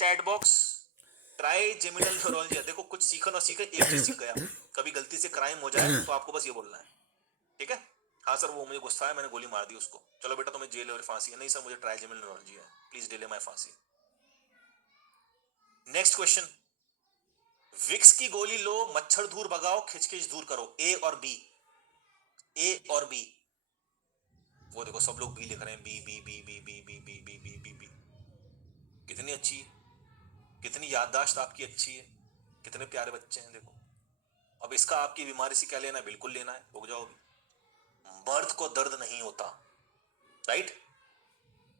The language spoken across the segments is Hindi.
Chat box, trigeminal neurology. देखो कुछ सीखो ना सीखे, एक चीज सीख गया, कभी गलती से क्राइम हो जाए तो आपको बस ये बोलना है, ठीक है? हाँ सर वो मुझे गुस्सा है, मैंने गोली मार दी उसको, चलो बेटा तुम्हें जेल और फांसी है। नहीं सर मुझे ट्राइजेमिनल न्यूरोलॉजी है, प्लीज डिले माय फांसी। नेक्स्ट क्वेश्चन, विक्स की गोली लो, मच्छर दूर भगाओ, खिचखिच दूर करो, ए और बी, ए और बी। वो देखो सब लोग बी लिख रहे हैं, B B B B B B B B B B B. कितनी अच्छी है, कितनी याददाश्त आपकी अच्छी है, कितने प्यारे बच्चे हैं देखो। अब इसका आपकी बीमारी से क्या लेना है? बिल्कुल लेना है, रुक जाओ अभी। मर्द को दर्द नहीं होता, राइट?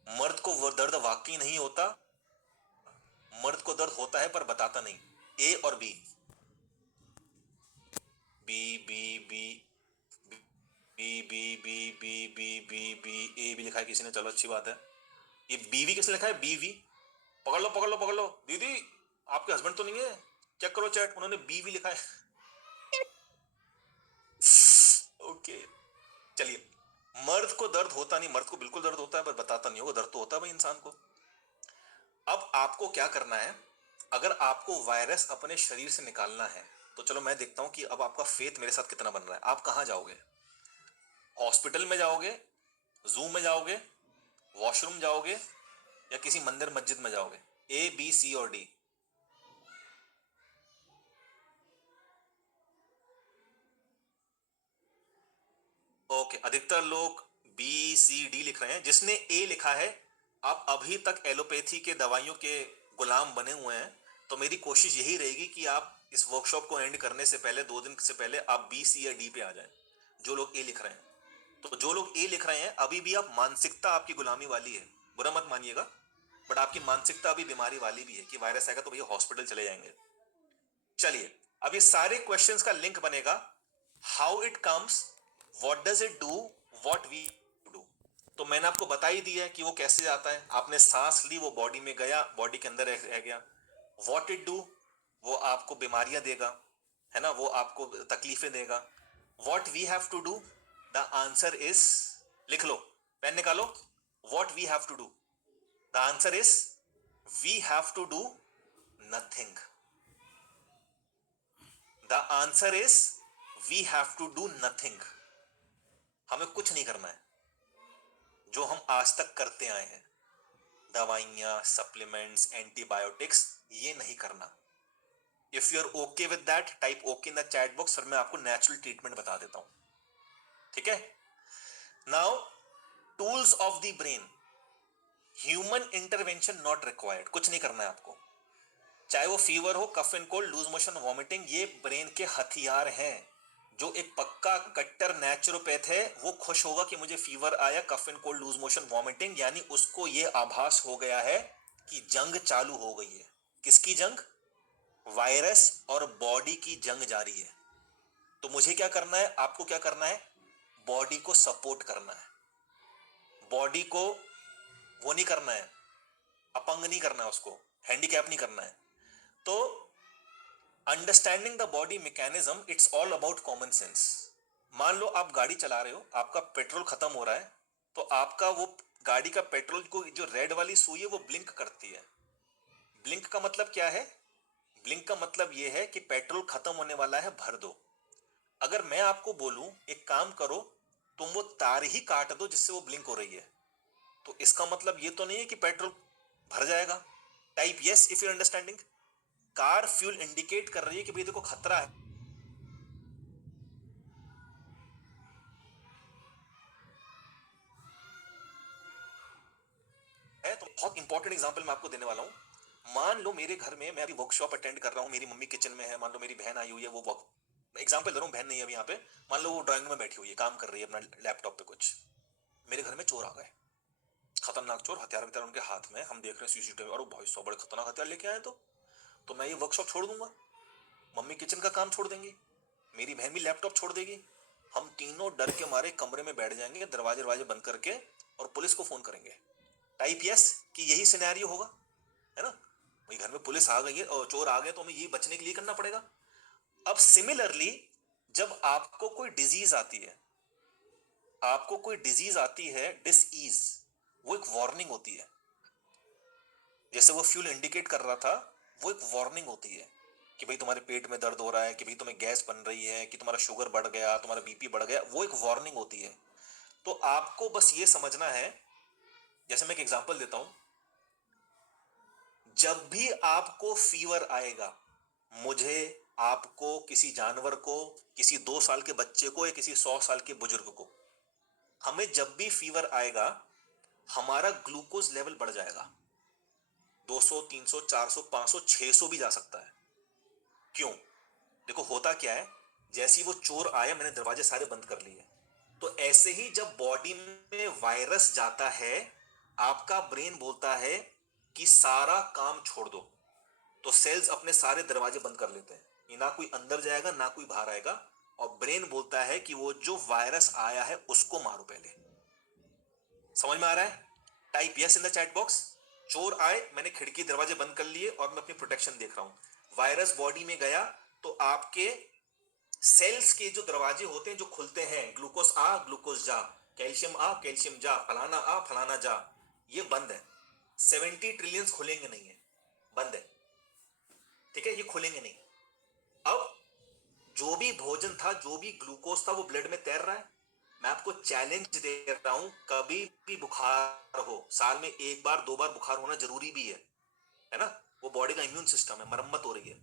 मर्द को वो दर्द वाकई नहीं होता, मर्द को दर्द होता है पर बताता नहीं। ए और B, B B B B B B B B B B, A भी लिखा है किसी ने, चलो अच्छी बात है। ये बीवी किसने लिखा है? बीवी, पकड़ लो पकड़ लो पकड़ लो। दीदी आपके हस्बैंड तो नहीं है? चेक करो चैट, उन्होंने बीवी लिखा है। ओके चलिए, मर्द को दर्द होता नहीं, मर्द को बिल्कुल दर्द होता है पर बताता नहीं होगा, दर्द तो होता है भाई इंसान को। अब आपको क्या करना है, अगर आपको वायरस अपने शरीर से निकालना है तो चलो मैं देखता हूं कि अब आपका फेथ मेरे साथ कितना बन रहा है। आप कहां जाओगे? हॉस्पिटल में जाओगे, जू में जाओगे, वॉशरूम जाओगे, या किसी मंदिर मस्जिद में जाओगे? ए बी सी और डी। ओके, अधिकतर लोग बी सी डी लिख रहे हैं। जिसने ए लिखा है, आप अभी तक एलोपैथी के दवाइयों के गुलाम बने हुए हैं, तो मेरी कोशिश यही रहेगी कि आप इस वर्कशॉप को एंड करने से पहले, 2 दिन से पहले, आप बी सी या डी पे आ जाएं, जो लोग ए लिख रहे हैं। तो जो लोग ए लिख रहे हैं, अभी भी आप, मानसिकता आपकी गुलामी वाली है, बुरा मत मानिएगा, बट आपकी मानसिकता अभी बीमारी वाली भी है कि वायरस आएगा तो भैया हॉस्पिटल चले जाएंगे। चलिए, अब ये सारे क्वेश्चंस का लिंक बनेगा, how it comes, what does it do, what we do. तो मैंने आपको बता ही दिया है कि वो कैसे आता है। आपने सांस ली, वो बॉडी में गया, बॉडी के अंदर रह गया। व्हाट इट डू, वो आपको बीमारियां देगा, है ना, वो आपको तकलीफें देगा। What we have to do, the answer is, लिख लो, पेन निकालो, what we have to do, the answer is, we have to do nothing. The answer is, we have to do nothing. हमें कुछ नहीं करना है जो हम आज तक करते आए हैं, दवाइयां, सप्लीमेंट्स, एंटीबायोटिक्स, ये नहीं करना। If you are okay with that, type okay in the chat box, फिर मैं आपको नेचुरल ट्रीटमेंट बता देता हूं, ठीक है? Now, tools of the brain, human intervention not required, कुछ नहीं करना है आपको। चाहे वो फीवर हो, cough and cold, loose motion, vomiting, ये ब्रेन के हथियार हैं। जो एक पक्का कट्टर नेचुरोपैथ है, वो खुश होगा कि मुझे फीवर आया, cough and cold, loose motion, vomiting, यानी उसको ये आभास हो गया है कि जंग चालू हो गई है। किसकी जंग? वायरस और बॉडी की जंग जारी है। तो मुझे क्या करना है, आपको क्या करना है? बॉडी को सपोर्ट करना है, बॉडी को वो नहीं करना है, अपंग नहीं करना है, उसको हैंडीकैप नहीं करना है। तो understanding the body mechanism, it's all about common sense. मान लो आप गाड़ी चला रहे हो, आपका पेट्रोल खत्म हो रहा है, तो आपका वो गाड़ी का पेट्रोल को जो रेड वाली सुई है वो ब्लिंक करती है। ब्लिंक का मतलब क्या है? ब्लिंक का मतलब ये है कि पेट्रोल खत्म होने वाला है, भर दो। अगर मैं आपको बोलूं एक काम करो, तुम वो तार ही काट दो जिससे वो ब्लिंक हो रही है, तो इसका मतलब ये तो नहीं है कि पेट्रोल भर जाएगा। Type yes if you understanding. Car fuel indicate कर रही है कि भाई देखो खतरा है। तो बहुत इंपॉर्टेंट एग्जांपल मैं आपको देने वाला हूं। मान लो मेरे घर में, मैं अभी वर्कशॉप अटेंड कर रहा हूं, मेरी मम्मी किचन में है, मान लो मेरी बहन आई हुई है, वो एग्जांपल दे रहा हूं, बहन नहीं है अभी यहाँ पे, मान लो वो ड्राइंग में बैठी हुई है, काम कर रही है अपना लैपटॉप पे कुछ। मेरे घर में चोर आ गए, खतरनाक चोर, हथियार वथियार उनके हाथ में, हम देख रहे हैं सीसीटीवी, और भाई सौ बड़े खतरनाक हथियार लेके आए। तो मैं ये वर्कशॉप छोड़ दूंगा, मम्मी किचन का काम छोड़ देंगी, मेरी बहन भी लैपटॉप छोड़ देगी, हम तीनों डर के मारे कमरे में बैठ जाएंगे, दरवाजे दरवाजे बंद करके, और पुलिस को फोन करेंगे। टाइप यस कि यही सिनेरियो होगा, है ना? भाई घर में पुलिस आ गई है और चोर आ गए, तो हमें ये बचने के लिए करना पड़ेगा। अब सिमिलरली, जब आपको कोई डिजीज आती है, डिस ईज, वो एक वार्निंग होती है। जैसे वो फ्यूल इंडिकेट कर रहा था, वो एक वार्निंग होती है कि भाई तुम्हारे पेट में दर्द हो रहा है, कि भाई तुम्हें गैस बन रही है, कि तुम्हारा शुगर बढ़ गया, तुम्हारा बीपी बढ़ गया, वो एक वार्निंग होती है। तो आपको बस ये समझना है, जैसे मैं एक एग्जांपल देता हूं, जब भी आपको फीवर आएगा, मुझे, आपको, किसी जानवर को, किसी 2 साल के बच्चे को या किसी 100 साल के बुजुर्ग को, हमें जब भी फीवर आएगा हमारा ग्लूकोज लेवल बढ़ जाएगा। 200, 300, 400, 500, 600 भी जा सकता है। क्यों? देखो होता क्या है, जैसी वो चोर आया मैंने दरवाजे सारे बंद कर लिए, तो ऐसे ही जब बॉडी में वायरस जाता है, आपका ब्रेन बोलता है कि सारा काम छोड़ दो, तो सेल्स अपने सारे दरवाजे बंद कर लेते हैं, ये ना कोई अंदर जाएगा ना कोई बाहर आएगा, और ब्रेन बोलता है कि वो जो वायरस आया है उसको मारो पहले। समझ में आ रहा है? Type yes in the chat box. चोर आए, मैंने खिड़की दरवाजे बंद कर लिए और मैं अपनी प्रोटेक्शन देख रहा हूं। वायरस बॉडी में गया तो आपके सेल्स के जो दरवाजे होते हैं जो खुलते हैं, ग्लूकोज आ ग्लूकोज जा, कैल्शियम आ कैल्शियम जा, फलाना आ फलाना जा, ये बंद है। 70 ट्रिलियंस खुलेंगे नहीं है, बंद है। ठीक है, ये खुलेंगे नहीं। अब जो भी भोजन था, जो भी ग्लूकोज था, वो ब्लड में तैर रहा है। मैं आपको चैलेंज दे रहा हूं, कभी भी बुखार हो, साल में 1 बार 2 बार बुखार होना जरूरी भी है ना, वो बॉडी का इम्यून सिस्टम है, मरम्मत हो रही है।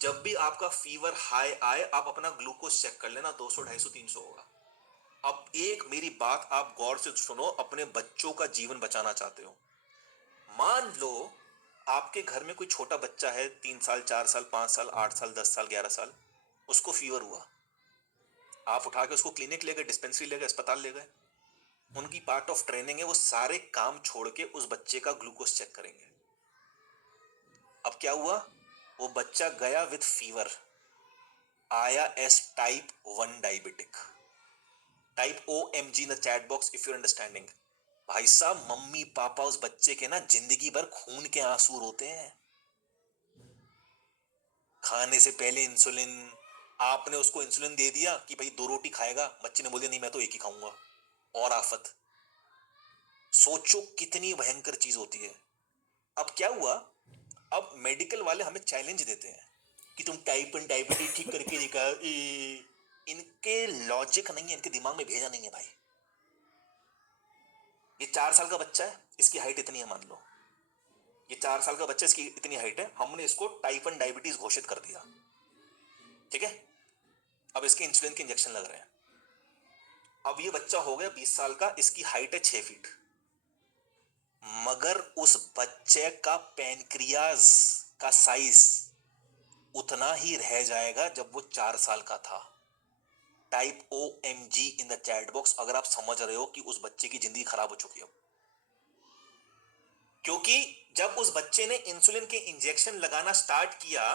जब भी आपका फीवर हाई आए, आप अपना ग्लूकोज चेक कर लेना, 200, 250, 300 होगा। अब एक मेरी बात आप गौर से सुनो, अपने बच्चों का जीवन बचाना चाहते हो, मान लो आपके घर में कोई छोटा बच्चा है, 3 साल 4 साल 5 साल 8 साल 10 साल 11 साल, उसको फीवर हुआ, आप उठा के उसको क्लिनिक ले गए, डिस्पेंसरी ले गए, अस्पताल ले गए, उनकी पार्ट ऑफ ट्रेनिंग है वो सारे काम छोड़ के उस बच्चे का ग्लूकोज चेक करेंगे। अब क्या हुआ, वो बच्चा गया विद फीवर, आया as type 1 diabetic, type OMG in the chat box if your understanding. भाई साहब, मम्मी पापा उस बच्चे के ना जिंदगी भर खून के आंसू रोते हैं। खाने से पहले इंसुलिन, आपने उसको इंसुलिन दे दिया कि भाई 2 रोटी खाएगा, बच्चे ने बोल दिया नहीं मैं तो एक ही खाऊंगा, और आफत। सोचो कितनी भयंकर चीज होती है। अब क्या हुआ, अब मेडिकल वाले हमें चैलेंज देते हैं कि तुम टाइप 1 डायबिटीज ठीक करके दिखा। इनके लॉजिक नहीं है, इनके दिमाग में भेजा नहीं है भाई। ये 4 साल का बच्चा है, इसकी हाइट इतनी है मान लो, ये 4 साल का बच्चा, इसकी इतनी हाइट है, हमने इसको टाइप 1 डायबिटीज घोषित कर दिया। ठीक है, अब इसके इंसुलिन के इंजेक्शन लग रहे हैं। अब ये बच्चा हो गया 20 साल का, इसकी हाइट है 6 फीट, मगर उस बच्चे का पैनक्रियाज का साइज उतना ही रह जाएगा जब वो 4 साल का था। Type OMG in the chat box अगर आप समझ रहे हो कि उस बच्चे की जिंदगी खराब हो चुकी है। क्योंकि जब उस बच्चे ने इंसुलिन के इंजेक्शन लगाना स्टार्ट किया,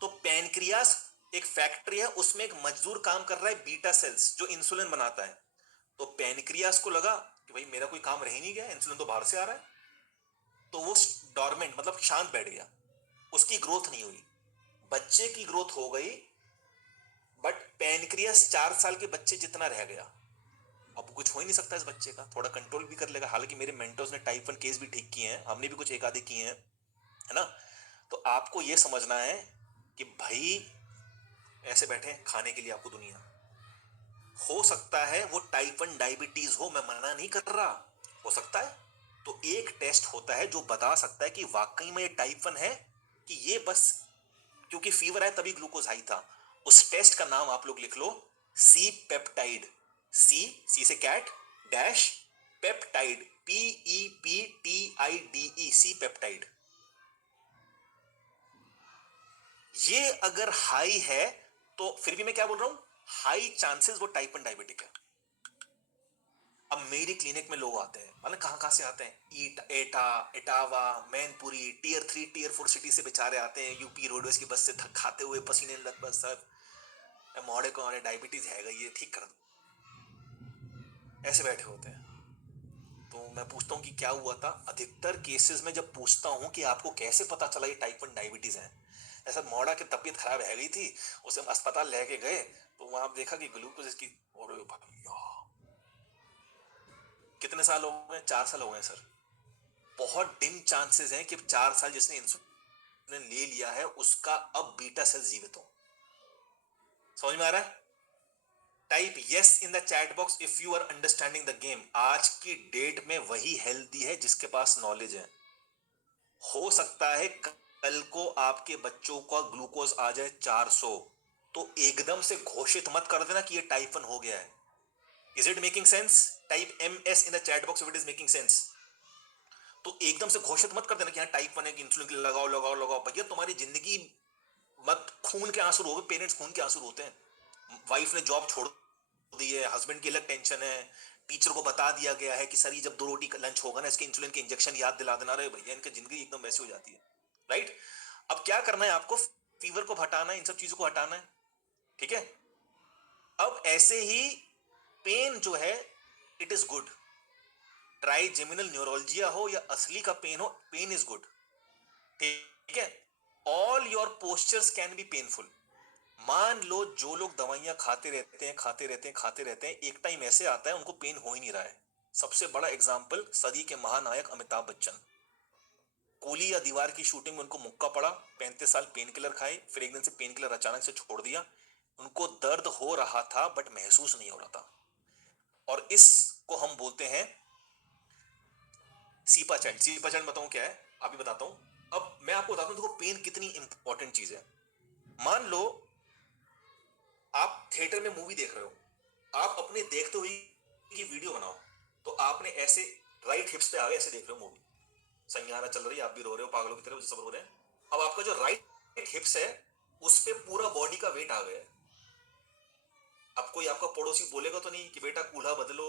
तो पैनक्रियास एक फैक्ट्री है, उसमें एक मजदूर काम कर रहा है, बीटा सेल्स जो इंसुलिन बनाता है। तो पैनक्रियास को लगा कि भाई मेरा कोई काम रह ही नहीं गया, इंसुलिन तो बाहर से आ रहा है, तो वो डॉर्मेंट मतलब शांत बैठ गया, उसकी ग्रोथ नहीं हुई। बच्चे की ग्रोथ हो गई, बट पैनक्रियास 4 साल के बच्चे जितना रह गया। अब कुछ हो ही नहीं सकता इस बच्चे का, थोड़ा कंट्रोल भी कर लेगा, हालांकि मेरे मेंटर्स ने टाइप 1 केस भी ठीक किए हैं, हमने भी कुछ एक आधे किए हैं, है ना। तो आपको ये समझना है कि भाई ऐसे बैठे खाने के लिए आपको दुनिया, हो सकता है वो टाइप 1 डायबिटीज हो, मैं मना नहीं कर रहा, हो सकता है। तो एक टेस्ट होता है जो बता सकता है कि वाकई में ये टाइप 1 है, कि ये बस क्योंकि फीवर है तभी ग्लूकोज हाई था। उस टेस्ट का नाम आप लोग लिख लो, सी पेप्टाइड, सी से cat, dash peptide, PEPTIDE, C peptide. ये अगर हाई है तो फिर भी मैं क्या बोल रहा हूं, हाई चांसेस वो टाइप 1 डायबिटिक है। अब मेरी क्लिनिक में लोग आते हैं, मतलब कहां कहां से आते हैं, Etah, Etawah, Mainpuri, tier 3 tier 4 city से बेचारे आते हैं, यूपी रोडवेज की बस से थक खाते हुए पसीने लग, बस सर मोड़े को डायबिटीज है, ये ठीक कर दो, ऐसे बैठे होते हैं। तो मैं पूछता हूँ कि क्या हुआ था, अधिकतर केसेस में जब पूछता हूँ कि आपको कैसे पता चला ये टाइप 1 डायबिटीज है, ऐसा मोड़ा की तबीयत खराब रह गई थी, उसे हम अस्पताल लेके गए, तो वहां देखा कि ग्लूकोज इसकी, और भैया कितने साल हो गए, 4 साल हो गए सर, बहुत डिम चांसेस हैं कि 4 साल जिसने इंसुलिन ले लिया है उसका अब बीटा सेल जीवित हो। समझ में आ रहा है? Type yes in the chat box if you are understanding the game. आज की डेट में वही हेल्दी है जिसके पास नॉलेज है। हो सकता है कल को आपके बच्चों का ग्लूकोज आ जाए 400, तो एकदम से घोषित मत कर देना कि ये टाइप 1 हो गया है। Is it making sense? Type MS in the chat box if it is making sense. तो एकदम से घोषित मत कर देना कि हाँ टाइप 1 है कि इंसुलिन के लिए लगाओ लगाओ लगाओ। भैया तुम्हारी जिंदगी मत खून के आंसू हो गए, पेरेंट्स खून के आंसू होते हैं। वाइफ ने जॉब छोड़ दी है, हस्बैंड की अलग टेंशन है, टीचर को बता दिया गया है कि सर ये जब 2 रोटी लंच होगा ना इसके इंसुलिन के इंजेक्शन याद दिला देना। रहे भैया इनकी जिंदगी एकदम वैसी हो जाती है। राइट? अब क्या करना है आपको? फीवर को हटाना है, इन सब चीजों को हटाना है। ठीक है? अब ऐसे ही पेन जो है it is good. Trigeminal neuroglia हो या असली का पेन हो, पेन इज गुड। ठीक है? All your postures can be painful. मान लो जो लोग दवाइयां खाते रहते हैं खाते रहते हैं खाते रहते हैं, एक टाइम ऐसे आता है उनको पेन हो ही नहीं रहा है। सबसे बड़ा एग्जाम्पल सदी के महानायक अमिताभ बच्चन। कोली या दीवार की शूटिंग में उनको मुक्का पड़ा, 35 साल पेन किलर खाए, फिर एक दिन से पेन किलर अचानक से छोड़ दिया। उनको दर्द हो रहा था बट महसूस नहीं हो रहा था, और इसको हम बोलते हैं सीपा चाइल्ड। सीपा चाइल्ड बताऊं क्या है? अभी बताता हूं। अब मैं आपको बताता हूं देखो पेन कितनी इंपॉर्टेंट चीज है। मान लो आप थिएटर में मूवी देख रहे हो, आप अपने देखते हुए की वीडियो बनाओ, तो आपने ऐसे राइट हिप्स पे आगे ऐसे देख रहे हो मूवी, सैयारा चल रही है, आप भी रो रहे हो पागलों की तरह, सब रो रहे हैं। अब आपका जो राइट हिप्स है उस पे पूरा बॉडी का वेट आ गया है। अब कोई आपका पड़ोसी बोलेगा तो नहीं कि बेटा कूल्हा बदलो।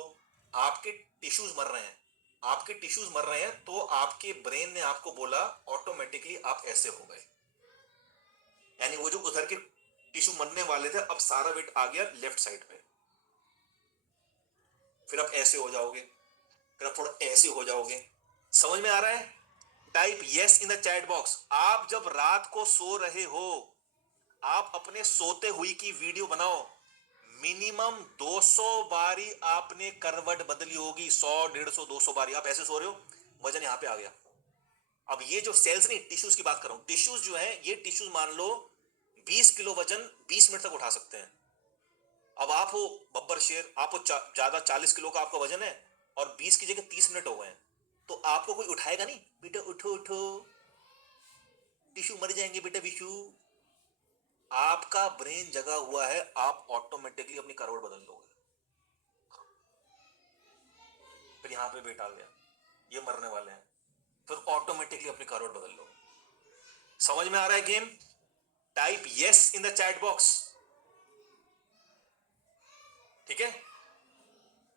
आपके टिश्यूज मर रहे हैं, आपके टिश्यूज मर रहे हैं, तो आपके ब्रेन ने आपको बोला, ऑटोमेटिकली आप ऐसे हो गए। यानी वो जो उधर के टिश्यू मरने वाले थे अब सारा वेट आ गया लेफ्ट साइड पे। फिर आप ऐसे हो जाओगे, फिर आप थोड़ा ऐसे हो जाओगे। समझ में आ रहा है? Type yes in the chat box. आप जब रात को सो रहे हो, आप अपने सोते हुई की वीडियो बनाओ। मिनिमम 200 बारी आपने करवट बदली होगी। 100 150 200 बारी आप ऐसे सो रहे हो, वजन यहां पे आ गया। अब ये जो सेल्स नहीं, टिश्यूज की बात कर रहा हूं, टिश्यूज जो है ये टिश्यूज मान लो 20 किलो वजन 20 मिनट तक उठा सकते हैं। अब आप हो बब्बर शेर, आप हो ज्यादा 40 किलो का आपका वजन है और 20 की जगह 30 मिनट हो गए हैं, तो आपको कोई उठाएगा नहीं। बेटा उठो उठो, टिश्यू मर जाएंगे बेटा बिशू। आपका ब्रेन जगा हुआ है, आप ऑटोमेटिकली अपनी करवट बदल दोगे। फिर यहां पे बेटा आ गया, ये मरने वाले हैं, फिर ऑटोमेटिकली अपनी करवट बदल लो। समझ में आ रहा है game? Type yes in the chat box. ठीक है?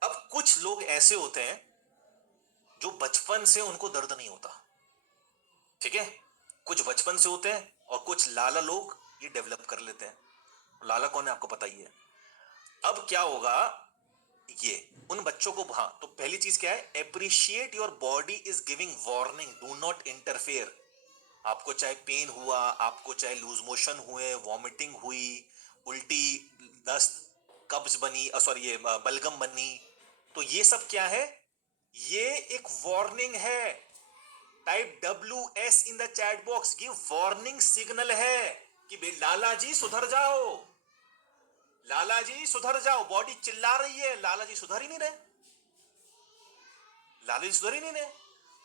अब कुछ लोग ऐसे होते हैं जो बचपन से उनको दर्द नहीं होता। ठीक है? कुछ बचपन से होते हैं और कुछ लाला लोग ये डेवलप कर लेते हैं। लाला कौन है आपको पता ही है। अब क्या होगा, ये उन बच्चों को, हाँ तो पहली चीज क्या है, appreciate your body is giving warning, do not interfere. आपको चाहे पेन हुआ, आपको चाहे लूज मोशन हुए, वॉमिटिंग हुई, उल्टी, दस्त, कब्ज बनी, सॉरी ये बलगम बनी, तो ये सब क्या है, ये एक वार्निंग है। Type WS in the chat box, ये वार्निंग सिग्नल है कि लाला जी सुधर जाओ, लाला जी सुधर जाओ। बॉडी चिल्ला रही है, लाला जी सुधर ही नहीं रहे, लाला जी सुधर ही नहीं रहे।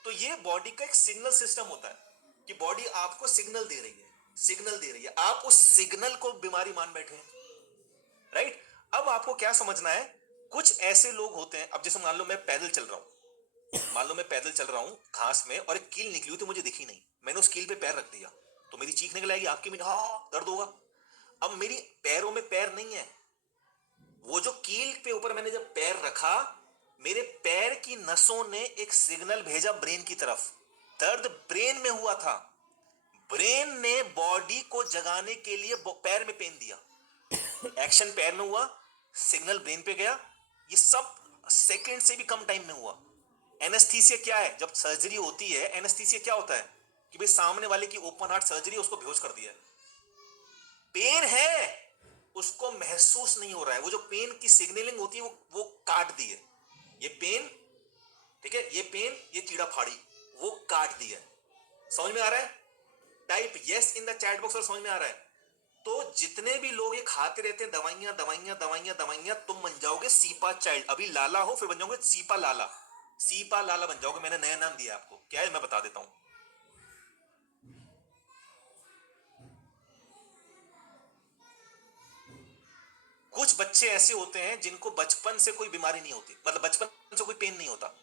तो ये बॉडी का एक सिग्नल सिस्टम होता है कि बॉडी आपको सिग्नल दे रही है, सिग्नल दे रही है, आप उस सिग्नल को बीमारी मान बैठे हैं। राइट? अब आपको क्या समझना है, कुछ ऐसे लोग होते हैं, अब जैसे मान लो मैं पैदल चल रहा हूं, मान लो मैं पैदल चल रहा हूं घास में और एक कील निकली हुई थी, मुझे दिखी नहीं, मैंने उस कील पे पैर रख दिया, तो मेरी चीख निकल आएगी, आपकी भी हाँ दर्द होगा। अब मेरी पैरों में पैर नहीं है, वो जो कील पे ऊपर मैंने जब पैर रखा, मेरे पैर की नसों ने एक सिग्नल भेजा ब्रेन की तरफ, दर्द ब्रेन में हुआ था, ब्रेन ने बॉडी को जगाने के लिए पैर में पेन दिया, एक्शन पैर में हुआ, सिग्नल ब्रेन पे गया, ये सब सेकंड से भी कम टाइम में हुआ। एनेस्थीसिया क्या है, जब सर्जरी होती है एनेस्थीसिया क्या होता है कि भाई सामने वाले की ओपन हार्ट सर्जरी, उसको बेहोश कर दिया, पेन है उसको महसूस नहीं हो रहा है, वो जो पेन की सिग्नलिंग होती है वो काट दी है, ये पेन, ठीक है, ये पेन, ये चीड़ा फाड़ी, वो काट दिया। समझ में आ रहा है? Type yes in the chat box और समझ में आ रहा है? तो जितने भी लोग ये खाते रहते हैं दवाइयां दवाइयां दवाइयां दवाइयां, तुम बन जाओगे सीपा चाइल्ड। अभी लाला हो फिर बन जाओगे सीपा लाला, सीपा लाला बन जाओगे। मैंने नया नाम दिया आपको, क्या है मैं बता देता हूं। कुछ बच्चे ऐसे होते हैं जिनको बचपन से कोई बीमारी नहीं होती, मतलब बचपन से कोई पेन नहीं होता,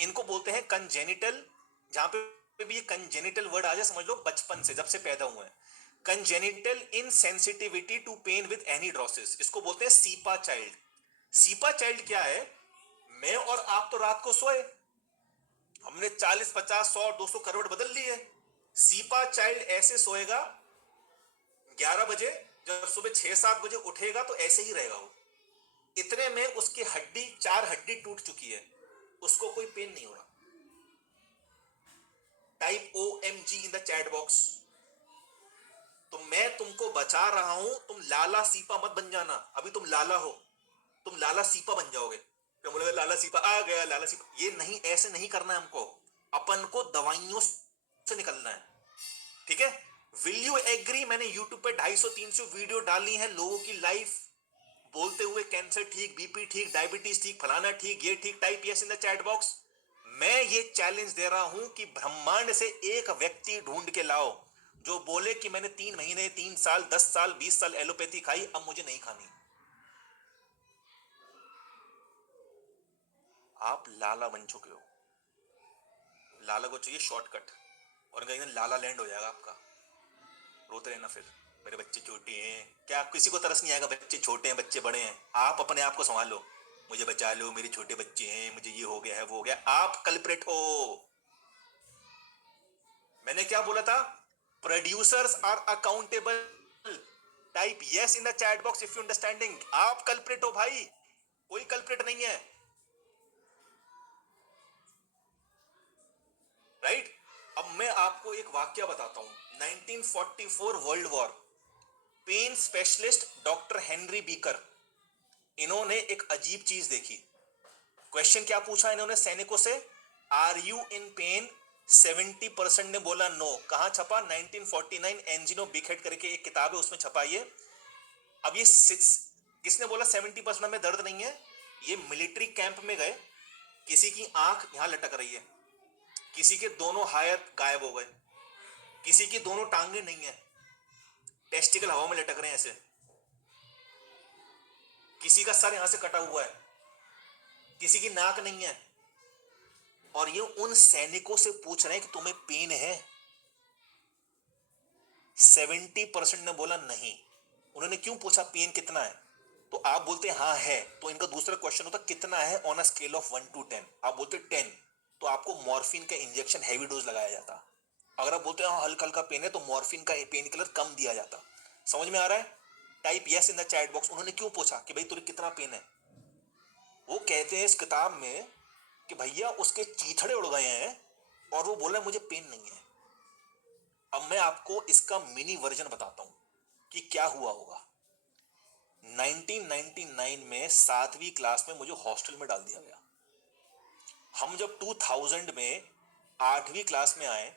इनको बोलते हैं कंजेनिटल। जहां पे भी ये कंजेनिटल वर्ड आ जाए समझ लो बचपन से, जब से पैदा हुए हैं। Congenital insensitivity to pain with anhidrosis, इसको बोलते हैं सीपा चाइल्ड। सीपा चाइल्ड क्या है? मैं और आप तो रात को सोए, हमने 40 50 100 200 करवट बदल ली है। सीपा चाइल्ड ऐसे सोएगा 11 बजे, जब सुबह 6 7 बजे उठेगा तो ऐसे ही रहेगा वो। इतने में उसकी हड्डी 4 हड्डी टूट चुकी है, उसको कोई पेन नहीं हो रहा। Type OMG in the chat box. तो मैं तुमको बचा रहा हूं, तुम लाला सीपा मत बन जाना। अभी तुम लाला हो, तुम लाला सीपा बन जाओगे। तो बोले लाला सीपा आ गया, लाला सीपा, ये नहीं, ऐसे नहीं करना है हमको। अपन को दवाइयों से निकलना है, ठीक है? Will you agree? मैंने यूट्यूब पे 250-300 वीडियो डाली है लोगों की लाइफ बोलते हुए कैंसर ठीक, बीपी ठीक, डायबिटीज ठीक, फलाना ठीक, ये ठीक। Type yes in the chat box. मैं ये चैलेंज दे रहा हूं कि ब्रह्मांड से एक व्यक्ति ढूंढ के लाओ जो बोले कि मैंने 3 महीने 3 साल 10 साल 20 साल एलोपैथी खाई, अब मुझे नहीं खानी। आप लाला बन चुके हो। लाला को चाहिए शॉर्टकट, और कहीं लाला लैंड हो जाएगा आपका। रोते रहना फिर, मेरे बच्चे छोटे हैं। क्या किसी को तरस नहीं आएगा? बच्चे छोटे हैं, बच्चे बड़े हैं, आप अपने आप को संभालो। मुझे बचा लो, मेरे छोटे बच्चे हैं, मुझे ये हो गया है वो हो गया। आप कल्प्रिट हो। मैंने क्या बोला था? Producers are accountable. Type yes in the chat box if you understanding. आप कल्प्रिट हो भाई, कोई कल्प्रिट नहीं है। राइट? अब मैं आपको एक वाक्य बताता हूं। 1944 world war, pain specialist doctor Henry Beecher, इन्होंने एक अजीब चीज देखी। क्वेश्चन क्या पूछा इन्होंने सैनिकों से? Are you in pen? 70% ने बोला नो। कहां छपा? 1949 एंजिनो बिखेट करके एक किताब है, उसमें छपा ये। अब ये किसने बोला 70% में दर्द नहीं है? ये मिलिट्री कैंप में गए, किसी की आंख यहां लटक रही है, किसी के दोनों हाथ गायब हो गए, किसी की दोनों टांगे नहीं है, टेस्टिकल हवा में लटक रहे हैं ऐसे, किसी का सर यहां से कटा हुआ है, किसी की नाक नहीं है। और ये उन सैनिकों से पूछ रहे हैं कि तुम्हें पेन है? 70% ने बोला नहीं। उन्होंने क्यों पूछा पेन कितना है? तो आप बोलते हैं हाँ है, तो इनका दूसरा क्वेश्चन होता कितना है on a scale of 1 to 10। आप बोलते 10, तो आपको मॉर्फिन का इंजेक्शन हैवी डोज लगाया जाता। अगर आप बोलते हैं हाँ हल्का हल्का पेन है, तो मॉर्फिन का पेन किलर कम दिया जाता। समझ में आ रहा है? Type yes in the chat box. उन्होंने क्यों पूछा कि भाई तुझे कितना पेन है? वो कहते हैं इस किताब में कि भैया उसके चीथड़े उड़ गए हैं और वो बोल रहा है मुझे पेन नहीं है। अब मैं आपको इसका मिनी वर्जन बताता हूं कि क्या हुआ होगा। 1999 में 7वीं क्लास में मुझे हॉस्टल में डाल दिया गया। हम जब 2000 में 8वीं क्लास में आए,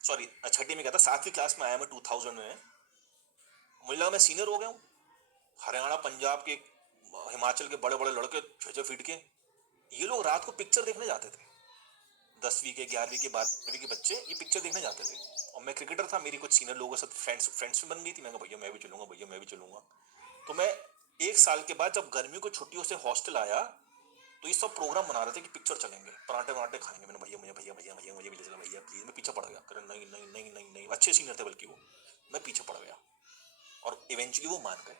सॉरी 6ठी में गया था, 7वीं क्लास में आया मैं 2000 में। मुझे लगा मैं सीनियर हो गया हूँ। हरियाणा पंजाब के हिमाचल के बड़े बड़े लड़के 6-6 फीट के, ये लोग रात को पिक्चर देखने जाते थे। 10वीं के 11वीं के 12वीं के बच्चे ये पिक्चर देखने जाते थे। और मैं क्रिकेटर था, मेरी कुछ सीनियर लोगों के साथ फ्रेंड्स बन गई थी। मैं भैया मैं भी चलूंगा, भैया मैं भी चलूंगा। तो मैं 1 साल के बाद जब गर्मियों को छुट्टियों से हॉस्टल आया, तो ये सब प्रोग्राम बना रहे थे कि पिक्चर चलेंगे, पराठे वराठे खाएंगे। मैंने भैया मुझे भैया भैया भैया मुझे भी ले चलो भैया प्लीज। मैं पीछे पड़ गया, कह नहीं नहीं नहीं नहीं नहीं, अच्छे सीनियर थे बल्कि वो। मैं पीछे पड़ गया और इवेंचुअली वो मान गए।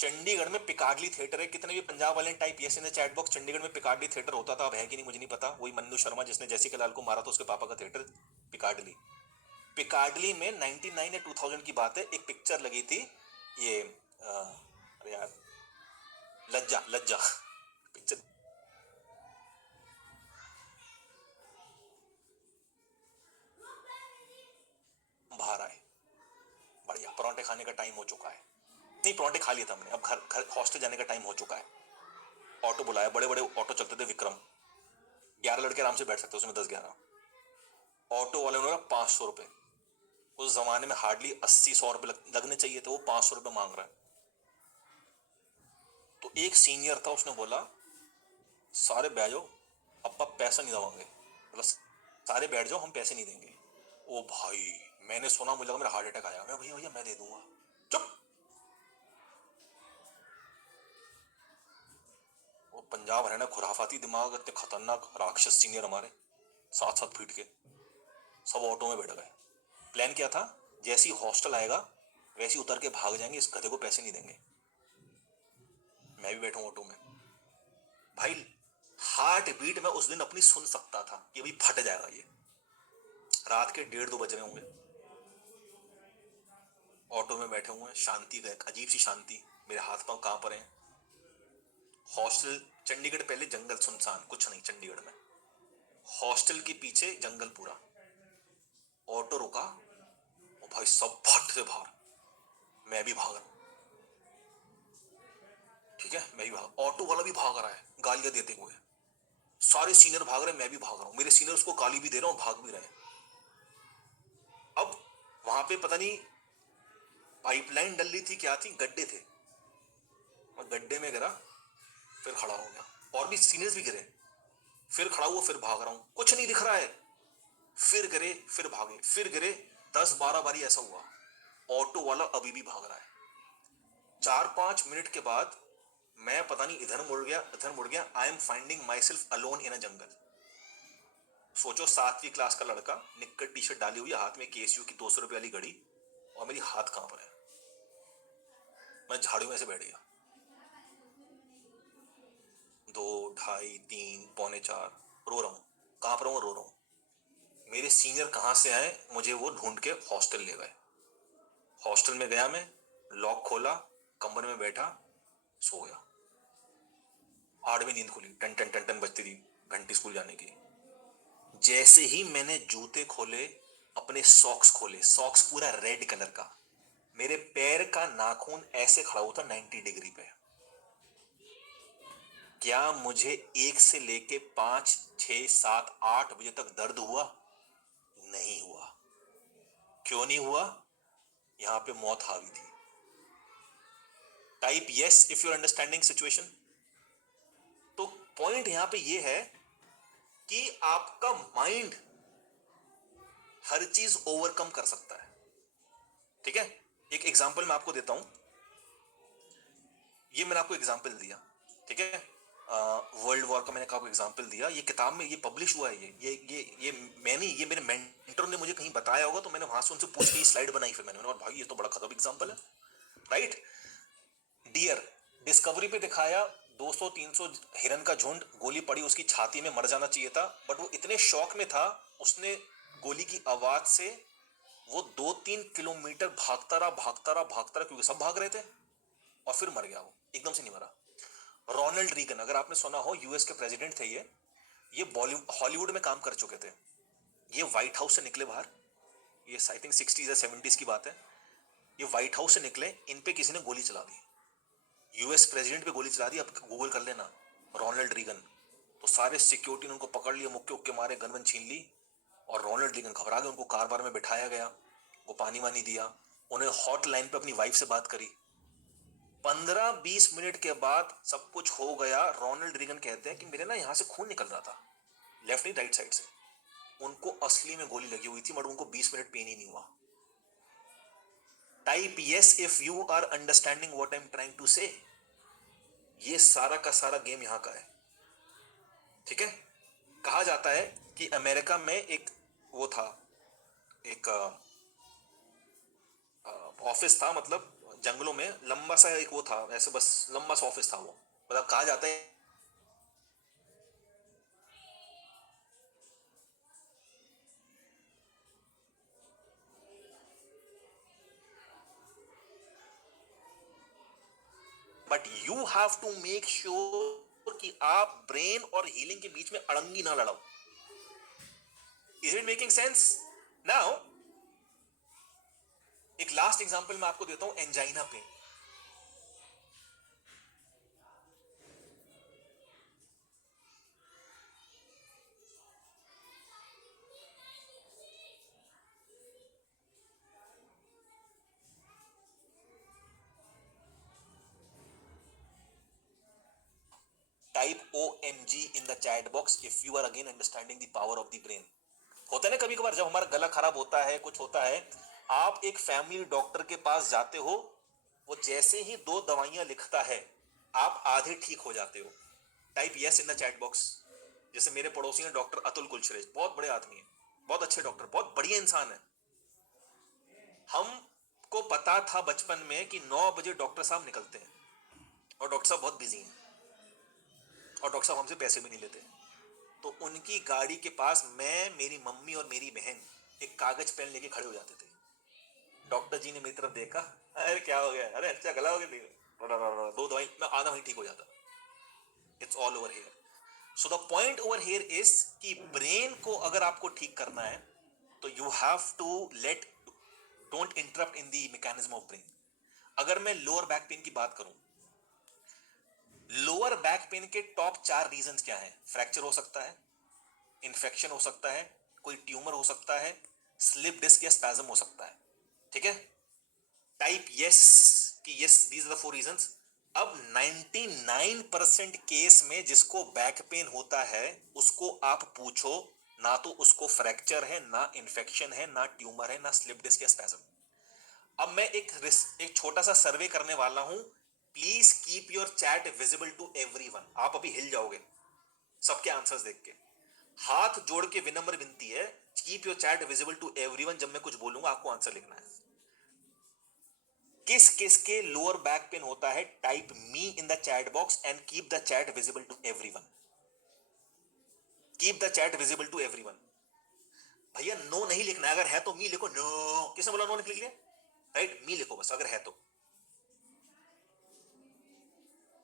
चंडीगढ़ में पिकाडली थिएटर है। कितने भी पंजाब वाले type yes in the chat box. Chandigarh में पिकाडली थिएटर होता था, अब है कि नहीं मुझे नहीं पता। वही मन्नू शर्मा जिसने जैसिका लाल को मारा था, उसके पापा का थिएटर पिकाडली। पिकाडली में 99 या 2000 की बात है, एक पिक्चर लगी थी ये अरे यार, लज्जा लज्जा पिक्चर। बाहर आए, बढ़िया पराठे खाने का टाइम हो चुका है। नहीं पराठे खा लिया था हमने, अब घर घर हॉस्टल जाने का टाइम हो चुका है। ऑटो बुलाया, बड़े बड़े ऑटो चलते थे विक्रम। 11 लड़के आराम से बैठ सकते हैं उसमें, 10-11। ऑटो वाले ने बोला 500 रुपए। उस जमाने में हार्डली 80-100 रुपए लगने चाहिए थे, वो 500 रुपए मांग रहा है। तो एक सीनियर था, उसने बोला सारे बैठ जाओ, अब पैसा नहीं दवाएंगे, मतलब सारे बैठ जाओ, हम पैसे नहीं देंगे। ओ भाई, मैंने सुना, मुझे लगा मेरा हार्ट अटैक आया। मैं भैया भैया मैं दे दूंगा। चुप। वो पंजाब हरियाणा खुराफाती दिमाग, इतने खतरनाक राक्षस सीनियर हमारे, 7-7 फीट के, सब ऑटो में बैठ गए। प्लान क्या था, जैसे ही हॉस्टल आएगा वैसे ही उतर के भाग जाएंगे, इस गधे को पैसे नहीं देंगे। मैं भी बैठा हूं ऑटो में। भाई हार्ट बीट मैं उस दिन अपनी सुन सकता था कि भाई फट जाएगा ये। रात के 1:30-2 बज रहे होंगे, ऑटो में बैठे हुए हैं, शांति का, एक अजीब सी शांति, मेरे हाथ पांव कांप रहे हैं। हॉस्टल चंडीगढ़, पहले जंगल सुनसान, कुछ नहीं चंडीगढ़ में। हॉस्टल के पीछे जंगल पूरा। ऑटो रुका और भाई सब फट से बाहर, मैं भी भाग रहा हूं। ठीक है, मैं भी भाग, ऑटो वाला भी भाग रहा है गालियां देते हुए, सारे सीनियर भाग रहे हैं, मैं भी भाग रहा हूं, मेरे सीनियर उसको गाली भी दे रहे हैं और भाग भी रहे हैं। अब वहां पे पता नहीं पाइपलाइन डल रही थी, क्या थी, गड्ढे थे, मैं गड्ढे में गिरा, फिर खड़ा हो गया, और भी सीनियर्स भी गिरे, फिर खड़ा हुआ, फिर भाग रहा हूं, कुछ नहीं दिख रहा है, फिर गिरे, फिर भागे, फिर गिरे, 10-12 बारी ऐसा हुआ। ऑटो वाला अभी भी भाग रहा है। 4-5 मिनट के बाद मैं पता नहीं इधर मुड़ गया, इधर मुड़ गया, I am finding myself alone in a jungle. सोचो 7वीं क्लास का लड़का, निक्कर टी शर्ट डाली हुई, हाथ में केएसयू की 200 रुपए वाली घड़ी, और मेरी हाथ कांप रहे हैं। मैं झाड़ू में से बैठ गया। 2, 2:30, 3, पौने 4, रो रहा हूँ, कांप रहा हूँ, रो रहा हूँ। मेरे सीनियर कहाँ से आए, मुझे वो ढूंढ के हॉस्टल ले गए। हॉस्टल में गया मैं, लॉक खोला, कमरे में बैठा, सो गया। 8वीं नींद खुली, टन टन टन टन बजती थी घंटी स्कूल जाने की। जैसे ही मैंने जूते खोले, अपने सॉक्स खोले, सॉक्स पूरा रेड कलर का, मेरे पैर का नाखून ऐसे खड़ा हुआ था 90 डिग्री पे। क्या मुझे 1 से लेके 5, 6, 7, 8 बजे तक दर्द हुआ? नहीं हुआ। क्यों नहीं हुआ? यहां पे मौत हावी थी। Type yes if you are understanding situation. तो पॉइंट यहां पे ये है कि आपका माइंड हर चीज ओवरकम कर सकता है। ठीक है, एक एग्जांपल मैं आपको देता हूं। ये मैंने आपको एग्जांपल दिया, ठीक है, वर्ल्ड वॉर का मैंने आपको एग्जांपल दिया। ये किताब में ये पब्लिश हुआ है, ये मैंने, ये मेरे मेंटर ने मुझे कहीं बताया होगा, तो मैंने वहां से उनसे पूछ के स्लाइड बनाई। फिर मैंने कहा भाई ये तो बड़ा खतरनाक एग्जांपल है, राइट। डियर, डिस्कवरी पे दिखाया 200-300 हिरन का झुंड, गोली पड़ी उसकी छाती में, मर जाना चाहिए था, बट वो इतने शौक में था, उसने गोली की आवाज से वो 2-3 किलोमीटर भागता रहा, भागता रहा, भागता रहा, क्योंकि सब भाग रहे थे, और फिर मर गया। वो एकदम से नहीं मरा। रोनाल्ड रीगन, अगर आपने सुना हो, यूएस के प्रेसिडेंट थे ये बॉलीवुड हॉलीवुड में काम कर चुके थे। ये व्हाइट हाउस से निकले बाहर, ये आई थिंक 60s या 70s की बात है। ये व्हाइट हाउस से निकले, इन पे किसी ने गोली चला दी, यूएस प्रेसिडेंट पे गोली चला दी। अब गूगल कर लेना, रोनाल्ड रीगन। तो सारे सिक्योरिटी ने उनको पकड़ लिया, मुक्के उक्के मारे, गन वन छीन ली, और रोनाल्ड रीगन घबरा गए। उनको कार बार में बिठाया गया, वो पानी वानी दिया, उन्हें हॉटलाइन पे अपनी वाइफ से बात करी। 15-20 मिनट के बाद सब कुछ हो गया। रोनाल्ड रीगन कहते हैं कि मेरे ना यहां से खून निकल रहा था, लेफ्ट नहीं राइट साइड से। उनको असली में गोली लगी हुई थी, मगर उनको 20 मिनट पेन ही नहीं हुआ। Type yes if you are understanding what I am trying to say. ये सारा का सारा गेम यहां का है, ठीक है। कहा जाता है कि अमेरिका में एक वो था, एक ऑफिस था, मतलब जंगलों में लंबा सा एक वो था, ऐसे बस लंबा सा ऑफिस था वो, मतलब कहा जाता है but you have to make sure कि आप ब्रेन और हीलिंग के बीच में अड़ंगी ना लड़ाओ। Is it making sense? Now एक लास्ट एग्जांपल मैं आपको देता हूं, angina pain. OMG in the chat box if you are again understanding the power of the brain. होता है ना कभी कभार जब हमारा गला खराब होता है, कुछ होता है, आप एक फैमिली डॉक्टर के पास जाते हो, वो जैसे ही 2 दवाइयां लिखता है आप आधे ठीक हो जाते हो. Type yes in the chat box. जैसे मेरे पड़ोसी हैं डॉक्टर अतुल कुलश्रेष्ठ, बहुत बड़े आदमी हैं, बहुत अच्छे डॉक्टर, बहुत बढ़िया इंसान है. हमको पता था बचपन में कि 9 बजे डॉक्टर साहब निकलते हैं और डॉक्टर साहब बहुत बिजी हैं और डॉक्टर साहब हमसे पैसे भी नहीं लेते. तो उनकी गाड़ी के पास मैं, मेरी मम्मी और मेरी बहन एक कागज पेन लेके खड़े हो जाते थे. डॉक्टर जी ने मेरी तरफ देखा, अरे क्या हो गया, अरे अच्छा गला हो गया, 2 दवाई, मैं आधा वहीं ठीक हो जाता. It's all over here. So the point over here is कि ब्रेन को अगर आपको ठीक करना है तो you have to let, don't interrupt in the mechanism of brain. अगर मैं लोअर बैक पेन की बात करूं, लोअर बैक पेन के टॉप 4 रीजंस क्या हैं? फ्रैक्चर हो सकता है, इन्फेक्शन हो सकता है, कोई ट्यूमर हो सकता है, स्लिप डिस्क या स्पैज्म हो सकता है. ठीक है, टाइप यस कि yes these are the 4 reasons. अब 99% केस में जिसको बैक पेन होता है उसको आप पूछो, ना तो उसको फ्रैक्चर है, ना इन्फेक्शन है, ना ट्यूमर है, ना स्लिप डिस्क या स्पैज्म. अब मैं एक छोटा सा सर्वे करने वाला हूं. Please keep your chat visible to everyone. आप अभी हिल जाओगे सबके आंसर्स देख के. हाथ जोड़ के विनम्र विनती है, keep your chat visible to everyone. जब मैं कुछ बोलूंगा आपको आंसर लिखना है. किस किस के लोअर बैक पेन होता है? Type me in the chat box and keep the chat visible to everyone. Keep the chat visible to everyone. भैया नो नहीं लिखना है, अगर है तो मी लिखो. नो, किसने बोला नो लिख लिया? राइट, मी लिखो बस अगर है तो.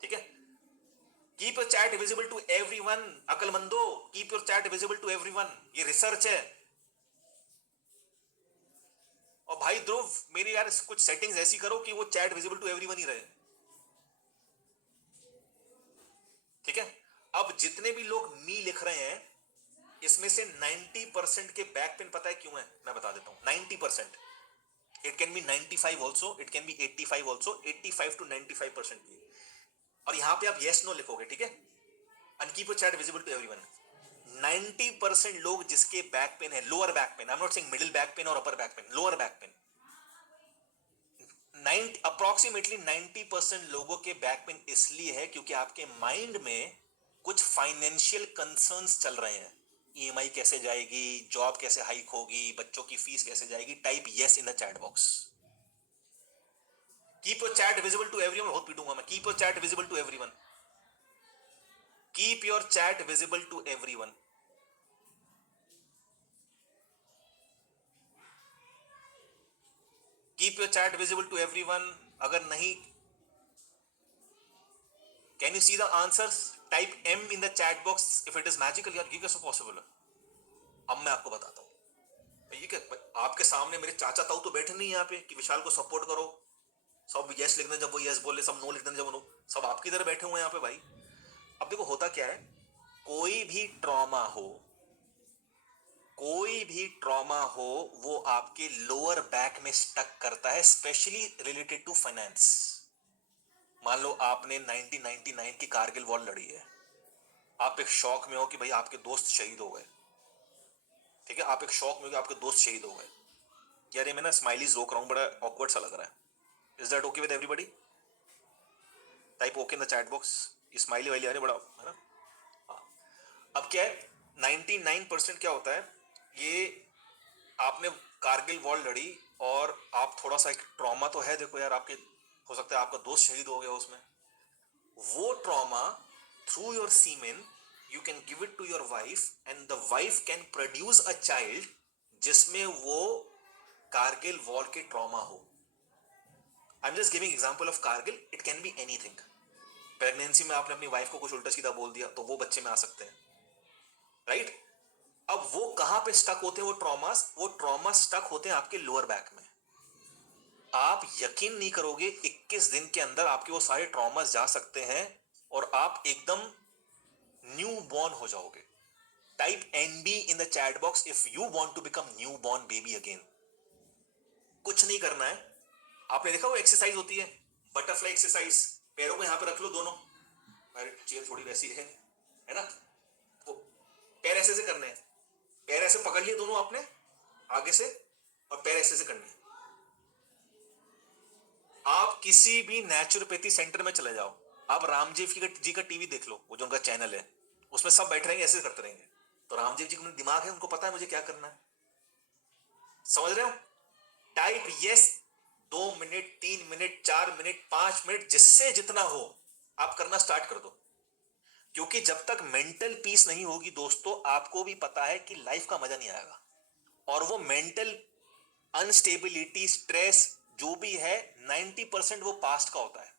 ठीक है, keep your chat visible to everyone. अकलमंदो, keep your chat visible to everyone. ये रिसर्च है. और भाई ध्रुव, मेरी यार कुछ सेटिंग्स ऐसी करो कि वो चैट विजिबल टू एवरीवन ही रहे. ठीक है, अब जितने भी लोग मी लिख रहे हैं इसमें से 90% के बैक पेन पता है क्यों है? मैं बता देता हूं. 90%. It can B 95 also, it can B 85 also. 85 to 95% की. और यहां पे आप यस नो लिखोगे. ठीक है, and keep your chat visible to everyone. 90% लोग जिसके बैक पेन है, lower back pain, I am not saying middle back pain और upper back pain, lower back pain, approximately 90% लोगों के बैक पेन इसलिए है क्योंकि आपके माइंड में कुछ फाइनेंशियल कंसर्न्स चल रहे हैं. ईएमआई कैसे जाएगी, जॉब कैसे हाइक होगी, बच्चों की फीस कैसे जाएगी. Type yes in the chat box. Keep your chat visible to everyone. बहुत पीटूंगा मैं. Keep your chat visible to everyone. Keep your chat visible to everyone. Keep your chat visible to everyone. अगर नहीं, can you see the answers? Type M in the chat box if it is magical. यार ये कैसे पॉसिबल है? अब मैं आपको बताता हूं. ये क्या, आपके सामने मेरे चाचा ताऊ तो बैठे नहीं यहाँ पे कि विशाल को सपोर्ट करो. सब यस लिख दें जब वो यस बोले, सब नो लिख दें जब वो नो. सब आपकी तरह बैठे हुए हैं यहाँ पे भाई. अब देखो होता क्या है, कोई भी ट्रॉमा हो, कोई भी ट्रॉमा हो, वो आपके लोअर बैक में स्टक करता है, स्पेशली रिलेटेड टू फाइनेंस. मान लो आपने 1999 की कारगिल वॉर लड़ी है. आप एक शौक में हो कि भाई आपके दोस्त शहीद हो गए. ठीक है, आप एक शौक में हो कि आपके दोस्त शहीद हो गए. यार ये मैं ना स्माइलीज रोक रहा हूं, बड़ा ऑकवर्ड सा लग रहा है. Is that okay with everybody? Type okay in the chat box. Smiley वाइली आ रही बड़ा है ना. हाँ. अब क्या है, 99% क्या होता है, ये आपने कारगिल वॉर लड़ी और आप थोड़ा सा एक ट्रॉमा तो है. देखो यार, आपके हो सकता है आपका दोस्त शहीद हो गया उसमें. वो trauma through your semen you can give it to your wife and the wife can produce a child जिसमें वो कारगिल वॉर के ट्रॉमा हो. I am just giving example of Kargil. It can be anything. Pregnancy में आपने अपनी वाइफ को कुछ उल्टा सीधा बोल दिया तो वो बच्चे में आ सकते हैं. राइट. अब वो कहां पे स्टक होते हैं वो ट्रॉमास? वो ट्रॉमा स्टक होते हैं आपके लोअर बैक में. आप यकीन नहीं करोगे, 21 दिन के अंदर आपके वो सारे ट्रॉमास जा सकते हैं और आप एकदम न्यू बॉर्न हो जाओगे. Type NB in the chat box if you want to become new born baby again. कुछ नहीं करना है. आपने देखा वो एक्सरसाइज होती है, बटरफ्लाई एक्सरसाइज. पैरों को यहां पे रख लो दोनों. चेयर थोड़ी वैसी है. है ना। वो पैर ऐसे से करने हैं, पैर ऐसे पकड़ लिए दोनों आपने आगे से, और पैर ऐसे से करने हैं। आप किसी भी नेचुरोपैथी सेंटर में चले जाओ, आप रामदेव जी का टीवी देख लो, वो जो उनका चैनल है, उसमें सब बैठ रहेंगे ऐसे करते रहेंगे। तो रामदेव जी का दिमाग है, उनको पता है मुझे क्या करना है। समझ रहे हो? Type yes, 2 minute, 3 minute, 4 minute, 5 minute, जिससे जितना हो आप करना स्टार्ट कर दो। क्योंकि जब तक मेंटल पीस नहीं होगी दोस्तों, आपको भी पता है कि लाइफ का मजा नहीं आएगा। और वो मेंटल अनस्टेबिलिटी, स्ट्रेस जो भी है, 90% वो पास्ट का होता है।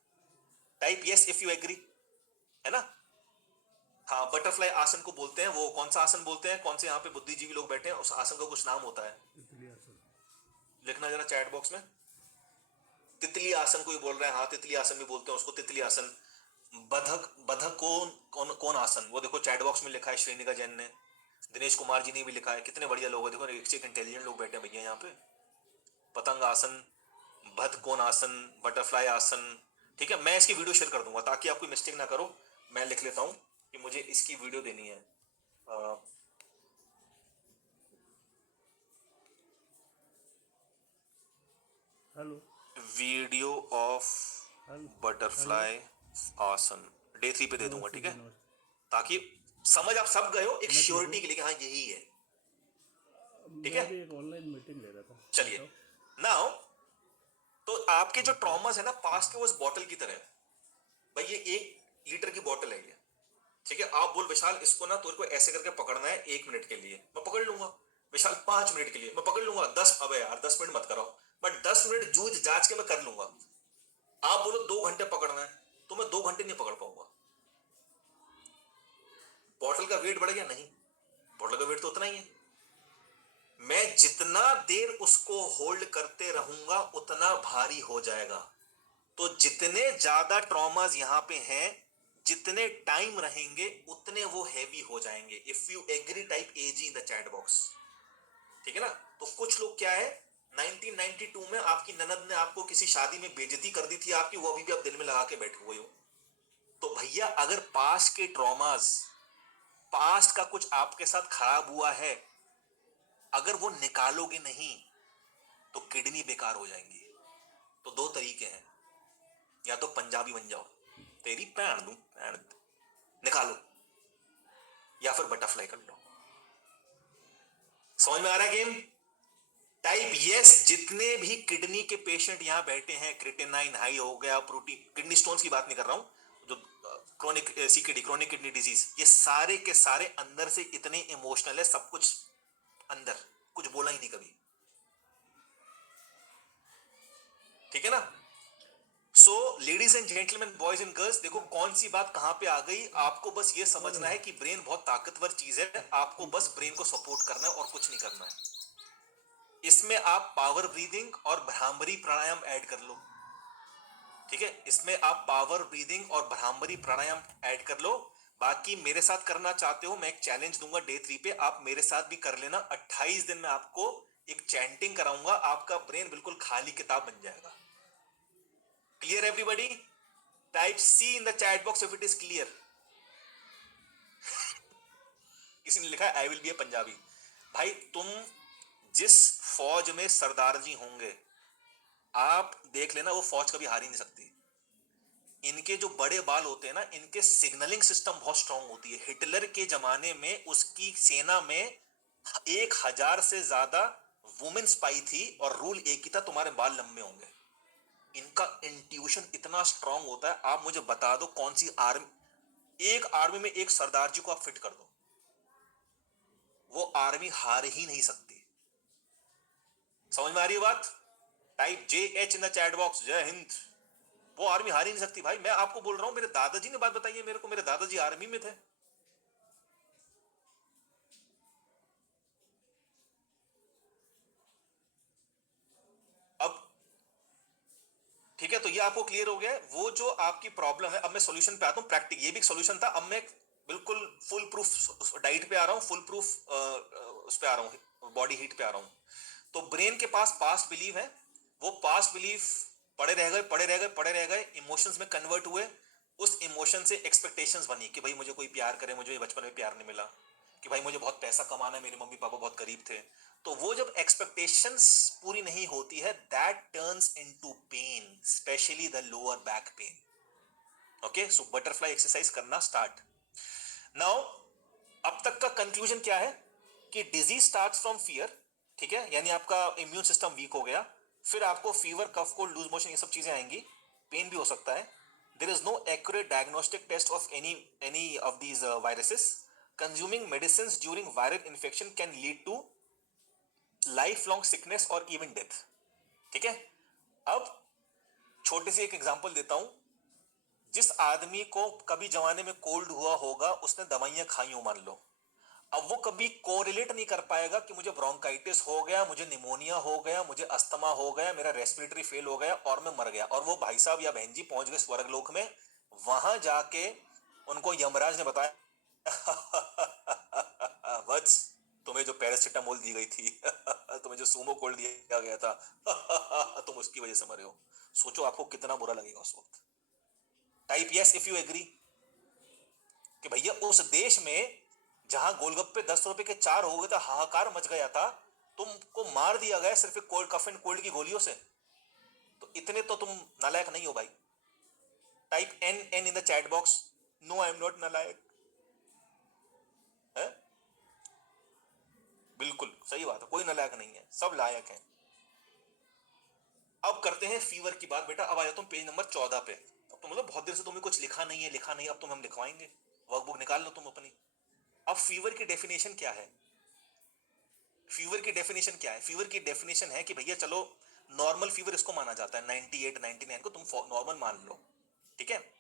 Type yes if you agree, है ना। हाँ, बटरफ्लाई आसन को बोलते हैं। वो कौन सा आसन बोलते हैं, कौन से यहाँ पे बुद्धिजीवी लोग बैठे हैं, उस आसन का कुछ नाम होता है, लिखना जरा चैट बॉक्स में। तितली आसन कोई बोल रहा है, हाँ तितली आसन भी बोलते हैं उसको, तितली आसन। बधक, बधक कौन आसन, वो देखो चैट बॉक्स में लिखा है, श्रेनिका जैन ने, दिनेश कुमार जी ने भी लिखा है। कितने बढ़िया लोग हैं, देखो एक इंटेलिजेंट लोग बैठे हैं भैया यहाँ पे। पतंग आसन, भद कोण आसन, बटरफ्लाई आसन। ठीक है, मैं इसकी वीडियो शेयर कर दूंगा ताकि आप कोई मिस्टेक ना करो। मैं लिख लेता हूं कि मुझे इसकी वीडियो देनी है। Hello, video of hello, butterfly आसन डे 3 पे दे दूंगा, नमस्ते ठीक जी, है। नमस्ते। ताकि समझ आप सब गए हो, एक मैं ठीक हूँ। श्योरिटी के लिए कि हाँ यही है, ठीक मैं है। अभी एक ऑनलाइन मीटिंग ले रहा था, चलिए, बताओ। नाउ तो आपके जो बताओ। ट्रॉमास है ना पास्ट के, वो इस बॉटल की तरह है। भाई ये 1 लीटर की बॉटल है ये, ठीक है। आप बोल विशाल इसको ना तेरे को ऐसे करके पकड़ना है 1 मिनट के लिए, मैं पकड़ लूंगा। विशाल 5 मिनट के लिए मैं पकड़ लूंगा। 10, अबे यार 10 मिनट मत कराओ, बट 10 मिनट जूझ जांच के मैं कर लूंगा। आप बोलो 2 घंटे पकड़ना है, तो मैं 2 घंटे नहीं पकड़ पाऊंगा। बॉटल का वेट बढ़ गया? नहीं, बॉटल का वेट तो उतना ही है। मैं जितना देर उसको होल्ड करते रहूंगा उतना भारी हो जाएगा। तो जितने ज्यादा ट्रॉमास यहां पे हैं, जितने टाइम रहेंगे उतने वो हैवी हो जाएंगे। If you agree type AG in the chat box, ठीक है ना। तो कुछ लोग क्या है, 1992 में आपकी ननद ने आपको किसी शादी में बेइज्जती कर दी थी आपकी, वो अभी भी आप दिल में लगा के बैठे हुए हो। तो भैया अगर पास्ट के ट्रॉमास, पास्ट का कुछ आपके साथ खराब हुआ है, अगर वो निकालोगे नहीं तो किडनी बेकार हो जाएंगी। तो 2 तरीके हैं, या तो पंजाबी बन जाओ, तेरी पैण दूं पैण, निकालो, या फिर बटरफ्लाई कर लो। समझ में आ रहा है गेम? टाइप यस जितने भी किडनी के पेशेंट यहां बैठे हैं, क्रिटेनाइन हाई हो गया, प्रोटीन, किडनी स्टोन्स की बात नहीं कर रहा हूं, जो chronic CKD, chronic kidney disease, ये सारे के सारे अंदर से इतने इमोशनल है, सब कुछ अंदर, कुछ बोला ही नहीं कभी, ठीक है ना। सो ladies and gentleman, boys and girls, देखो कौन सी बात कहां पे आ गई। आपको बस ये समझना है कि ब्रेन बहुत ताकतवर चीज है, आपको बस ब्रेन को सपोर्ट करना है और कुछ नहीं करना है। इसमें आप पावर ब्रीदिंग और भ्रामरी प्राणायाम ऐड कर लो, ठीक है। इसमें आप पावर ब्रीदिंग और भ्रामरी प्राणायाम ऐड कर लो। बाकी मेरे साथ करना चाहते हो, मैं एक चैलेंज दूंगा डे 3 पे, आप मेरे साथ भी कर लेना। 28 दिन में आपको एक चैंटिंग कराऊंगा, आपका ब्रेन बिल्कुल खाली किताब बन जाएगा। Clear everybody? Type C in the chat box if it is clear. किसी ने लिखा है I will be a Punjabi. भाई तुम जिस फौज में सरदार जी होंगे, आप देख लेना वो फौज कभी हार ही नहीं सकती। इनके जो बड़े बाल होते हैं ना, इनके सिग्नलिंग सिस्टम बहुत स्ट्रांग होती है। हिटलर के जमाने में उसकी सेना में 1000 से ज्यादा वुमेन स्पाई थी और रूल एक ही था, तुम्हारे बाल लंबे होंगे। इनका इंट्यूशन इतना स्ट्रांग होता है। आप मुझे बता दो कौन सी आर्मी, एक आर्मी में एक सरदार जी को आप फिट कर दो, वो आर्मी हार ही नहीं सकती। समझ में आ रही है बात? Type JH in the chat box, जय हिंद। वो आर्मी हार ही नहीं सकती भाई। मैं आपको बोल रहा हूं, मेरे दादाजी ने बात बताई है मेरे को, मेरे दादाजी आर्मी में थे। अब ठीक है, तो ये आपको क्लियर हो गया है वो जो आपकी प्रॉब्लम है। अब मैं सॉल्यूशन पे आता हूं, प्रैक्टिक, ये भी एक सॉल्यूशन था। अब मैं बिल्कुल फुल प्रूफ डाइट पे आ रहा हूं, फुल प्रूफ उस पे आ रहा हूं, बॉडी हीट पे आ रहा हूं। तो ब्रेन के पास पास्ट बिलीव है, वो पास्ट बिलीफ पड़े रह गए, पड़े रह गए, पड़े रह गए, इमोशंस में कन्वर्ट हुए। उस इमोशन से एक्सपेक्टेशंस बनी कि भाई मुझे कोई प्यार करे, मुझे बचपन में प्यार नहीं मिला, कि भाई मुझे बहुत पैसा कमाना है, मेरे मम्मी पापा बहुत गरीब थे। तो वो जब एक्सपेक्टेशंस पूरी नहीं होती है, that turns into pain, specially the lower back pain. Okay, so butterfly exercise करना स्टार्ट नाउ। अब तक का कंक्लूजन क्या है कि डिजीज स्टार्ट्स फ्रॉम फियर, ठीक है, यानी आपका इम्यून सिस्टम वीक हो गया, फिर आपको fever, cough, cold, loose motion, ये सब चीजें आएंगी, पेन भी हो सकता है। There is no accurate diagnostic test of any of these viruses. Consuming medicine during viral infection can lead to life long sickness और इवन डेथ। ठीक है, अब छोटे से एक एग्जांपल देता हूं। जिस आदमी को कभी जमाने में कोल्ड हुआ होगा, उसने दवाइयां खाई हो मान लो, अब वो कभी कोरिलेट नहीं कर पाएगा कि मुझे ब्रोंकाइटिस हो गया, मुझे निमोनिया हो गया, मुझे अस्थमा हो गया, मेरा रेस्पिरेटरी फेल हो गया और मैं मर गया, और वो भाई साहब या बहन जी पहुंच गए स्वर्गलोक में। वहां जाके उनको यमराज ने बताया वत्स, तुम्हें जो पैरासिटामोल दी गई थी तुम्हें जो सूमो कोल्ड दिया गया था तुम उसकी वजह से मरे हो। सोचो आपको कितना बुरा लगेगा उस वक्त। Type yes if you agree कि भैया उस देश में जहां गोलगप्पे 10 रुपए के 4 हो गए थे, हाहाकार मच गया था, तुमको मार दिया गया सिर्फ एक कोल्ड कफ एंड कोल्ड की गोलियों से। तो इतने तो तुम नालायक नहीं हो भाई। Type N N in the chat box, no I am not नालायक है। बिल्कुल सही बात है, कोई नालायक नहीं है, सब लायक हैं। अब करते हैं फीवर की बात। बेटा अब आया तुम पेज नंबर 14 पे। अब तो मतलब बहुत देर से तुम्हें कुछ लिखा नहीं है, लिखा नहीं, अब तुम हम लिखवाएंगे, वर्कबुक निकाल लो तुम अपनी। अब फीवर की डेफिनेशन क्या है? फीवर की डेफिनेशन क्या है? फीवर की डेफिनेशन है कि भैया चलो नॉर्मल फीवर इसको माना जाता है, 98 99 को तुम नॉर्मल मान लो, ठीक है।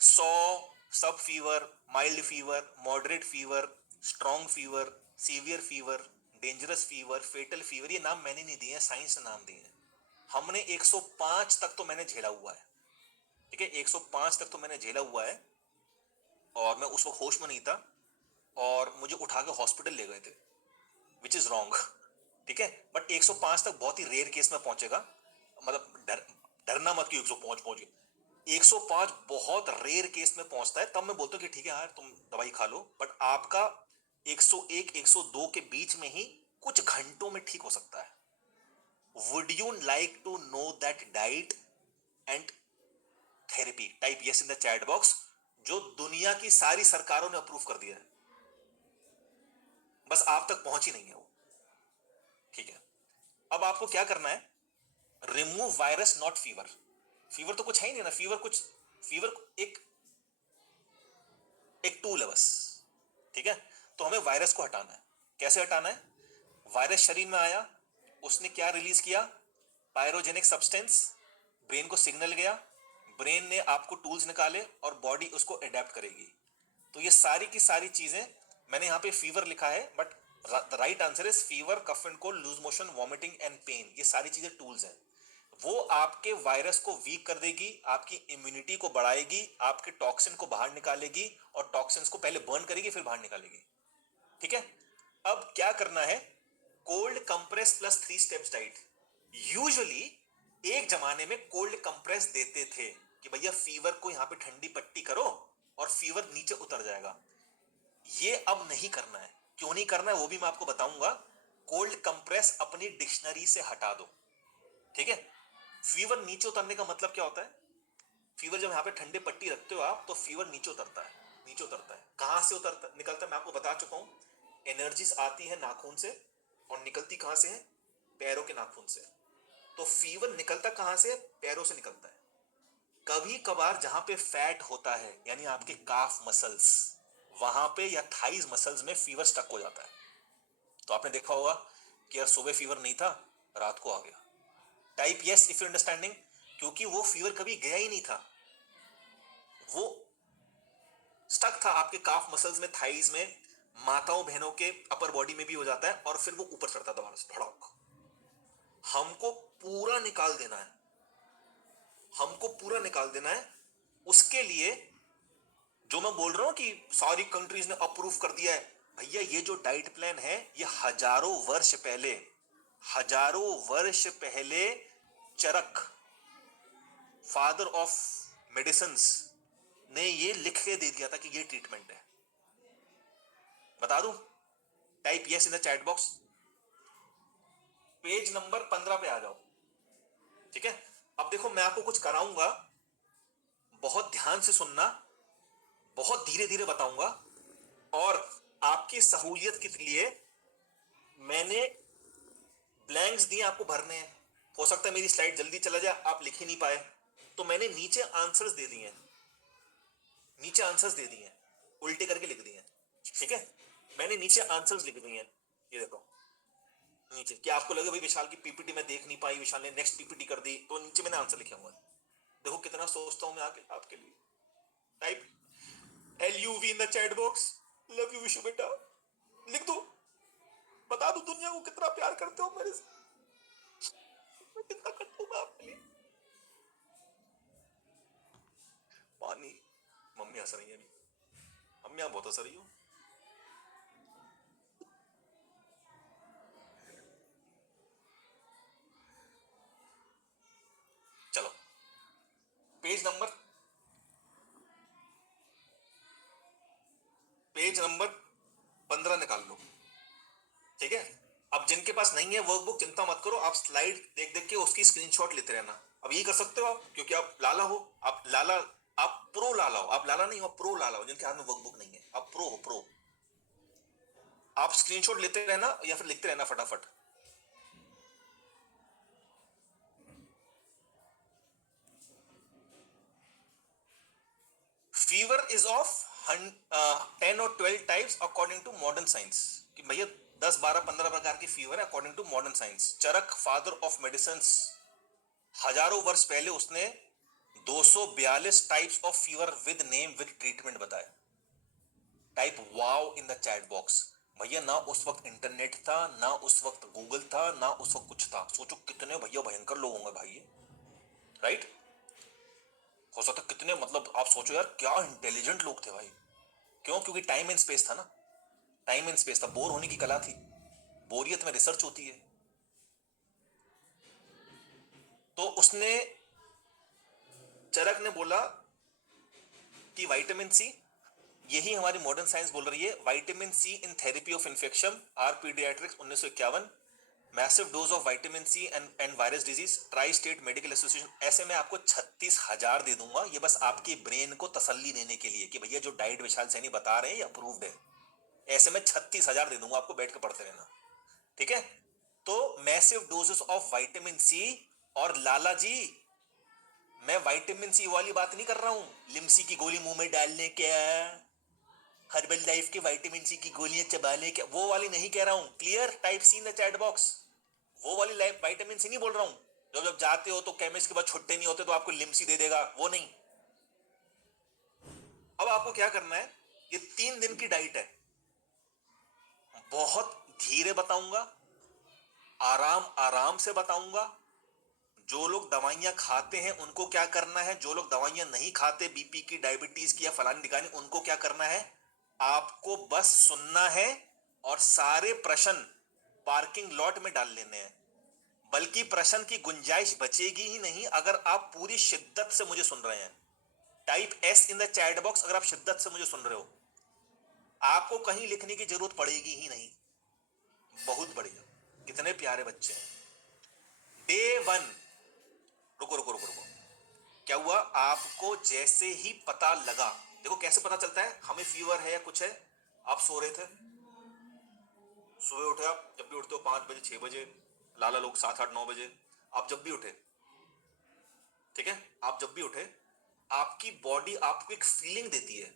100 sub fever, mild fever, moderate fever, strong fever, severe fever, dangerous fever, fatal fever, ये नाम मैंने नहीं दिए हैं, साइंस ने नाम दिए हैं। हमने 105 तक तो मैंने झेला हुआ है, ठीक है, 105 तक तो मैंने झेला हुआ है, और मैं उस वक्त होश में नहीं था, और मुझे उठा के हॉस्पिटल ले गए थे, विच इज रॉन्ग, ठीक है। बट 105 तक बहुत ही रेयर केस में पहुंचेगा, मतलब डरना मत कि 105 पहुंच गए। 105 बहुत रेयर केस में पहुंचता है, तब मैं बोलता हूं कि ठीक है यार तुम दवाई खा लो, बट आपका 101 102 के बीच में ही कुछ घंटों में ठीक हो सकता है। Would you like to know that diet and therapy? Type yes in the chat box, जो दुनिया की सारी सरकारों ने अप्रूव कर दिया है, बस आप तक पहुंच ही नहीं है वो, ठीक है। अब आपको क्या करना है? Remove virus not fever. Fever तो कुछ है ही नहीं ना, फीवर एक एक टूल है बस, ठीक है। तो हमें वायरस को हटाना है। कैसे हटाना है? वायरस शरीर में आया, उसने क्या रिलीज किया? पायरोजेनिक सब्सटेंस, ब्रेन को सिग्नल गया, ब्रेन ने आपको टूल्स निकाले और बॉडी उसको अडेप्ट करेगी। तो ये सारी की सारी चीजें, मैंने यहां पे फीवर लिखा है, but the right answer is fever, cough and cold, loose motion, vomiting and pain. ये सारी चीजें टूल्स हैं। वो आपके वायरस को वीक कर देगी, आपकी इम्यूनिटी को बढ़ाएगी, आपके टॉक्सिन को बाहर निकालेगी, और टॉक्सिन्स को पहले बर्न करेगी फिर बाहर निकालेगी, ठीक है। अब क्या करना है? Cold compress plus 3 steps diet. Usually एक जमाने में कोल्ड कंप्रेस देते थे कि भैया फीवर को यहां पे ठंडी पट्टी करो और फीवर नीचे उतर जाएगा। ये अब नहीं करना है। क्यों नहीं करना है वो भी मैं आपको बताऊंगा। कोल्ड कंप्रेस अपनी डिक्शनरी से हटा दो, ठीक है। फीवर नीचे उतरने का मतलब क्या होता है? फीवर जब यहां पे ठंडे पट्टी रखते हो आप, तो फीवर नीचे उतरता है। नीचे उतरता है, कहां से उतरता निकलता है मैं आपको बता चुका हूं। एनर्जीज आती है नाखून से, और निकलती कहां से है? पैरों के नाखून से। तो फीवर निकलता कहां से? पैरों से निकलता है। कभी कभार जहां पे फैट होता है, यानी आपके काफ मसल्स, वहां पे या थाइज मसल्स में फीवर स्टक हो जाता है। तो आपने देखा होगा कि यार सुबह फीवर नहीं था, रात को आ गया। Type yes if you understanding, क्योंकि वो फीवर कभी गया ही नहीं था, वो स्टक था आपके काफ मसल्स में, थाइज में, माताओं बहनों के अपर बॉडी में भी हो जाता है, और फिर वो ऊपर चढ़ता दोबारा से भड़क। हमको पूरा निकाल देना है, हमको पूरा निकाल देना है। उसके लिए जो मैं बोल रहा हूं कि सारी कंट्रीज ने अप्रूव कर दिया है, भैया ये जो डाइट प्लान है, ये हजारों वर्ष पहले चरक, फादर ऑफ मेडिसिन्स ने ये लिख के दे दिया था कि ये ट्रीटमेंट है। बता दूं? Type yes in the chat box. Page number 15 पे आ जाओ। ठीक है, अब देखो मैं आपको कुछ कराऊंगा, बहुत ध्यान से सुनना, बहुत धीरे धीरे बताऊंगा, और आपकी सहूलियत के लिए मैंने ब्लैंक्स दिए आपको भरने हैं। हो सकता है मेरी स्लाइड जल्दी चला जाए, आप लिख ही नहीं पाए, तो मैंने नीचे आंसर्स दे दिए हैं, नीचे आंसर्स दे दिए हैं, उल्टे करके लिख दिए हैं। ठीक है, मैंने नीचे आंसर्स लिख दिए हैं, ये देखो नीचे। क्या आपको लगे भाई विशाल की पीपीटी में देख नहीं पाई, विशाल ने नेक्स्ट पीपीटी कर दी, तो नीचे मैंने आंसर लिखे हुए हैं। देखो कितना सोचता हूं मैं आपके लिए। Type LUV in the chat box, love you Vishu बेटा, लिख दो, बता दो दुनिया को कितना प्यार करते हो मेरे से, मैं कितना करता हूं आपके लिए। पानी, मम्मी हंस रही है अभी, मम्मी आप बहुत हंस रही हो। चलो पेज नंबर 15 निकाल लो। ठीक है, अब जिनके पास नहीं है वर्कबुक, चिंता मत करो, आप स्लाइड देख देख के उसकी स्क्रीनशॉट लेते रहना। अब ये कर सकते हो आप, क्योंकि आप लाला हो, आप प्रो लाला हो, आप लाला नहीं हो, आप प्रो लाला हो, जिनके हाथ में वर्कबुक नहीं है, आप प्रो हो, प्रो। आप स्क्रीनशॉट लेते रहना या फिर लिखते रहना फटाफट। फीवर इज ऑफ 10 और 12 types according to modern science. कि भैया 10, 12, 15 प्रकार की फीवर है according to modern science. Charak father of medicine हजारों वर्ष पहले उसने 242 types of fever with name with treatment बताया। Type wow in the chat box. भैया ना उस वक्त इंटरनेट था, ना उस वक्त गूगल था, ना उस वक्त कुछ था। सोचो कितने भैया भयंकर लोग होंगे भाई ये, राइट? हो सकता कितने, मतलब आप सोचो यार क्या इंटेलिजेंट लोग थे भाई। क्यों? क्योंकि टाइम एंड स्पेस था ना, टाइम एंड स्पेस था, बोर होने की कला थी, बोरियत में रिसर्च होती है। तो उसने, चरक ने बोला कि विटामिन सी, यही हमारी मॉडर्न साइंस बोल रही है, vitamin C in therapy of infection, R paediatrics 1951, massive dose of vitamin C and virus disease, tri state medical association. ऐसे में आपको 36,000 दे दूंगा, ये बस आपके ब्रेन को तसल्ली देने के लिए कि भैया जो डाइट विशाल सैनी बता रहे हैं ये अप्रूव्ड है। ऐसे में 36,000 दे दूंगा आपको, बैठ के पढ़ते रहना। ठीक है, तो massive doses of vitamin C. और लाला जी, मैं विटामिन सी वाली बात नहीं कर रहा हूं, लिमसी की गोली मुंह में डालने क्या, हर्बल लाइफ के विटामिन सी की गोलियां चबाने क्या, वो वाली नहीं कह रहा हूं। Clear? Type C in the chat box. वो वाली लाइफ विटामिन सी नहीं बोल रहा हूं, जब जाते हो तो केमिस्ट के बाद छुट्टे नहीं होते तो आपको लिमसी दे देगा, वो नहीं। अब आपको क्या करना है, ये 3 दिन की डाइट है, बहुत धीरे बताऊंगा, आराम आराम से बताऊंगा। जो लोग दवाइयां खाते हैं उनको क्या करना है, जो लोग दवाइयां नहीं खाते, बीपी की, डायबिटीज की या फलानी ढिकानी, उनको क्या करना है, आपको बस सुनना है और सारे प्रश्न पार्किंग लॉट में डाल लेने हैं। बल्कि प्रश्न की गुंजाइश बचेगी ही नहीं अगर आप पूरी शिद्दत से मुझे सुन रहे हैं। Type S in the chat box अगर आप शिद्दत से मुझे सुन रहे हो, आपको कहीं लिखने की जरूरत पड़ेगी ही नहीं। बहुत बढ़िया, कितने प्यारे बच्चे हैं। डे 1, रुको रुको रुको रुको, क्या हुआ? आपको जैसे ही पता लगा, देखो कैसे पता चलता है हमें फीवर है या कुछ है। आप सो रहे थे, सुबह उठे, आप जब भी उठते हो 5 बजे 6 बजे, लाला लोग 7 8 9 बजे, आप जब भी उठे, ठीक है, आप जब भी उठे, आपकी बॉडी आपको एक फीलिंग देती है,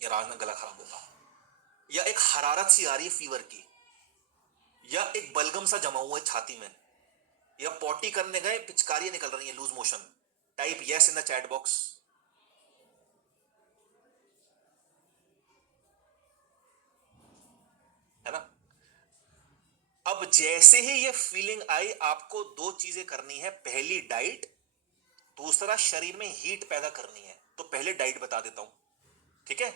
यार आज ना गला खराब होगा, या एक हरारत सी आ रही है फीवर की, या एक बलगम सा जमा हुआ है छाती में, या पॉटी करने गए पिचकारियां निकल रही है, loose motion. Type yes in the chat box. है ना? अब जैसे ही ये फीलिंग आई, आपको 2 चीजें करनी है, पहली डाइट, दूसरा शरीर में हीट पैदा करनी है। तो पहले डाइट बता देता हूं, ठीक है?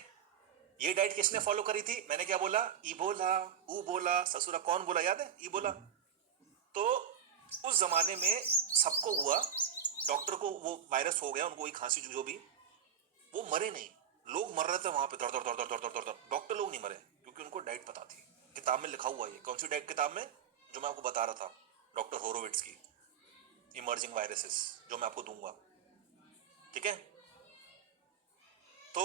ये डाइट किसने फॉलो करी थी? मैंने क्या बोला? इबोला, ऊ बोला, ससुरा कौन बोला, याद है? इबोला। तो उस जमाने में सबको हुआ, डॉक्टर को वो वायरस हो गया, उनको वही खांसी जो भी, वो मरे नहीं, लोग मर रहे थे वहां पे, दर दर दर दर दर दर दर, डॉक्टर लोग नहीं मरे क्योंकि उनको डाइट पता थी। किताब में लिखा हुआ है, कौन सी डाइट किताब में, जो मैं आपको बता रहा था, डॉक्टर होरोविट्स की, इमर्जिंग वायरसेस, जो मैं आपको दूंगा, ठीक है। तो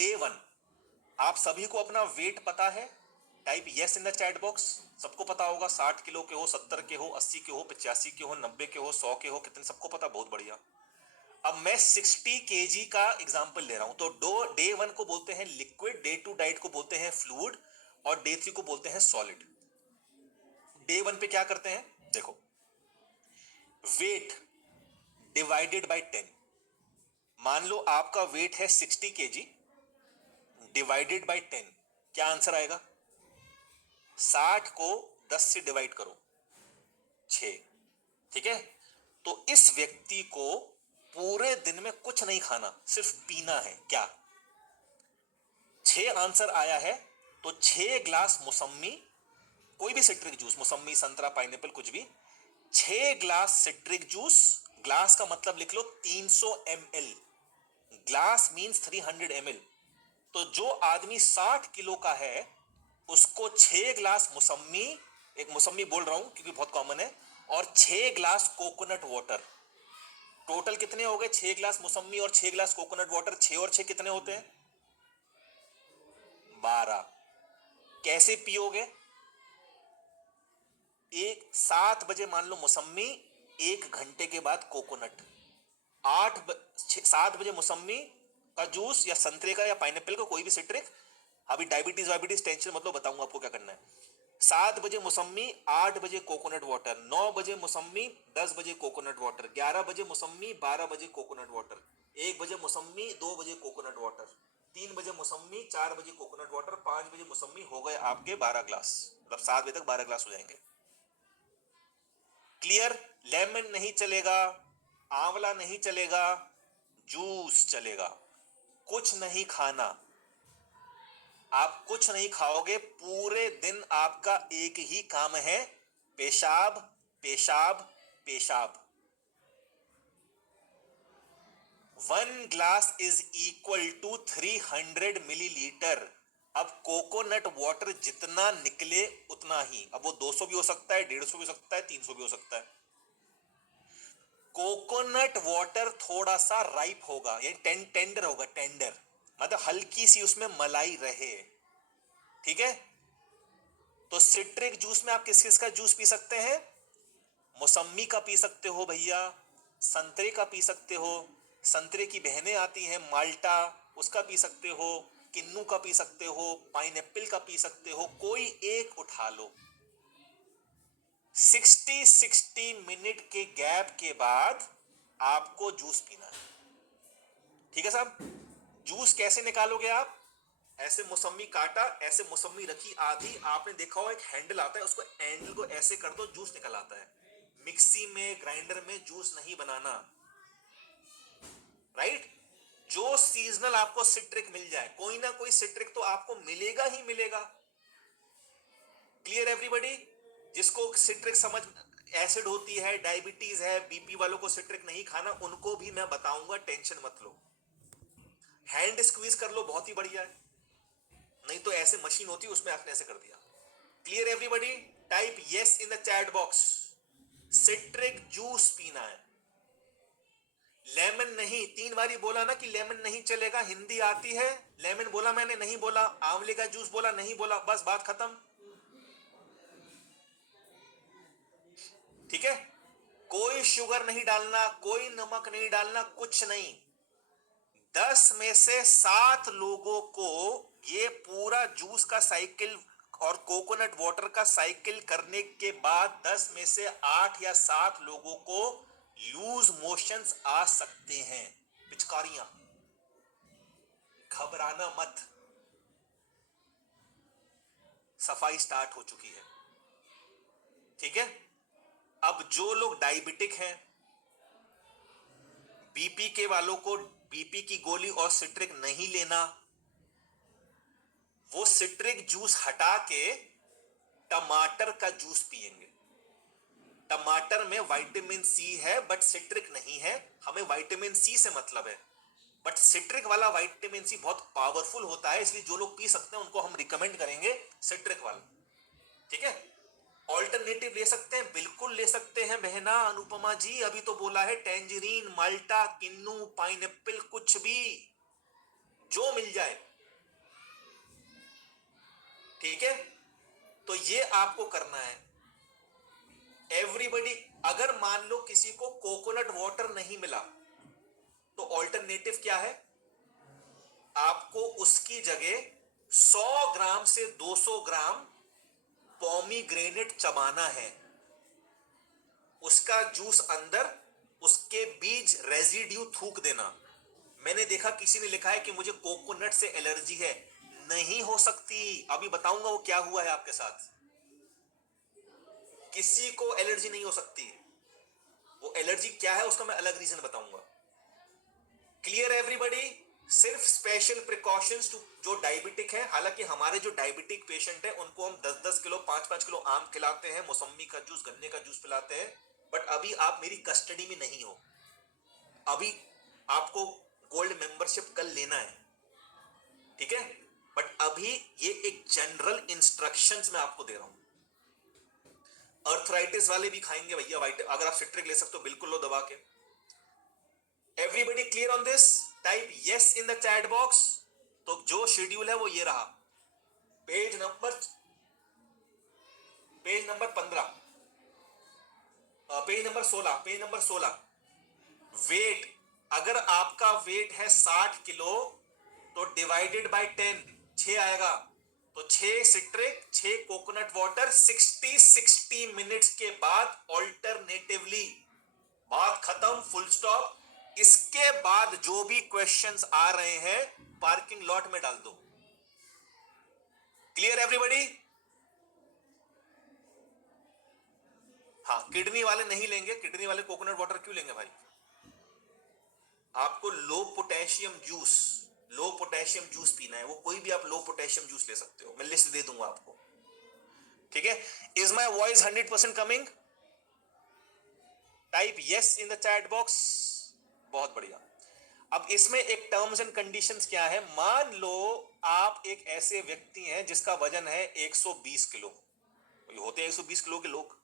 डे 1 आप सभी को अपना वेट पता है, type yes in the chat box. सबको पता होगा, 60 किलो के हो, 70 के हो, 80 के हो, 85 के हो, 90 के हो, 100 के हो, कितने, सबको पता, बहुत बढ़िया। अब मैं 60 केजी का एग्जांपल ले रहा हूं। तो डे 1 को बोलते हैं लिक्विड, डे 2 डाइट को बोलते हैं फ्लूइड, और डे 3 को बोलते हैं सॉलिड। डे 1 पे क्या करते हैं, देखो, वेट डिवाइडेड बाय 10। मान लो आपका वेट है 60 केजी, डिवाइडेड बाय 10, क्या आंसर आएगा? 60 को 10 से डिवाइड करो, 6, ठीक है। तो इस व्यक्ति को पूरे दिन में कुछ नहीं खाना, सिर्फ पीना है, क्या? 6 आंसर आया है, तो 6 ग्लास मौसमी, कोई भी सिट्रिक जूस, मौसमी, संतरा, पाइनएप्पल, कुछ भी, 6 ग्लास सिट्रिक जूस, ग्लास का मतलब लिख लो 300 ml, ग्लास मींस 300 ml। तो जो आदमी 60 किलो का है, उसको 6 ग्लास मौसमी, एक मौसमी बोल रहा हूं क्योंकि बहुत कॉमन है, और 6 ग्लास कोकोनट वाटर, टोटल कितने हो गए? 6 ग्लास मौसमी और 6 ग्लास कोकोनट वाटर, 6 और 6 कितने होते हैं? 12। कैसे पियोगे? 7 बजे मान लो मौसमी, 1 घंटे के बाद कोकोनट, 7 बजे मौसमी का जूस या संतरे का या पाइनएप्पल का, कोई भी सिट्रिक। अभी डायबिटीज वाइबिटीज टेंशन मतलब, बताऊंगा आपको क्या करना है। 7 बजे मौसमी, 8 बजे कोकोनट वाटर, 9 बजे मौसमी, 10 बजे कोकोनट वाटर, 11 बजे मौसमी, 12 बजे कोकोनट वाटर, 1 बजे मौसमी, 2 बजे कोकोनट वाटर, 3 बजे मौसमी, 4 बजे कोकोनट वाटर, 5 बजे मौसमी, हो गए आपके 12 ग्लास, मतलब 7 बजे तक 12 ग्लास हो जाएंगे। क्लियर? लेमन नहीं चलेगा, आंवला नहीं चलेगा, जूस चलेगा। कुछ नहीं खाना, आप कुछ नहीं खाओगे, पूरे दिन आपका एक ही काम है, पेशाब पेशाब पेशाब। 1 glass is equal to 300 millilitre. अब कोकोनट वाटर जितना निकले उतना ही, अब वो 200 भी हो सकता है, 150 भी हो सकता है, 300 भी हो सकता है। कोकोनट वाटर थोड़ा सा राइप होगा, यानी टेंडर होगा, टेंडर मतलब हल्की सी उसमें मलाई रहे, ठीक है। तो सिट्रिक जूस में आप किस किस का जूस पी सकते हैं? मौसम्मी का पी सकते हो भैया, संतरे का पी सकते हो, संतरे की बहनें आती हैं माल्टा, उसका पी सकते हो, किन्नू का पी सकते हो, पाइनएप्पल का पी सकते हो, कोई एक उठा लो। 60 मिनट के गैप के बाद आपको जूस पीना है, ठीक है साहब। जूस कैसे निकालोगे आप? ऐसे मौसमी काटा, ऐसे मौसमी रखी आधी, आपने देखा हो एक हैंडल आता है, उसको हैंडल को ऐसे कर दो, जूस निकल आता है। मिक्सी में, ग्राइंडर में जूस नहीं बनाना, राइट। जो सीजनल आपको सिट्रिक मिल जाए, कोई ना कोई सिट्रिक तो आपको मिलेगा ही मिलेगा। Clear everybody? जिसको सिट्रिक समझ, एसिड होती है, डायबिटीज है, बीपी वालों को सिट्रिक नहीं खाना, उनको भी मैं बताऊंगा, टेंशन मत लो। हैंड स्क्वीज कर लो, बहुत ही बढ़िया है, नहीं तो ऐसे मशीन होती है उसमें आपने ऐसे कर दिया। Clear everybody? Type yes in the chat box. Citric juice पीना है, लेमन नहीं। 3 बारी बोला ना कि लेमन नहीं चलेगा, हिंदी आती है, लेमन बोला मैंने, नहीं बोला, आंवले का जूस बोला, नहीं बोला, बस बात खत्म, ठीक है। कोई शुगर नहीं डालना, कोई नमक नहीं डालना, कुछ नहीं। 10 में से 7 लोगों को ये पूरा जूस का साइकिल और कोकोनट वाटर का साइकिल करने के बाद 10 में से 8 या 7 लोगों को लूज मोशंस आ सकते हैं, पिचकारियां। घबराना मत, सफाई स्टार्ट हो चुकी है, ठीक है। अब जो लोग डायबिटिक हैं, बीपी के वालों को बीपी की गोली और सिट्रिक नहीं लेना, वो सिट्रिक जूस हटा के टमाटर का जूस पिएंगे। टमाटर में विटामिन सी है बट सिट्रिक नहीं है, हमें विटामिन सी से मतलब है, बट सिट्रिक वाला विटामिन सी बहुत पावरफुल होता है, इसलिए जो लोग पी सकते हैं उनको हम रिकमेंड करेंगे सिट्रिक वाला। ठीक है, ऑल्टरनेटिव ले सकते हैं, बिल्कुल ले सकते हैं बहना अनुपमा जी, अभी तो बोला है टेंजरीन, माल्टा, किन्नू, पाइनएप्पल, कुछ भी जो मिल जाए। ठीक है, तो ये आपको करना है एवरीबॉडी। अगर मान लो किसी को कोकोनट वाटर नहीं मिला तो ऑल्टरनेटिव क्या है, आपको उसकी जगह 100 ग्राम से 200 ग्राम पोमीग्रेनेट चबाना है, उसका जूस अंदर, उसके बीज रेजिड्यू थूक देना। मैंने देखा किसी ने लिखा है कि मुझे कोकोनट से एलर्जी है, नहीं हो सकती, अभी बताऊंगा वो क्या हुआ है आपके साथ। किसी को एलर्जी नहीं हो सकती, वो एलर्जी क्या है उसका मैं अलग रीजन बताऊंगा। Clear everybody? सिर्फ स्पेशल प्रिकॉशंस टू जो डायबिटिक है, हालांकि हमारे जो डायबिटिक पेशेंट है उनको हम 10-10 किलो 5-5 किलो आम खिलाते हैं, मौसम्मी का जूस, गन्ने का जूस पिलाते हैं, बट अभी आप मेरी कस्टडी में नहीं हो, अभी आपको गोल्ड मेंबरशिप कल लेना है। ठीक है, बट अभी ये एक जनरल इंस्ट्रक्शंस मैं आपको दे रहा हूं। अर्थराइटिस वाले भी खाएंगे भैया अगर आप सिट्रिक ले सकते हो बिल्कुल लो दबा के। Everybody clear on this? Type yes in the chat box. तो जो शेड्यूल है वो ये रहा, page number 15, page number 16। Weight, अगर आपका वेट है 60 किलो तो डिवाइडेड बाय 10 6 आएगा, तो 6 सिट्रिक 6 कोकोनट वाटर 60 मिनट्स के बाद ऑल्टरनेटिवली, बात खत्म, फुल स्टॉप। इसके बाद जो भी क्वेश्चंस आ रहे हैं पार्किंग लॉट में डाल दो। Clear everybody? हाँ, किडनी वाले नहीं लेंगे, किडनी वाले कोकोनट वाटर क्यों लेंगे भाई? आपको लो पोटेशियम जूस पीना है, वो कोई भी आप लो पोटेशियम जूस ले सकते हो, मैं लिस्ट दे दूंगा आपको। ठीक है, is my voice 100% coming? Type yes in the chat box. बहुत बढ़िया। अब इसमें एक टर्म्स एंड कंडीशंस क्या है, मान लो आप एक ऐसे व्यक्ति हैं जिसका वजन है 120 किलो, होते हैं 120 किलो के लोग,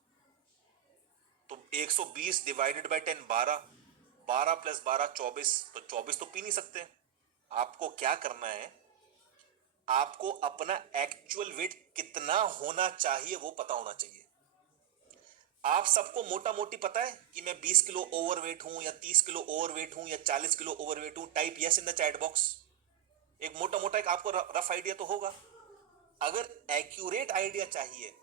तो 120 डिवाइडेड बाय 10 12, 12 प्लस 12 24, तो 24 तो पी नहीं सकते। आपको क्या करना है, आपको अपना एक्चुअल वेट कितना होना चाहिए वो पता होना चाहिए। आप सबको मोटा मोटी पता है कि मैं 20 किलो ओवरवेट हूं या 30 किलो ओवरवेट हूं या 40 किलो ओवरवेट हूं? Type yes in the chat box. एक मोटा मोटा एक आपको रफ आइडिया तो होगा। अगर एक्यूरेट आइडिया चाहिए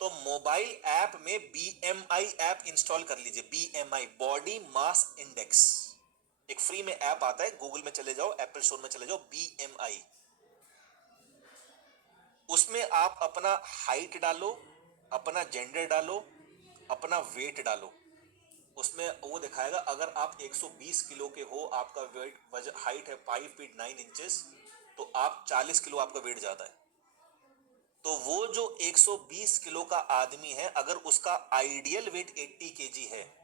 तो मोबाइल ऐप में बीएमआई ऐप इंस्टॉल कर लीजिए। बीएमआई, बॉडी मास इंडेक्स, एक फ्री में ऐप आता है, गूगल में चले जाओ, एप्पल स्टोर में चले जाओ, बीएमआई। उसमें आप अपना हाइट डालो, अपना जेंडर डालो, अपना वेट डालो, उसमें वो दिखाएगा। अगर आप 120 किलो के हो, आपका वेट हाइट है 5 फीट 9 इंचेस, तो आप 40 किलो आपका वेट ज्यादा है। तो वो जो 120 किलो का आदमी है, अगर उसका आइडियल वेट 80 केजी है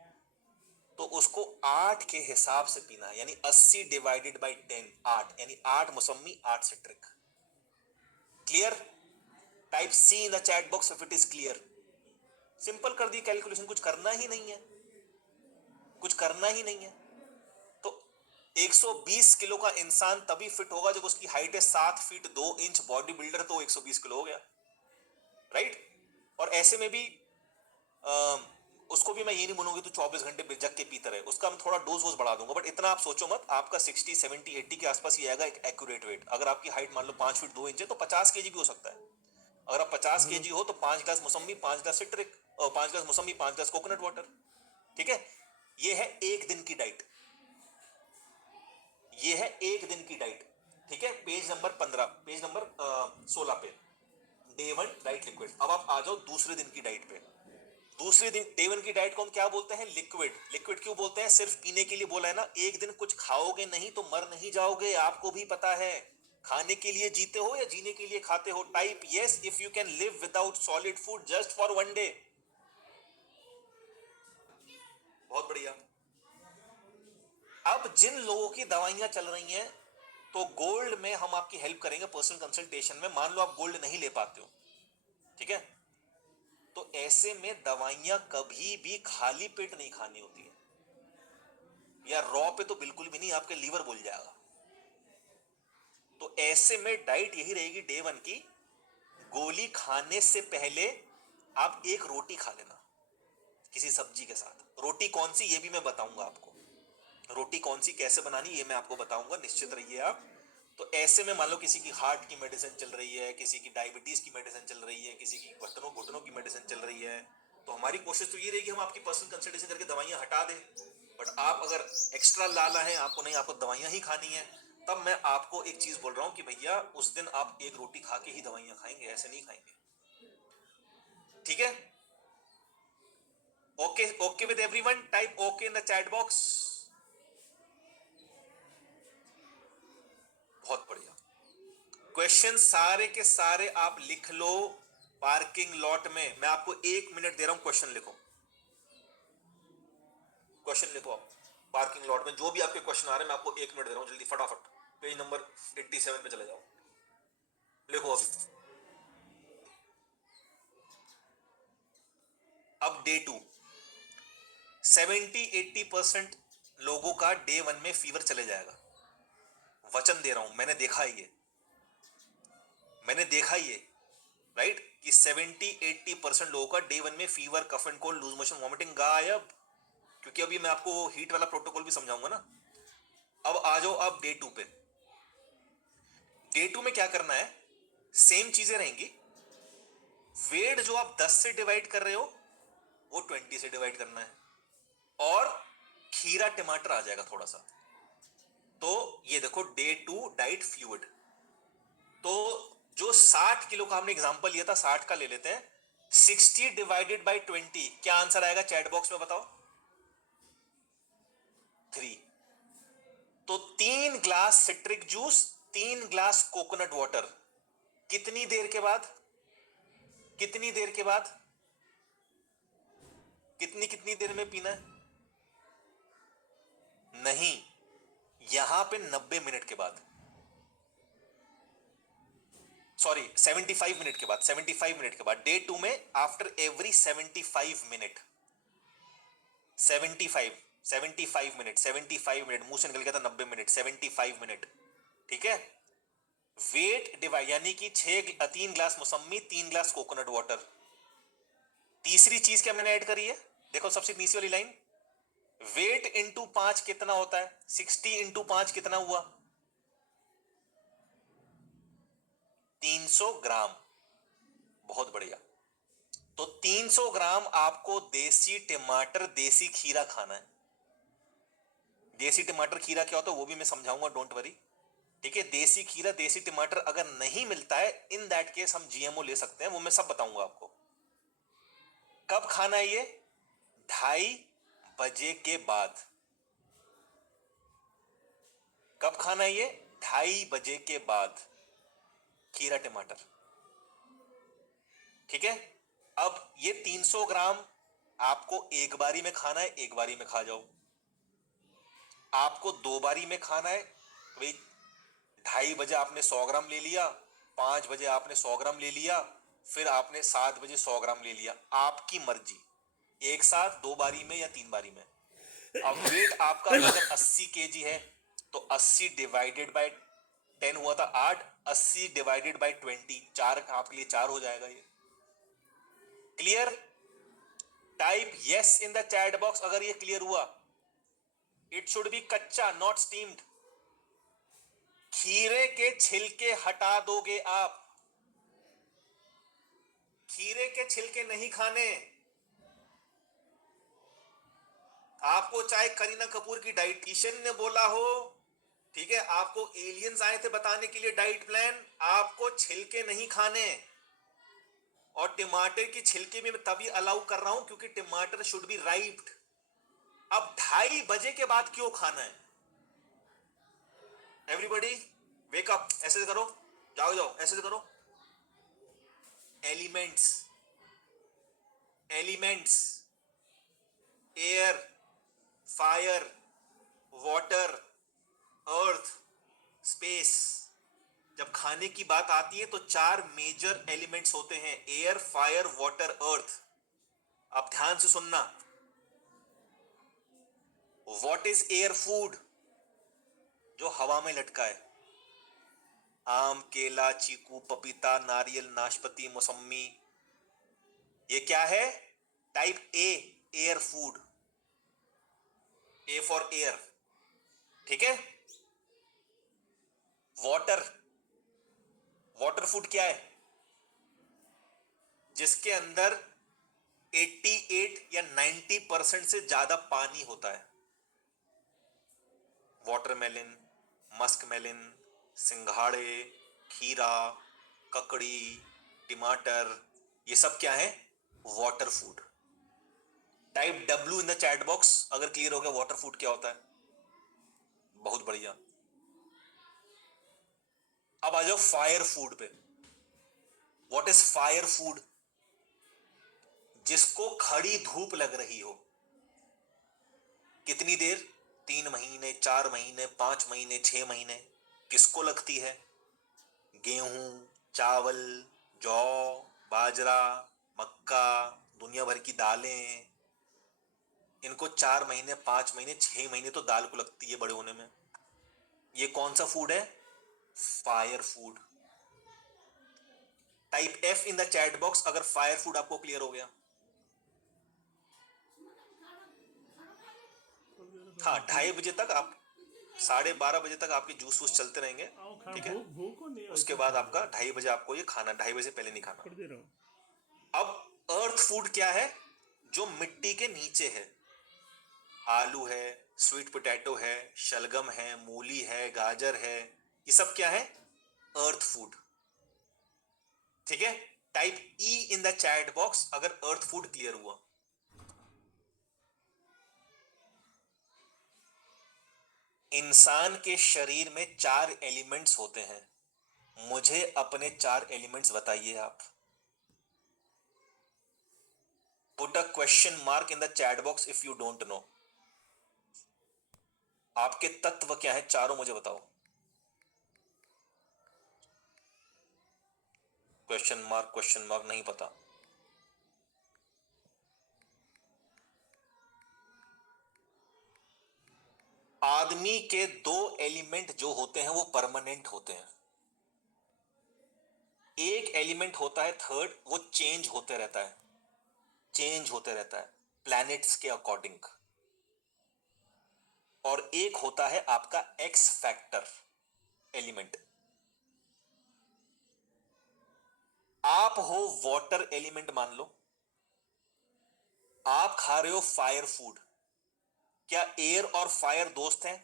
तो उसको 8 के हिसाब से पीना है, यानी 80 डिवाइडेड बाय 10 8, यानी 8 मौसमी 8 citric. Clear? Type C in the chat box if it is clear. Simple कर दी कैलकुलेशन, कुछ करना ही नहीं है, कुछ करना ही नहीं है। तो 120 किलो का इंसान तभी फिट होगा जब उसकी हाइट है 7 फीट 2 इंच, बॉडी बिल्डर, तो 120 किलो हो गया, राइट? और ऐसे में भी उसको भी मैं ये नहीं बोलूंगी तो 24 घंटे जग के पीता रहे, उसका मैं थोड़ा डोज वोज बढ़ा दूंगा, बट इतना आप सोचो मत, आपका 60 70 80 के आसपास ही आएगा एक एक्यूरेट वेट। अगर आपकी हाइट मान लो 5 फीट 2 इंच है तो 50 केजी भी हो सकता है। अगर आप 50 केजी हो तो 5 ग्लास मौसमी, 5 ग्लास सिट्रिक, और 5 ग्लास मौसमी, 5 ग्लास कोकोनट वाटर। ठीक है, ये है एक दिन की डाइट, ये है एक दिन की डाइट। ठीक है, पेज नंबर 15, पेज नंबर 16 पे, डे 1 डाइट लिक्विड। अब आप आ जाओ दूसरे दिन की डाइट पे। दूसरे दिन डे 1 की डाइट को हम क्या बोलते हैं? लिक्विड। लिक्विड क्यों बोलते हैं? सिर्फ पीने के लिए बोला है ना, एक दिन कुछ खाओगे नहीं तो मर नहीं जाओगे, आपको भी पता है। खाने के लिए जीते हो या जीने के लिए खाते हो? Type yes if you can live without solid food just for 1 day. बहुत बढ़िया। अब जिन लोगों की दवाइयां चल रही हैं, तो गोल्ड में हम आपकी हेल्प करेंगे पर्सनल कंसल्टेशन में। मान लो आप गोल्ड नहीं ले पाते हो, ठीक है, तो ऐसे में दवाइयां कभी भी खाली पेट नहीं खानी होती है, या रॉ पे तो बिल्कुल भी नहीं, आपके लीवर बोल जाएगा। तो ऐसे में डाइट यही रहेगी डे 1 की, गोली खाने से पहले आप एक रोटी खा लेना किसी सब्जी के साथ। रोटी कौन सी ये भी मैं बताऊंगा आपको, रोटी कौन सी कैसे बनानी ये मैं आपको बताऊंगा, निश्चित रहिए आप। तो ऐसे में मान लो किसी की हार्ट की मेडिसिन चल रही है, किसी की डायबिटीज की मेडिसिन चल रही है, किसी की घुटनों घुटनों की मेडिसिन चल रही है, तो हमारी कोशिश तो ये रहेगी हम आपकी पर्सनल कंसल्टेशन करके दवाइयां हटा दें। बट आप अगर एक्स्ट्रा लाला है, आपको नहीं, आपको दवाइयां ही खानी है, तब मैं आपको एक चीज बोल रहा हूं कि भैया उस दिन आप एक रोटी खा के ही दवाइयां खाएंगे, ऐसे नहीं खाएंगे, ठीक है? Okay, okay with everyone, type okay in the chat box. बहुत बढ़िया। क्वेश्चन सारे के सारे आप लिख लो पार्किंग लॉट में। मैं आपको 1 मिनट दे रहा हूं, क्वेश्चन लिखो, क्वेश्चन लिखो आप पार्किंग लॉट में। जो भी आपके क्वेश्चन आ रहे हैं मैं आपको 1 मिनट दे रहा हूं, जल्दी फटाफट पेज नंबर 87 पे चले जाओ, लिखो अभी। अब डे 2, 70-80% लोगों का डे 1 में फीवर चले जाएगा, वचन दे रहा हूं, मैंने देखा है ये, मैंने देखा ये, राइट, कि 70-80% लोगों का डे 1 में fever, cough and cold, loose motion, vomiting गायब। क्योंकि अभी मैं आपको हीट वाला प्रोटोकॉल भी समझाऊंगा ना। अब आ जाओ आप डे 2 पे। डे 2 में क्या करना है, सेम चीजें रहेंगी। वेट जो आप 10 से डिवाइड कर रहे हो वो 20 से डिवाइड करना है, और खीरा टमाटर आ जाएगा थोड़ा सा। तो ये देखो डे 2 डाइट फ्लूइड। तो जो 60 किलो का हमने एग्जांपल लिया था, 60 का ले लेते हैं, 60 डिवाइडेड बाय 20, क्या आंसर आएगा चैट बॉक्स में बताओ? 3। तो 3 glass citric juice, 3 glass coconut water, कितनी देर के बाद, कितनी देर के बाद, कितनी कितनी देर में पीना है? नहीं, यहां पे 90 मिनट के बाद, सॉरी 75 मिनट के बाद, 75 मिनट के बाद। डे 2 में after every 75 minute, 75 75 minute, 75 minute, मुंह से निकल गया था 90 मिनट, 75 मिनट, ठीक है। वेट डिवाइड, यानी कि 3 ग्लास मौसमी, 3 ग्लास कोकोनट वाटर। तीसरी चीज क्या मैंने ऐड करी है, देखो सबसे नीचे वाली लाइन, वेट इंटू 5 कितना होता है, 60 इंटू 5 कितना हुआ, 300 ग्राम। बहुत बढ़िया। तो 300 ग्राम आपको देसी टमाटर, देसी खीरा खाना है। देसी टमाटर खीरा क्या होता है वो भी मैं समझाऊंगा, डोंट वरी, ठीक है। देसी खीरा, देसी टमाटर अगर नहीं मिलता है, इन दैट केस हम जीएमओ ले सकते हैं, वो मैं सब बताऊंगा आपको। कब खाना है ये, 2:30 बजे के बाद। कब खाना है ये, 2:30 बजे के बाद, खीरा टमाटर, ठीक है। अब ये 300 ग्राम आपको एक बारी में खाना है, एक बारी में खा जाओ। आपको 2 बारी में खाना है, भाई 2:30 बजे आपने 100 ग्राम ले लिया, 5 बजे आपने 100 ग्राम ले लिया, फिर आपने 7 बजे 100 ग्राम ले लिया, आपकी मर्जी, एक साथ 2 बारी में या 3 बारी में। अब वेट आपका अगर 80 केजी है, तो 80 डिवाइडेड बाय 10 हुआ था 8, 80 डिवाइडेड बाय 20, 4 आपके लिए 4 हो जाएगा ये। Clear? Type yes in the chat box अगर ये क्लियर हुआ। इट शुड बी कच्चा, नॉट स्टीम्ड। खीरे के छिलके हटा दोगे आप, खीरे के छिलके नहीं खाने। आपको चाहे करीना कपूर की डाइटिशियन ने बोला हो, ठीक है, आपको एलियंस आए थे बताने के लिए डाइट प्लान, आपको छिलके नहीं खाने। और टमाटर की छिलके भी मैं तभी अलाउ कर रहा हूं क्योंकि टमाटर शुड बी राइप्ड। अब 2:30 बजे के बाद क्यों खाना है? एवरीबॉडी वेक अप, ऐसे से करो, जाओ जाओ, ऐसे से करो। Elements, elements, air, fire, water, earth, space. जब खाने की बात आती है तो चार मेजर एलिमेंट्स होते हैं, एयर, फायर, वाटर, अर्थ। आप ध्यान से सुनना। What is air food? जो हवा में लटका है। आम, केला, चीकू, पपीता, नारियल, नाशपाती, मौसम्मी। ये क्या है? Type A, air food. A for air. ठीक है। वाटर, वाटर फूड क्या है? जिसके अंदर 88 या 90% से ज्यादा पानी होता है। वाटरमेलन, मस्कमेलन, सिंघाड़े, खीरा, ककड़ी, टमाटर, ये सब क्या है? Water food. Type W in the chat box अगर क्लियर हो गया वाटर फूड क्या होता है। बहुत बढ़िया। अब आ जाओ फायर फूड पे। What is fire food? जिसको खड़ी धूप लग रही हो। कितनी देर? 3 महीने, 4 महीने, 5 महीने, 6 महीने। किसको लगती है? गेहूं, चावल, जौ, बाजरा, मक्का, दुनिया भर की दालें। इनको 4 महीने, 5 महीने, 6 महीने तो दाल को लगती है बड़े होने में। ये कौन सा फूड है? Fire food. Type F in the chat box अगर फायर फूड आपको क्लियर हो गया। हाँ, 2:30 बजे तक आप, 12:30 बजे तक आपके जूस वूस चलते रहेंगे। आओ खा, ठीक है। भूख को नहीं उसके बाद आपका 2:30 बजे आपको ये खाना, 2:30 बजे पहले नहीं खाना। कर दे रहा हूँ। अब अर्थ फूड क्या है? जो मिट्टी के नीचे है। आलू है, स्वीट पोटैटो है, शलगम है, मूली है, गाजर है। ये सब क्या है? अर्थ फूड। ठीक है। Type E in the chat box अगर अर्थ फूड क्लियर हुआ। इंसान के शरीर में 4 एलिमेंट्स होते हैं। मुझे अपने 4 एलिमेंट्स बताइए आप। Put a question mark in the chat box if you don't know. आपके तत्व क्या है चारों, मुझे बताओ। क्वेश्चन मार्क नहीं पता। आदमी के 2 एलिमेंट जो होते हैं वो परमानेंट होते हैं। एक एलिमेंट होता है थर्ड, वो चेंज होते रहता है। चेंज होते रहता है प्लैनेट्स के अकॉर्डिंग। और एक होता है आपका एक्स फैक्टर एलिमेंट। आप हो वाटर एलिमेंट मान लो। आप खा रहे हो फायर फूड। क्या एयर और फायर दोस्त हैं?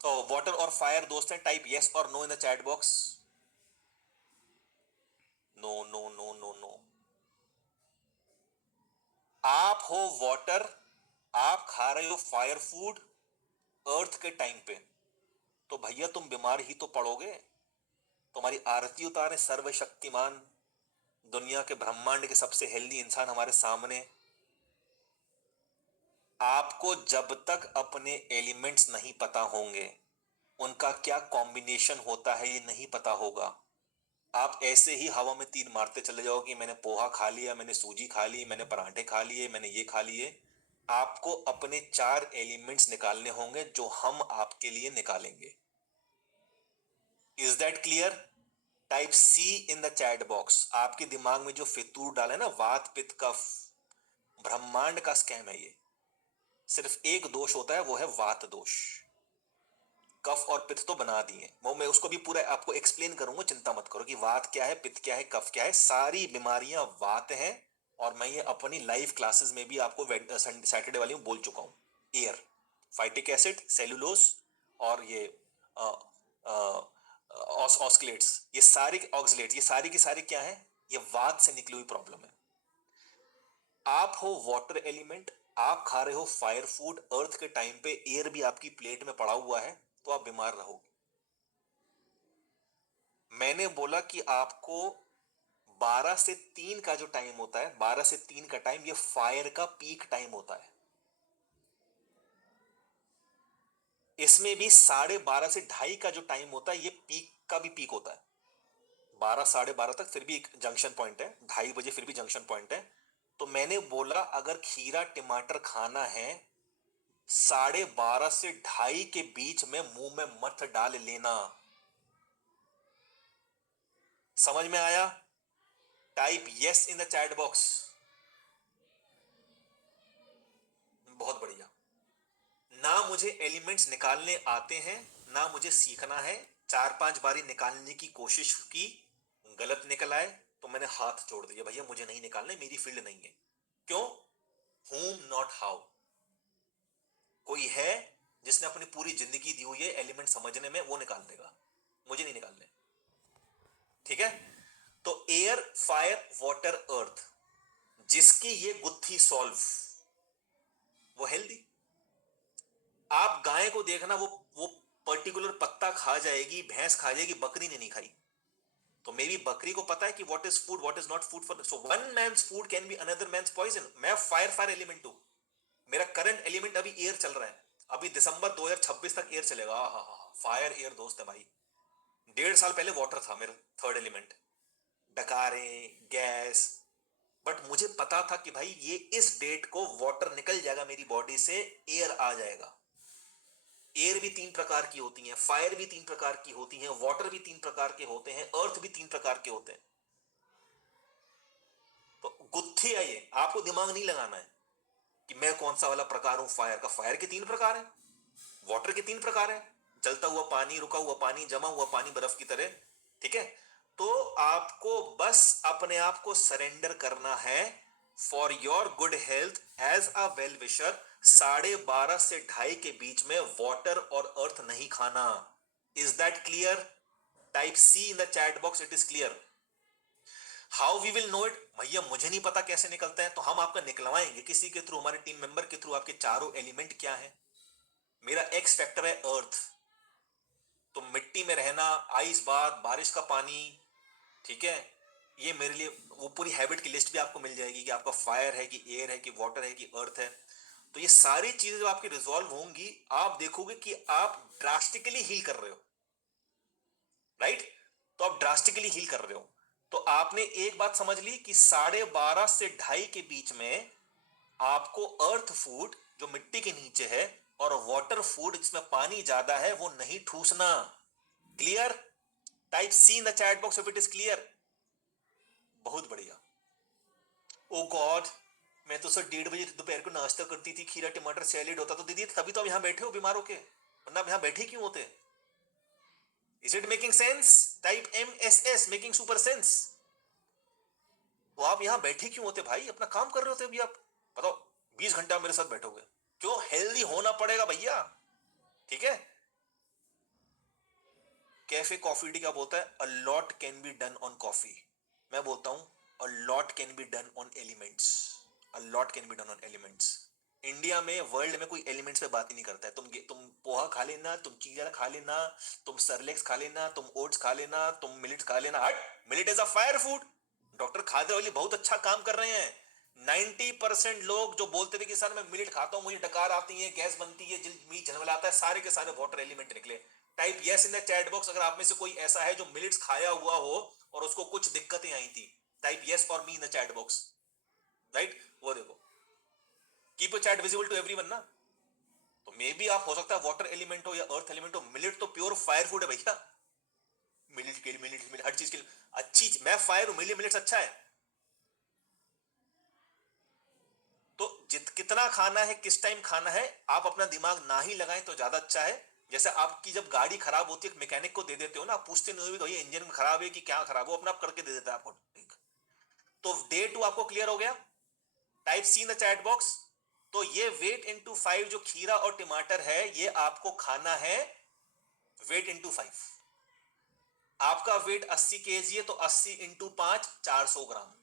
तो वाटर और फायर दोस्त हैं? टाइप यस और no in the chat box. No no no no no. आप हो वाटर, आप खा रहे हो फायर फूड अर्थ के टाइम पे, तो भैया तुम बीमार ही तो पड़ोगे। तुम्हारी आरती उतारे सर्वशक्तिमान, दुनिया के ब्रह्मांड के सबसे हेल्दी इंसान हमारे सामने। आपको जब तक अपने एलिमेंट्स नहीं पता होंगे, उनका क्या कॉम्बिनेशन होता है ये नहीं पता होगा, आप ऐसे ही हवा में तीर मारते चले जाओ कि मैंने पोहा खा लिया, मैंने सूजी खा ली, मैंने पराठे खा लिए, मैंने ये खा लिए। आपको अपने 4 एलिमेंट्स निकालने होंगे जो हम आपके लिए निकालेंगे। Is that clear? Type C in the chat box. आपके दिमाग में जो फितूर डाला है ना, वात पित्त कफ, ब्रह्मांड का स्कैम है ये। सिर्फ एक दोष होता है, वो है वात दोष। कफ और पित्त तो बना दिए, वो मैं उसको भी पूरा आपको एक्सप्लेन करूंगा, चिंता मत करो कि वात क्या है, पित्त क्या है, कफ क्या है। सारी बीमारियां वात हैं। और मैं ये अपनी लाइव क्लासेस में भी आपको सैटरडे वाली में बोल चुका हूं। एयर, फाइटिक एसिड, सेलुलोज और ये ऑस्कलेट्स, ये सारी ऑक्सलेट्स, ये सारी की सारी क्या है? ये वात से निकली हुई प्रॉब्लम है। आप हो वाटर एलिमेंट, आप खा रहे हो फायर फूड अर्थ के टाइम पे, एयर भी आपकी प्लेट में पड़ा हुआ है, तो आप बीमार रहोगे। मैंने बोला कि आपको 12 से 3 का जो टाइम होता है, 12 से 3 का टाइम, ये फायर का पीक टाइम होता है। इसमें भी 12:30 से 2:30 का जो टाइम होता है, ये पीक का भी पीक होता है। 12 12:30 तक फिर भी एक जंक्शन पॉइंट है, 2:30 बजे फिर भी जंक्शन पॉइंट है। तो मैंने बोला अगर खीरा टमाटर खाना है 12:30 से 2:30 के बीच में मुंह में मत डाल लेना। समझ में आया? Type yes in the chat box. बहुत बढ़िया। ना मुझे एलिमेंट्स निकालने आते हैं, ना मुझे सीखना है। 4-5 बारी निकालने की कोशिश की, गलत निकल आए तो मैंने हाथ छोड़ दिया, भैया मुझे नहीं निकालने, मेरी फील्ड नहीं है। क्यों? whom not how। कोई है जिसने अपनी पूरी जिंदगी दी हुई है एलिमेंट समझने में, वो निकाल देगा, मुझे नहीं निकालने। ठीक है? तो एयर फायर वाटर अर्थ, जिसकी ये गुत्थी सॉल्व, वो हेल्दी। आप गाय को देखना, वो पर्टिकुलर पत्ता खा जाएगी, भैंस खा जाएगी, बकरी ने नहीं खाई। तो मे बी बकरी को पता है कि what is food, what is not food for. So one man's food can be another man's poison. मैं फायर एलिमेंट हूं। मेरा करंट एलिमेंट अभी एयर चल रहा है, अभी दिसंबर 2026 तक एयर चलेगा। हाँ हाँ, फायर एयर दोस्त है भाई। 1.5 साल पहले वाटर था मेरा थर्ड एलिमेंट, डकारें, गैस। बट मुझे पता था कि भाई ये इस डेट को वाटर निकल जाएगा मेरी बॉडी से, एयर आ जाएगा। एयर भी 3 प्रकार की होती है, फायर भी 3 प्रकार की होती है, वाटर भी 3 प्रकार के होते हैं, अर्थ भी 3 प्रकार के होते हैं। तो गुत्थी है ये, आपको दिमाग नहीं लगाना है कि मैं कौन सा वाला प्रकार हूं फायर का। फायर के 3 प्रकार है, वाटर के 3 प्रकार है, जलता हुआ पानी, रुका हुआ पानी, जमा हुआ पानी बर्फ की तरह। ठीक है? तो आपको बस अपने आप को सरेंडर करना है for your good health as a well wisher. 12:30 से 2:30 के बीच में वाटर और अर्थ नहीं खाना। Is that clear? Type C in the chat box, it is clear. How we will know it? भैया मुझे नहीं पता कैसे निकलता है, तो हम आपका निकलवाएंगे किसी के थ्रू, हमारे टीम मेंबर के थ्रू। आपके चारों एलिमेंट क्या है? मेरा एक्स फैक्टर है अर्थ, तो मिट्टी में रहना, आइस बात, बारिश का पानी। ठीक है? ये मेरे लिए वो पूरी हैबिट की लिस्ट भी आपको मिल जाएगी कि आपका फायर है कि एयर है कि वाटर है कि अर्थ है। तो ये सारी चीजें जो आपकी रिजॉल्व होंगी, आप देखोगे कि आप ड्रास्टिकली हील कर रहे हो। राइट? तो आप ड्रास्टिकली हील कर रहे हो। तो आपने एक बात समझ ली कि 12:30 से 2:30 के बीच में आपको अर्थ फूड जो मिट्टी के नीचे है और वाटर फूड जिसमें पानी ज्यादा है वो नहीं ठूसना। Clear? Type C in the chat box if it is clear. बहुत बढ़िया। ओ गॉड, मैं तो सर 1:30 बजे दोपहर को नाश्ता करती थी, खीरा टमाटर सैलेड होता। तो दीदी तभी तो आप यहां बैठे हो बीमार होके, वरना आप यहां बैठे क्यों होते? Is it making sense? Type MSS, making super sense. तो आप यहां बैठे क्यों होते भाई? अपना काम कर रहे होते अभी आप। बताओ, 20 घंटा मेरे साथ बैठोगे क्यों? हेल्दी होना पड़ेगा भैया। ठीक है? कैफे कॉफी डी क्या बोलता है? A lot can be done on coffee. मैं बोलता हूं a lot can be done on elements. A lot can be done on elements. India में, वर्ल्ड में कोई एलिमेंट्स पे बात ही नहीं करता है। तुम पोहा खा लेना, तुम चीला खा लेना, तुम सरलेक्स खा लेना, तुम ओट्स खा लेना, तुम मिलेट खा लेना। हट, millet is a fire food. Doctor Khadar Ali बहुत अच्छा काम कर रहे हैं। 90% लोग जो बोलते थे कि सर मैं मिलेट खाता हूं, मुझे डकार आती है, गैस बनती है, जल्द मीट झलमलाता है, सारे के सारे वाटर एलिमेंट निकले। Type yes in the chat box अगर आप में से कोई ऐसा है जो मिलेट्स खाया हुआ हो और उसको कुछ दिक्कतें आई थी। टाइप यस और me in the chat box. Right? वो देखो, keep a chat visible to everyone ना। तो मे बी आप हो सकता है वाटर एलिमेंट हो या अर्थ एलिमेंट हो, मिलेट तो प्योर फायर फूड है भैया। मिलेट के लिए, मिलेट हर चीज के लिए अच्छी। मैं फायर हूं, मेरे लिए मिलेट्स अच्छा है। तो कितना खाना है, किस टाइम खाना है, आप अपना दिमाग ना ही लगाएं तो ज्यादा अच्छा है। जैसे आपकी जब गाड़ी खराब होती है, मैकेनिक को दे देते हो ना, आप पूछते नहीं हो ये इंजन में खराब है कि क्या खराब, वो अपना आप करके दे देता है आपको। तो डे 2 आपको क्लियर हो गया? Type C in the chat box. तो ये वेट इंटू 5 जो खीरा और टमाटर है, ये आपको खाना है वेट इंटू 5। आपका वेट 80 kg है तो 80 इंटू 5 400 ग्राम।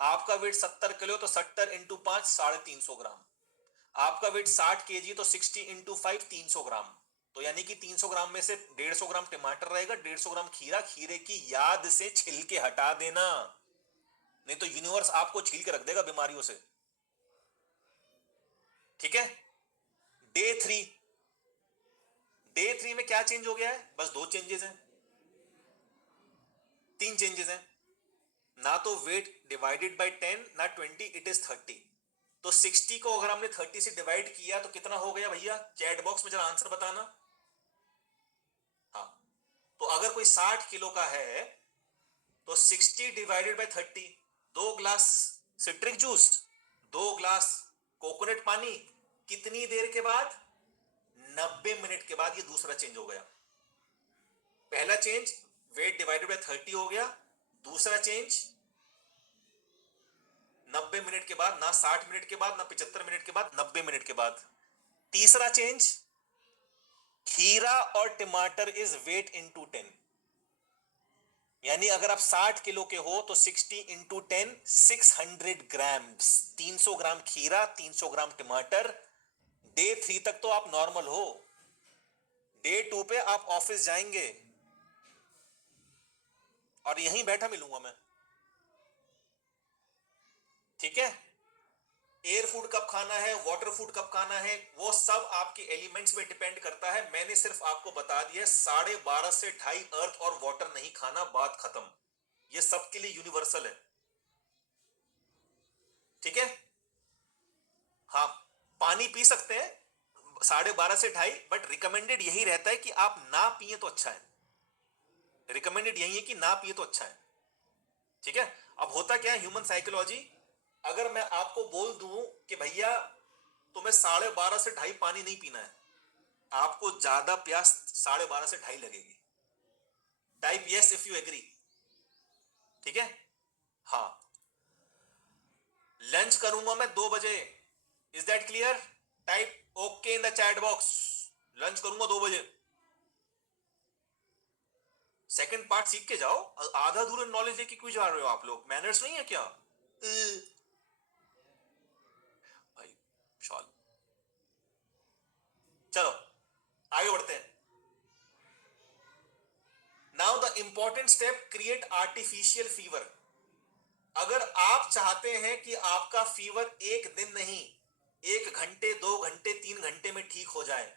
आपका वेट 70 किलो तो 70 इंटू 5 350 ग्राम। आपका वेट 60 kg तो 60 इंटू 5 300 ग्राम। तो यानी कि 300 ग्राम में से 150 ग्राम टमाटर रहेगा, 150 ग्राम खीरा। खीरे की याद से छिलके हटा देना, नहीं तो यूनिवर्स आपको छील के रख देगा बीमारियों से। ठीक है? डे 3, 3 में क्या चेंज हो गया है? बस 2 चेंजेस हैं, 3 चेंजेस हैं। ना तो वेट डिवाइडेड बाय 10 ना 20, इट इज 30। तो 60 को अगर हमने 30 से डिवाइड किया तो कितना हो गया भैया? चैट बॉक्स में जरा आंसर बताना। हाँ, तो अगर कोई 60 किलो का है तो 60 divided by 30, 2 glass citric juice, 2 glass coconut पानी, कितनी देर के बाद? 90 मिनट के बाद ये दूसरा चेंज हो गया। पहला चेंज वेट डिवाइडेड बाय 30 हो गया, दूसरा चेंज 90 मिनट के बाद, ना 60 मिनट के बाद, ना 75 मिनट के बाद, 90 मिनट के बाद। तीसरा चेंज, खीरा और टमाटर इज वेट इंटू 10, यानी अगर आप 60 किलो के हो तो 60 इंटू 10, 600 ग्राम्स, 300 ग्राम खीरा, 300 ग्राम टमाटर। डे 3 तक तो आप नॉर्मल हो, डे 2 पे आप ऑफिस जाएंगे और यहीं बैठा मिलूंगा मैं, ठीक है? एयर फूड कब खाना है, वाटर फूड कब खाना है, वो सब आपके एलिमेंट्स में डिपेंड करता है। मैंने सिर्फ आपको बता दिया 12.5 से 2.5 अर्थ और वाटर नहीं खाना, बात खत्म। ये सबके लिए यूनिवर्सल है, ठीक है? हाँ, पानी पी सकते हैं 12.5 से 2.5, बट रिकमेंडेड यही रहता है कि आप ना पिए तो अच्छा है। रिकमेंडेड यही है कि ना पिए तो अच्छा है, ठीक है? अब होता क्या है ह्यूमन साइकोलॉजी, अगर मैं आपको बोल दूं कि भैया तुम्हें 12.5 से 2.5 पानी नहीं पीना है, आपको ज्यादा प्यास 12.5 से 2.5 लगेगी। Type yes if you agree, ठीक है? हाँ, लंच करूंगा मैं 2 बजे, is that clear? Type okay in the chat box, lunch करूंगा 2 बजे। सेकंड पार्ट सीख के जाओ, आधा अधूरा नॉलेज लेके क्यों जा रहे हो आप लोग? मैनर्स नहीं है क्या? भाई शॉल, चलो आगे बढ़ते हैं। Now the important step, create artificial fever. अगर आप चाहते हैं कि आपका फीवर एक दिन नहीं, 1 घंटे, 2 घंटे, 3 घंटे में ठीक हो जाए,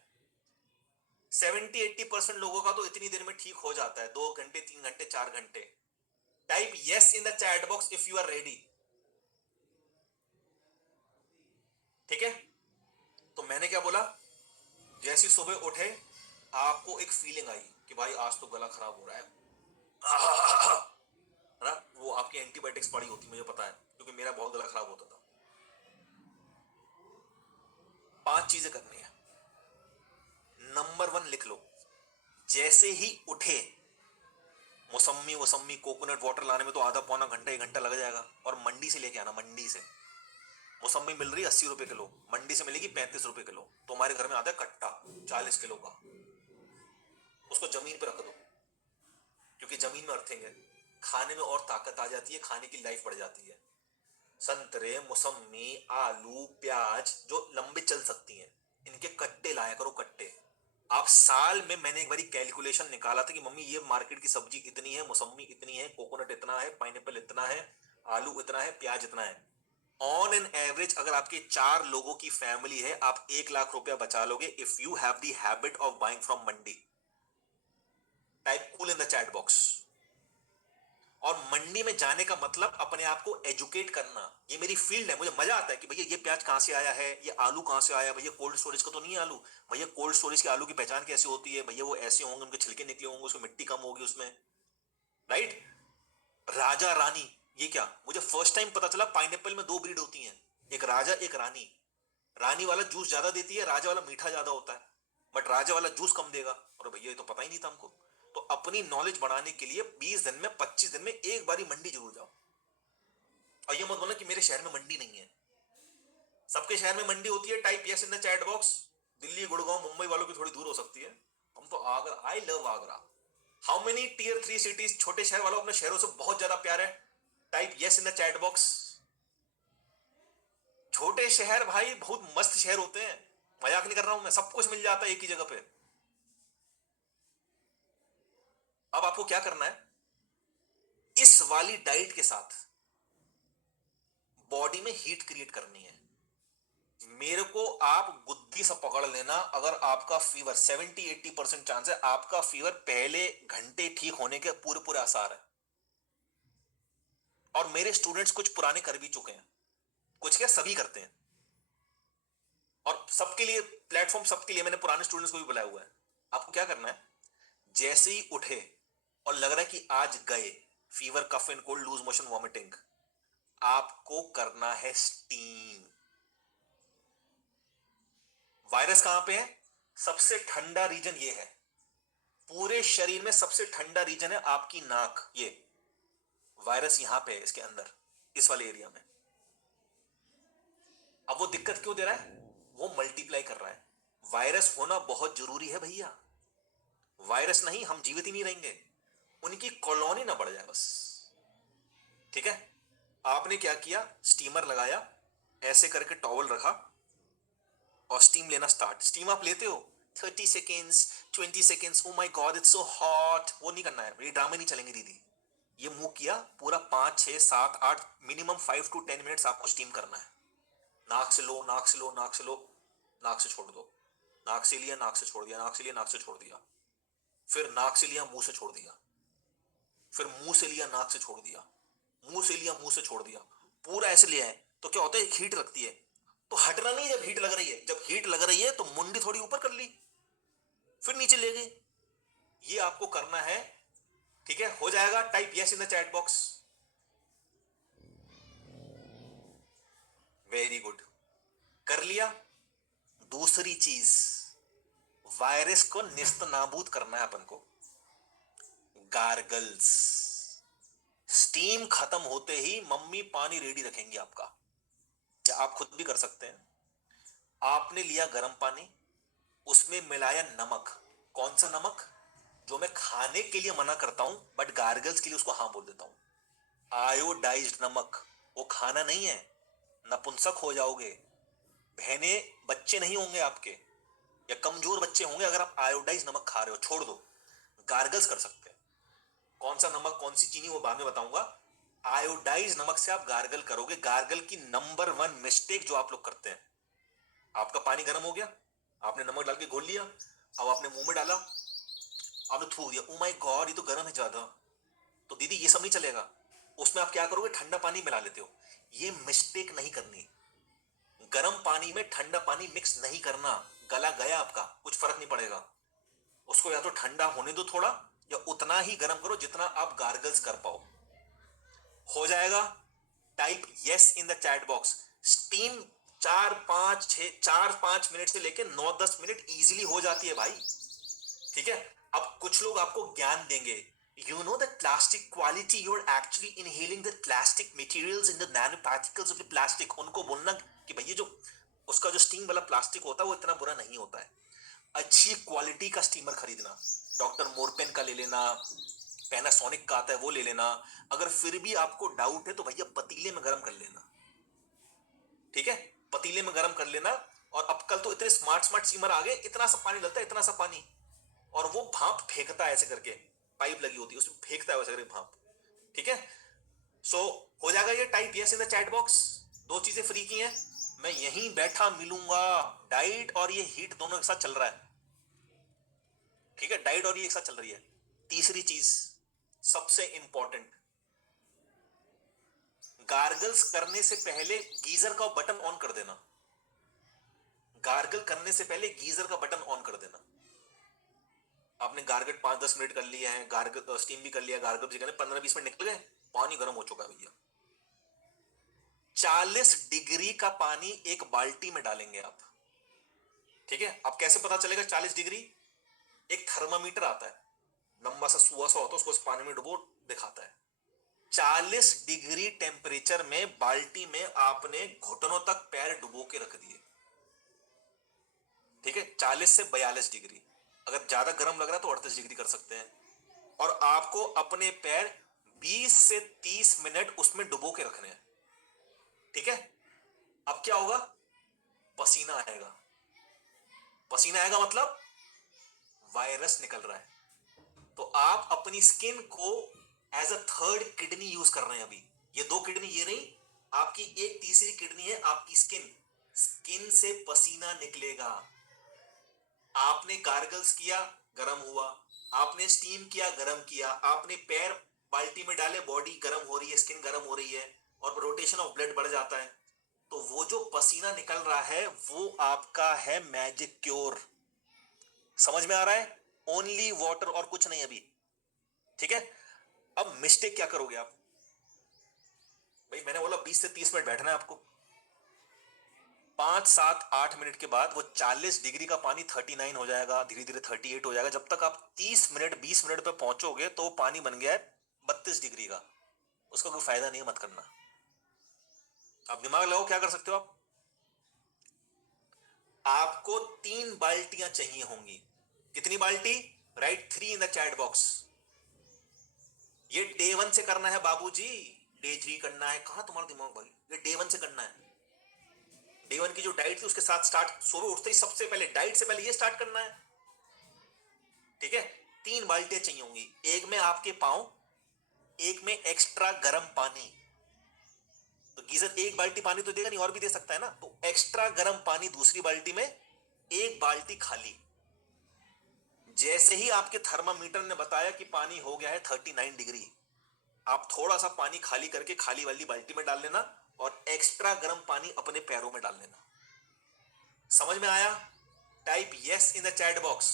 70-80% लोगों का तो इतनी देर में ठीक हो जाता है, 2 घंटे, 3 घंटे, 4 घंटे। Type yes in the chat box if you are ready, ठीक है? तो मैंने क्या बोला, जैसी सुबह उठे आपको एक फीलिंग आई कि भाई आज तो गला खराब हो रहा है ना, वो आपकी एंटीबायोटिक्स पड़ी होती, मुझे पता है क्योंकि मेरा बहुत गला खराब होता था। 5 चीजें करनी है। नंबर 1 लिख लो, जैसे ही उठे, मौसमी कोकोनट वाटर लाने में तो आधा पौना घंटा 1 घंटा लग जाएगा, और मंडी से लेके आना। मंडी से मौसमी मिल रही है 80 रुपए किलो, मंडी से मिलेगी 35 रुपए किलो। तो हमारे घर में आता है कट्टा 40 किलो का, उसको जमीन पे रख दो, क्योंकि जमीन में अर्थिंग है, खाने में और ताकत आ जाती है, खाने की लाइफ बढ़ जाती है। संतरे, मौसमी, आलू, प्याज जो लंबे चल सकती हैं, इनके कट्टे लाया करो, कट्टे। आप साल में, मैंने एक बारी कैलकुलेशन निकाला था कि मम्मी ये मार्केट की सब्जी इतनी है, मौसमी इतनी है, कोकोनट इतना है, पाइनएप्पल इतना है, आलू इतना है, प्याज इतना है। ऑन एन एवरेज अगर आपके 4 लोगों की फैमिली है, आप 1 लाख रुपया बचा लोगे if you have the habit of buying from Mandi. Type cool in the chat box. और मंडी में जाने का मतलब अपने आप को एजुकेट करना, ये मेरी फील्ड है, मुझे मजा आता है कि भैया ये प्याज कहां से आया है, ये आलू कहां से आया, भैया कोल्ड स्टोरेज का तो नहीं है आलू, भैया कोल्ड स्टोरेज के आलू की पहचान कैसे होती है, भैया वो ऐसे होंगे, उनके छिलके निकले होंगे, उसमें मिट्टी कम होगी उसमें, राइट? राजा रानी, ये क्या, मुझे फर्स्ट टाइम पता चला पाइनएप्पल में 2 ब्रीड होती हैं, एक राजा एक रानी। रानी वाला जूस ज्यादा देती है, राजा वाला मीठा ज्यादा होता है, बट राजा वाला जूस कम देगा। और भैया ये तो पता ही नहीं था हमको। तो अपनी नॉलेज बढ़ाने के लिए 20 दिन में, 25 दिन में एक बारी मंडी जरूर जाओ। और ये मत बोलना कि मेरे शहर में मंडी नहीं है, सबके शहर में मंडी होती है। Type yes in the chat box. Delhi, Gurgaon, Mumbai वालों की थोड़ी दूर हो सकती है, हम तो Agra, I love Agra. How many tier 3 cities, छोटे शहर वालों अपने शहरों से बहुत ज्यादा प्यार है? Type yes in the chat box. छोटे शहर भाई बहुत मस्त शहर होते हैं, मजाक नहीं कर रहा हूं मैं, सब कुछ मिल जाता है एक ही जगह पे। अब आपको क्या करना है, इस वाली डाइट के साथ बॉडी में हीट क्रिएट करनी है। मेरे को आप बुद्धि से पकड़ लेना, अगर आपका फीवर 70-80% चांस है आपका फीवर पहले घंटे ठीक होने के पूरे पूरे आसार है। और मेरे स्टूडेंट्स कुछ पुराने कर भी चुके हैं, कुछ क्या सभी करते हैं, और सबके लिए प्लेटफॉर्म, सबके लिए मैंने पुराने स्टूडेंट्स को भी बुलाया हुआ है। आपको क्या करना है, जैसे ही उठे और लग रहा है कि आज गए, fever, cough and cold, loose motion, vomiting, आपको करना है स्टीम। वायरस कहां पे है? सबसे ठंडा रीजन ये है, पूरे शरीर में सबसे ठंडा रीजन है आपकी नाक। ये वायरस यहां पे है, इसके अंदर, इस वाले एरिया में। अब वो दिक्कत क्यों दे रहा है? वो मल्टीप्लाई कर रहा है। वायरस होना बहुत जरूरी है भैया, वायरस नहीं हम जीवित ही नहीं रहेंगे, उनकी कॉलोनी ना बढ़ जाए बस। ठीक है, आपने क्या किया, स्टीमर लगाया, ऐसे करके टॉवल रखा और स्टीम लेना स्टार्ट। स्टीम आप लेते हो 30 seconds, 20 seconds, oh my God it's so hot, वो नहीं करना है, ये ड्रामे नहीं चलेंगे दीदी। ये मुंह किया पूरा 5 6 7 8 मिनिमम 5 to 10 मिनट्स आपको स्टीम करना है। नाक से लो, नाक से लो, नाक से लो, नाक से छोड़ दो, नाक से लिया, नाक से छोड़ दिया, नाक से लिया, नाक से छोड़ दिया, फिर नाक से लिया, मुंह से छोड़ दिया, फिर मुंह से लिया, नाक से छोड़ दिया, मुंह से लिया, मुंह से छोड़ दिया, पूरा ऐसे लिया है। तो क्या होता है, हीट लगती है, तो हटना नहीं जब हीट लग रही है। जब हीट लग रही है तो मुंडी थोड़ी ऊपर कर ली, फिर नीचे ले गई। ये आपको करना है, ठीक है? हो जाएगा? Type yes in the chat box. Very good, कर लिया। दूसरी चीज, वायरस को निस्त नाबूद करना है अपन को, गार्गल्स। स्टीम खत्म होते ही मम्मी पानी रेडी रखेंगी आपका, या आप खुद भी कर सकते हैं। आपने लिया गर्म पानी, उसमें मिलाया नमक। कौन सा नमक? जो मैं खाने के लिए मना करता हूं बट गार्गल्स के लिए उसको हाँ बोल देता हूं, आयोडाइज्ड नमक। वो खाना नहीं है, नपुंसक हो जाओगे। बहने, बच्चे नहीं होंगे आपके, या कमजोर बच्चे होंगे अगर आप आयोडाइज्ड नमक खा रहे हो। छोड़ दो, गार्गल्स कर सकते हैं। कौन सा नमक, कौन सी चीनी, वो बाद में बताऊंगा। आयोडाइज्ड नमक से आप गार्गल करोगे। गार्गल की नंबर 1 मिस्टेक जो आप लोग करते हैं, आपका पानी गर्म हो गया, आपने नमक डाल के घोल लिया, अब आपने मुंह में डाला, आपने थूक दिया, ओ माय गॉड ये तो गर्म है ज्यादा। तो दीदी ये सब नहीं चलेगा, उसमें आप क्या करोगे, ठंडा पानी मिला लेते हो। ये मिस्टेक नहीं करनी, गर्म पानी में ठंडा पानी मिक्स नहीं करना। गला गया आपका, कुछ फर्क नहीं पड़ेगा। उसको या तो ठंडा होने दो थोड़ा, या उतना ही गर्म करो जितना आप गार्गल्स कर पाओ। हो जाएगा? Type yes in the chat box. Steam 4-5 minute से लेके 9-10 मिनट इजीली हो जाती है भाई। ठीक है, अब कुछ लोग आपको ज्ञान देंगे, you know the plastic quality, you're actually inhaling the plastic materials in the nanoparticles of the plastic। उनको बोलना कि भैया जो उसका जो स्टीम वाला प्लास्टिक होता है वो इतना बुरा नहीं होता है। अच्छी क्वालिटी का स्टीमर खरीदना, डॉक्टर मोरपेन का ले लेना, पैनासोनिक का आता है वो ले लेना। अगर फिर भी आपको डाउट है तो भैया पतीले में गर्म कर लेना। ठीक है, पतीले में गर्म कर लेना। और अब कल तो इतने स्मार्ट स्मार्ट स्टीमर आ गए, इतना सा पानी डलता है, इतना सा पानी, और वो भाप फेंकता है ऐसे करके, पाइप लगी होती है उसमें फेंकता है वैसे करके भाप। ठीक है, सो हो जाएगा ये। Type yes in the chat box. दो चीजें फ्री की हैं, मैं यहीं बैठा मिलूंगा। डाइट और ये हीट दोनों एक साथ चल रहा है। ठीक है, डाइट और ये एक साथ चल रही है। तीसरी चीज सबसे इंपॉर्टेंट, गार्गल्स करने से पहले गीजर का बटन ऑन कर देना। गार्गल करने से पहले गीजर का बटन ऑन कर देना। आपने गार्गल 5-10 मिनट कर लिया है, गार्गल स्टीम भी कर लिया, गार्गल भी करने 15-20 मिनट निकल गए, पानी गर्म हो चुका है भैया। 40 डिग्री का पानी एक बाल्टी में डालेंगे आप। ठीक है, अब कैसे पता चलेगा 40 डिग्री? एक थर्मामीटर आता है, लंबा सा सुआ सा होता है, उसको इस पानी में डुबो दिखाता है। 40 डिग्री टेम्परेचर में बाल्टी में आपने घुटनों तक पैर डुबो के रख दिए। ठीक है, 40 से 42 डिग्री। अगर ज्यादा गर्म लग रहा है तो 38 डिग्री कर सकते हैं। और आपको अपने पैर 20 से 30 मिनट उसमें डुबो के रखने हैं। ठीक है, अब क्या होगा, पसीना आएगा। पसीना आएगा मतलब वायरस निकल रहा है। तो आप अपनी स्किन को as a third kidney use कर रहे हैं अभी। ये 2 किडनी ये नहीं, आपकी एक तीसरी किडनी है आपकी स्किन। स्किन से पसीना निकलेगा। आपने गार्गल्स किया, गर्म हुआ, आपने स्टीम किया, गर्म किया, आपने पैर बाल्टी में डाले, बॉडी गर्म हो रही है, स्किन गर्म हो रही है और रोटेशन ऑफ ब्लड बढ़ जाता है। तो वो जो पसीना निकल रहा है वो आपका है मैजिक क्योर। समझ में आ रहा है? ओनली वाटर और कुछ नहीं अभी। ठीक है, अब मिस्टेक क्या करोगे आप? भाई मैंने बोला 20 से 30 मिनट बैठना है आपको। 5, 7, 8 मिनट के बाद वो 40 डिग्री का पानी 39 हो जाएगा, धीरे धीरे 38 हो जाएगा। जब तक आप 30 मिनट 20 मिनट पे पहुंचोगे तो वो पानी बन गया है 32 डिग्री का। उसका कोई फायदा नहीं है, मत करना। आप दिमाग लगाओ क्या कर सकते हो आप। आपको 3 बाल्टियां चाहिए होंगी। कितनी बाल्टी? Right 3 in the chat box. ये डे 1 से करना है बाबूजी, डे 3 करना है? कहां तुम्हारा दिमाग भाई, ये डे 1 से करना है। डे 1 की जो डाइट थी उसके साथ स्टार्ट, सुबह उठते ही सबसे पहले डाइट से पहले ये स्टार्ट करना है। ठीक है, 3 बाल्टियां चाहिए होंगी। एक में आपके पांव, एक में एक्स्ट्रा गर्म पानी। तो गीजर एक बाल्टी पानी तो देगा नहीं, और भी दे सकता है ना। तो एक्स्ट्रा गर्म पानी दूसरी बाल्टी में, एक बाल्टी खाली। जैसे ही आपके थर्मामीटर ने बताया कि पानी हो गया है 39 डिग्री, आप थोड़ा सा पानी खाली करके खाली वाली बाल्टी में डाल लेना और एक्स्ट्रा गर्म पानी अपने पैरों में डाल लेना। समझ में आया? Type yes in the chat box.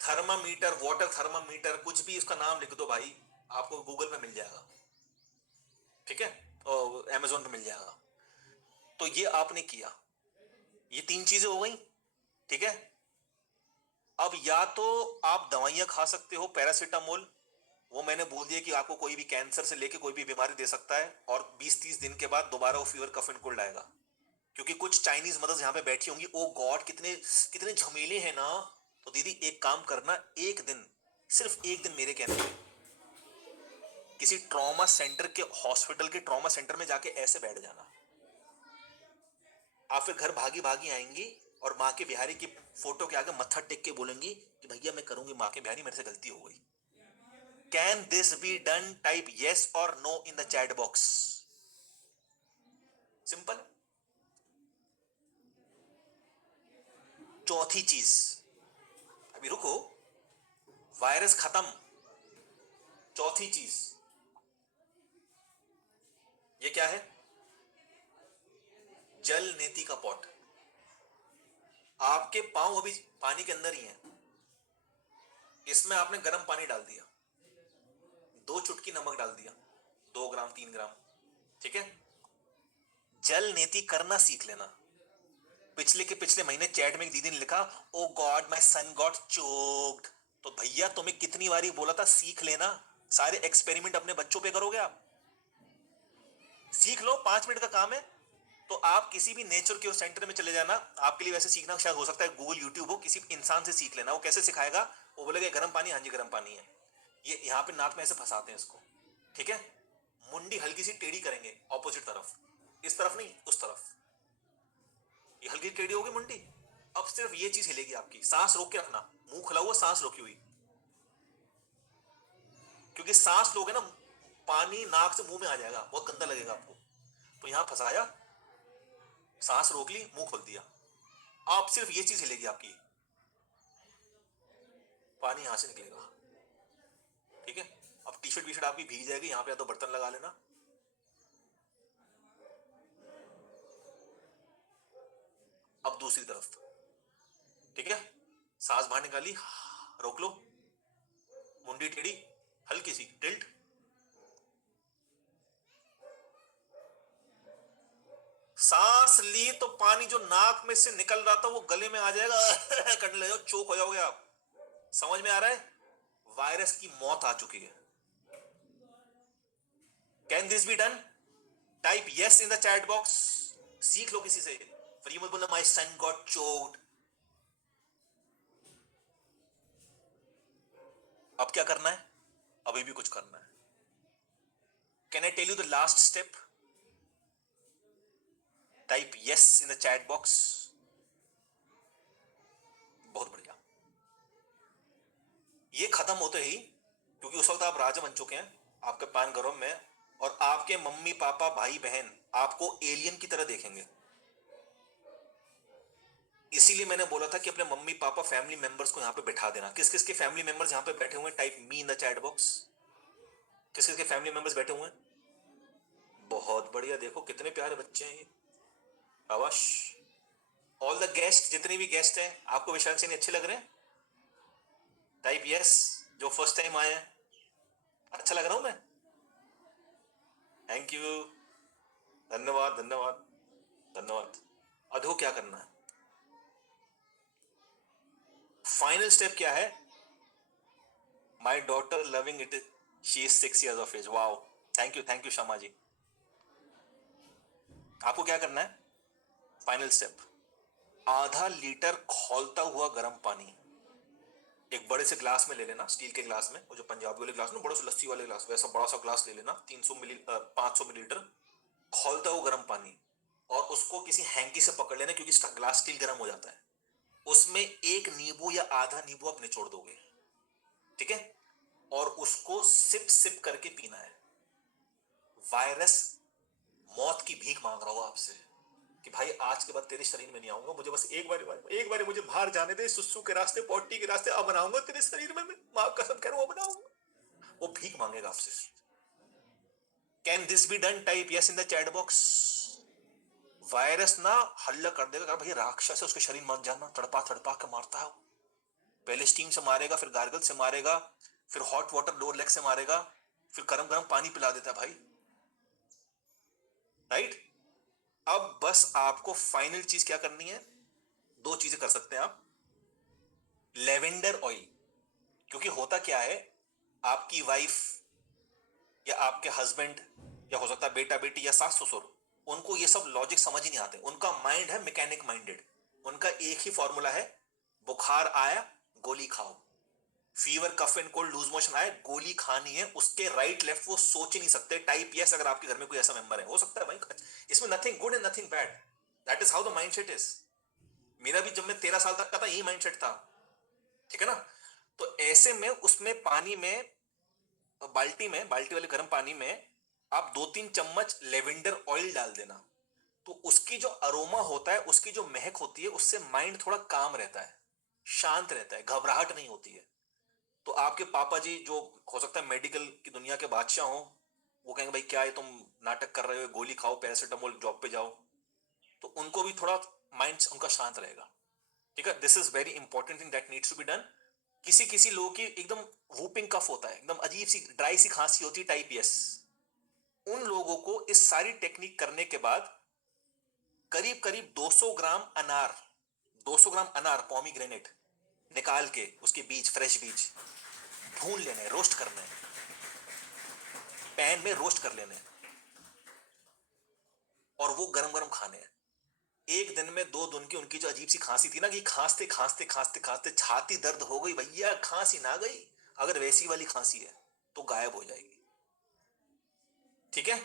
Thermometer, water thermometer, कुछ भी उसका नाम लिख दो भाई, आपको गूगल पे मिल जाएगा। ठीक है, और अमेजोन पे मिल जाएगा। तो ये आपने किया, ये 3 चीजें हो गई। ठीक है, अब या तो आप दवाइयां खा सकते हो, पैरासीटामोल, वो मैंने बोल दिया कि आपको कोई भी कैंसर से लेके कोई भी बीमारी दे सकता है, और 20-30 दिन के बाद दोबारा वो फीवर कफ एंड कोल्ड आएगा। क्योंकि कुछ चाइनीज मदर्स यहाँ पे बैठी होंगी, ओ गॉड कितने कितने झमेले हैं ना। तो दीदी एक काम करना, एक दिन, सिर्फ एक दिन मेरे कहने पे किसी ट्रॉमा सेंटर के, हॉस्पिटल के ट्रॉमा सेंटर में जाके ऐसे बैठ जाना। आप फिर घर भागी भागी आएंगी और माँ के बिहारी की फोटो के आगे मत्था टेक के बोलेंगी कि भैया मैं करूंगी माँ के बिहारी, मेरे से गलती हो गई। Can this be done? Type yes और no in the chat box. Simple. चौथी चीज, अभी रुको, वायरस खत्म। चौथी चीज ये क्या है? जल नेति का पॉट। आपके पांव अभी पानी के अंदर ही हैं, इसमें आपने गर्म पानी डाल दिया, 2 चुटकी नमक डाल दिया, 2 ग्राम 3 ग्राम। ठीक है, जल नेति करना सीख लेना। पिछले के पिछले महीने चैट में एक दीदी ने लिखा, oh God my son got choked. तो भैया तुम्हें कितनी बारी बोला था सीख लेना। सारे एक्सपेरिमेंट अपने बच्चों पे करोगे आप? सीख लो, 5 मिनट का काम है। तो आप किसी भी नेचर क्योर सेंटर में चले जाना, आपके लिए वैसे सीखना शायद हो सकता है गूगल यूट्यूब हो, किसी इंसान से सीख लेना। वो कैसे सिखाएगा? वो बोलेगा गर्म पानी, हाँ जी गर्म पानी है। ये यहाँ पे नाक में ऐसे फंसाते हैं इसको। ठीक है, मुंडी हल्की सी टेढ़ी करेंगे ऑपोजिट तरफ, इस तरफ नहीं उस तरफ। ये हल्की टेढ़ी होगी मुंडी। अब सिर्फ ये चीज हिलेगी आपकी, सांस रोक के रखना, मुंह खुला हुआ, सांस रोकी हुई। क्योंकि सांस लोगे ना, पानी नाक से मुंह में आ जाएगा, बहुत गंदा लगेगा आपको। तो यहां फंसाया, सांस रोक ली, मुंह खोल दिया। आप सिर्फ ये चीज हिलेगी आपकी, पानी यहां से निकलेगा। ठीक है, अब टी शर्ट आपकी भीग जाएगी, यहां पे या तो बर्तन लगा लेना। अब दूसरी तरफ, ठीक है, सांस बाहर निकाली, रोक लो, मुंडी टेढ़ी, हल्की सी टिल्ट। सांस ली तो पानी जो नाक में से निकल रहा था वो गले में आ जाएगा, करने लगे, चोक हो जाओगे आप। समझ में आ रहा है? वायरस की मौत आ चुकी है। Can this be done? Type yes in the chat box. सीख लो किसी से, फिर ये मत बोलना माय सन गॉट चोक्ड। अब क्या करना है? अभी भी कुछ करना है। Can I tell you the last step? Type yes in the chat box. बहुत बढ़िया। ये खत्म होते ही, क्योंकि उस वक्त आप राजा बन चुके हैं, आपके पान गरम में, और आपके मम्मी पापा भाई बहन आपको एलियन की तरह देखेंगे। इसीलिए मैंने बोला था कि अपने मम्मी पापा फैमिली मेंबर्स को यहाँ पे बैठा देना। किस किस के फैमिली मेंबर्स यहाँ पे बैठे हुए हैं? Type me in the chat box. किस किस के फैमिली मेंबर्स बैठे हुए हैं? बहुत बढ़िया, देखो कितने प्यारे बच्चे हैं ये। अवश ऑल द गेस्ट, जितने भी गेस्ट हैं, आपको विशाल सिंह अच्छे लग रहे हैं? Type yes. जो फर्स्ट टाइम आए हैं, अच्छा लग रहा हूं मैं? थैंक यू, धन्यवाद धन्यवाद धन्यवाद। अब देखो क्या करना है, फाइनल स्टेप क्या है? My daughter loving it, she is 6 years of age। Wow, thank you Sharma ji. आपको क्या करना है? फाइनल स्टेप, आधा लीटर खौलता हुआ गर्म पानी एक बड़े से ग्लास में ले लेना, स्टील के ग्लास में, वो जो पंजाबी वाले ग्लास में, बड़े से लस्सी वाले ग्लास, वैसा बड़ा सा ग्लास ले लेना, 500 मिलीलीटर खौलता हुआ गर्म पानी, और उसको किसी हैंकी से पकड़ लेना क्योंकि ग्लास स्टील गर्म हो जाता है। उसमें एक नींबू या आधा नींबू आप निचोड़ दोगे, ठीक है? और उसको सिप सिप करके पीना है। वायरस मौत की भीख मांग रहा हो आपसे कि भाई आज के बाद तेरे शरीर में नहीं आऊंगा, मुझे बस एक बार मुझे बाहर जाने दे, सुसु के रास्ते, पॉटी के रास्ते, अब बनाऊंगा तेरे शरीर में, मैं मां कसम कह रहा हूं, बनाऊंगा। वो भीख मांगेगा आपसे। Can this be done? Type yes in the chat box. Virus ना हल्ला कर देगा, भाई राक्षस है, उसके शरीर मत जाना, तड़पा तड़पा के मारता है। पहले स्टीम से मारेगा, फिर गार्गल से मारेगा, फिर हॉट वाटर लोअर लेग से मारेगा, फिर गरम गरम पानी पिला देता है भाई। राइट? अब बस आपको फाइनल चीज क्या करनी है? दो चीजें कर सकते हैं आप। लेवेंडर ऑयल, क्योंकि होता क्या है, आपकी वाइफ या आपके हस्बैंड, या हो सकता है बेटा बेटी या सास ससुर, उनको ये सब लॉजिक समझ ही नहीं आते। उनका माइंड है मैकेनिक माइंडेड। उनका एक ही फॉर्मूला है, बुखार आया गोली खाओ, fever cough and cold loose motion आए गोली खानी है। उसके राइट लेफ्ट वो सोच ही नहीं सकते। टाइप यस अगर आपके घर में कोई ऐसा मेंबर है। हो सकता है भाई इसमें nothing good and nothing bad, that is how the mind set is. मेरा भी जब मैं 13 साल तक का था यही माइंड सेट था, ठीक है ना? तो ऐसे में उसमें पानी में, बाल्टी वाले गर्म पानी में आप 2-3 चम्मच लेवेंडर ऑयल डाल देना। तो उसकी जो अरोमा होता है, उसकी जो महक होती है, उससे माइंड थोड़ा काम रहता है, शांत रहता है, घबराहट नहीं होती है। तो आपके पापा जी, जो हो सकता है मेडिकल की दुनिया के बादशाह हो, वो कहेंगे भाई क्या है तुम नाटक कर रहे हो, गोली खाओ, पैरासिटामोल, जॉब पे जाओ। तो उनको भी थोड़ा माइंड उनका शांत रहेगा, ठीक है? This is very important thing that needs to be done. किसी किसी लोगों की एकदम वूपिंग कफ होता है, एकदम अजीब सी ड्राई सी खांसी होती है, टाइप यस। उन लोगों को इस सारी टेक्निक करने के बाद करीब करीब 200 ग्राम अनार, 200 ग्राम अनार पॉमीग्रेनेट निकाल के, उसके बीज, फ्रेश बीज भून लेने, रोस्ट करने, पैन में रोस्ट कर लेने, और वो गरम गरम खाने हैं। एक दिन में 2 दिन की उनकी जो अजीब सी खांसी थी ना, कि खांसते खांसते खांसते खांसते छाती दर्द हो गई भैया, खांसी ना गई, अगर वैसी वाली खांसी है तो गायब हो जाएगी, ठीक है?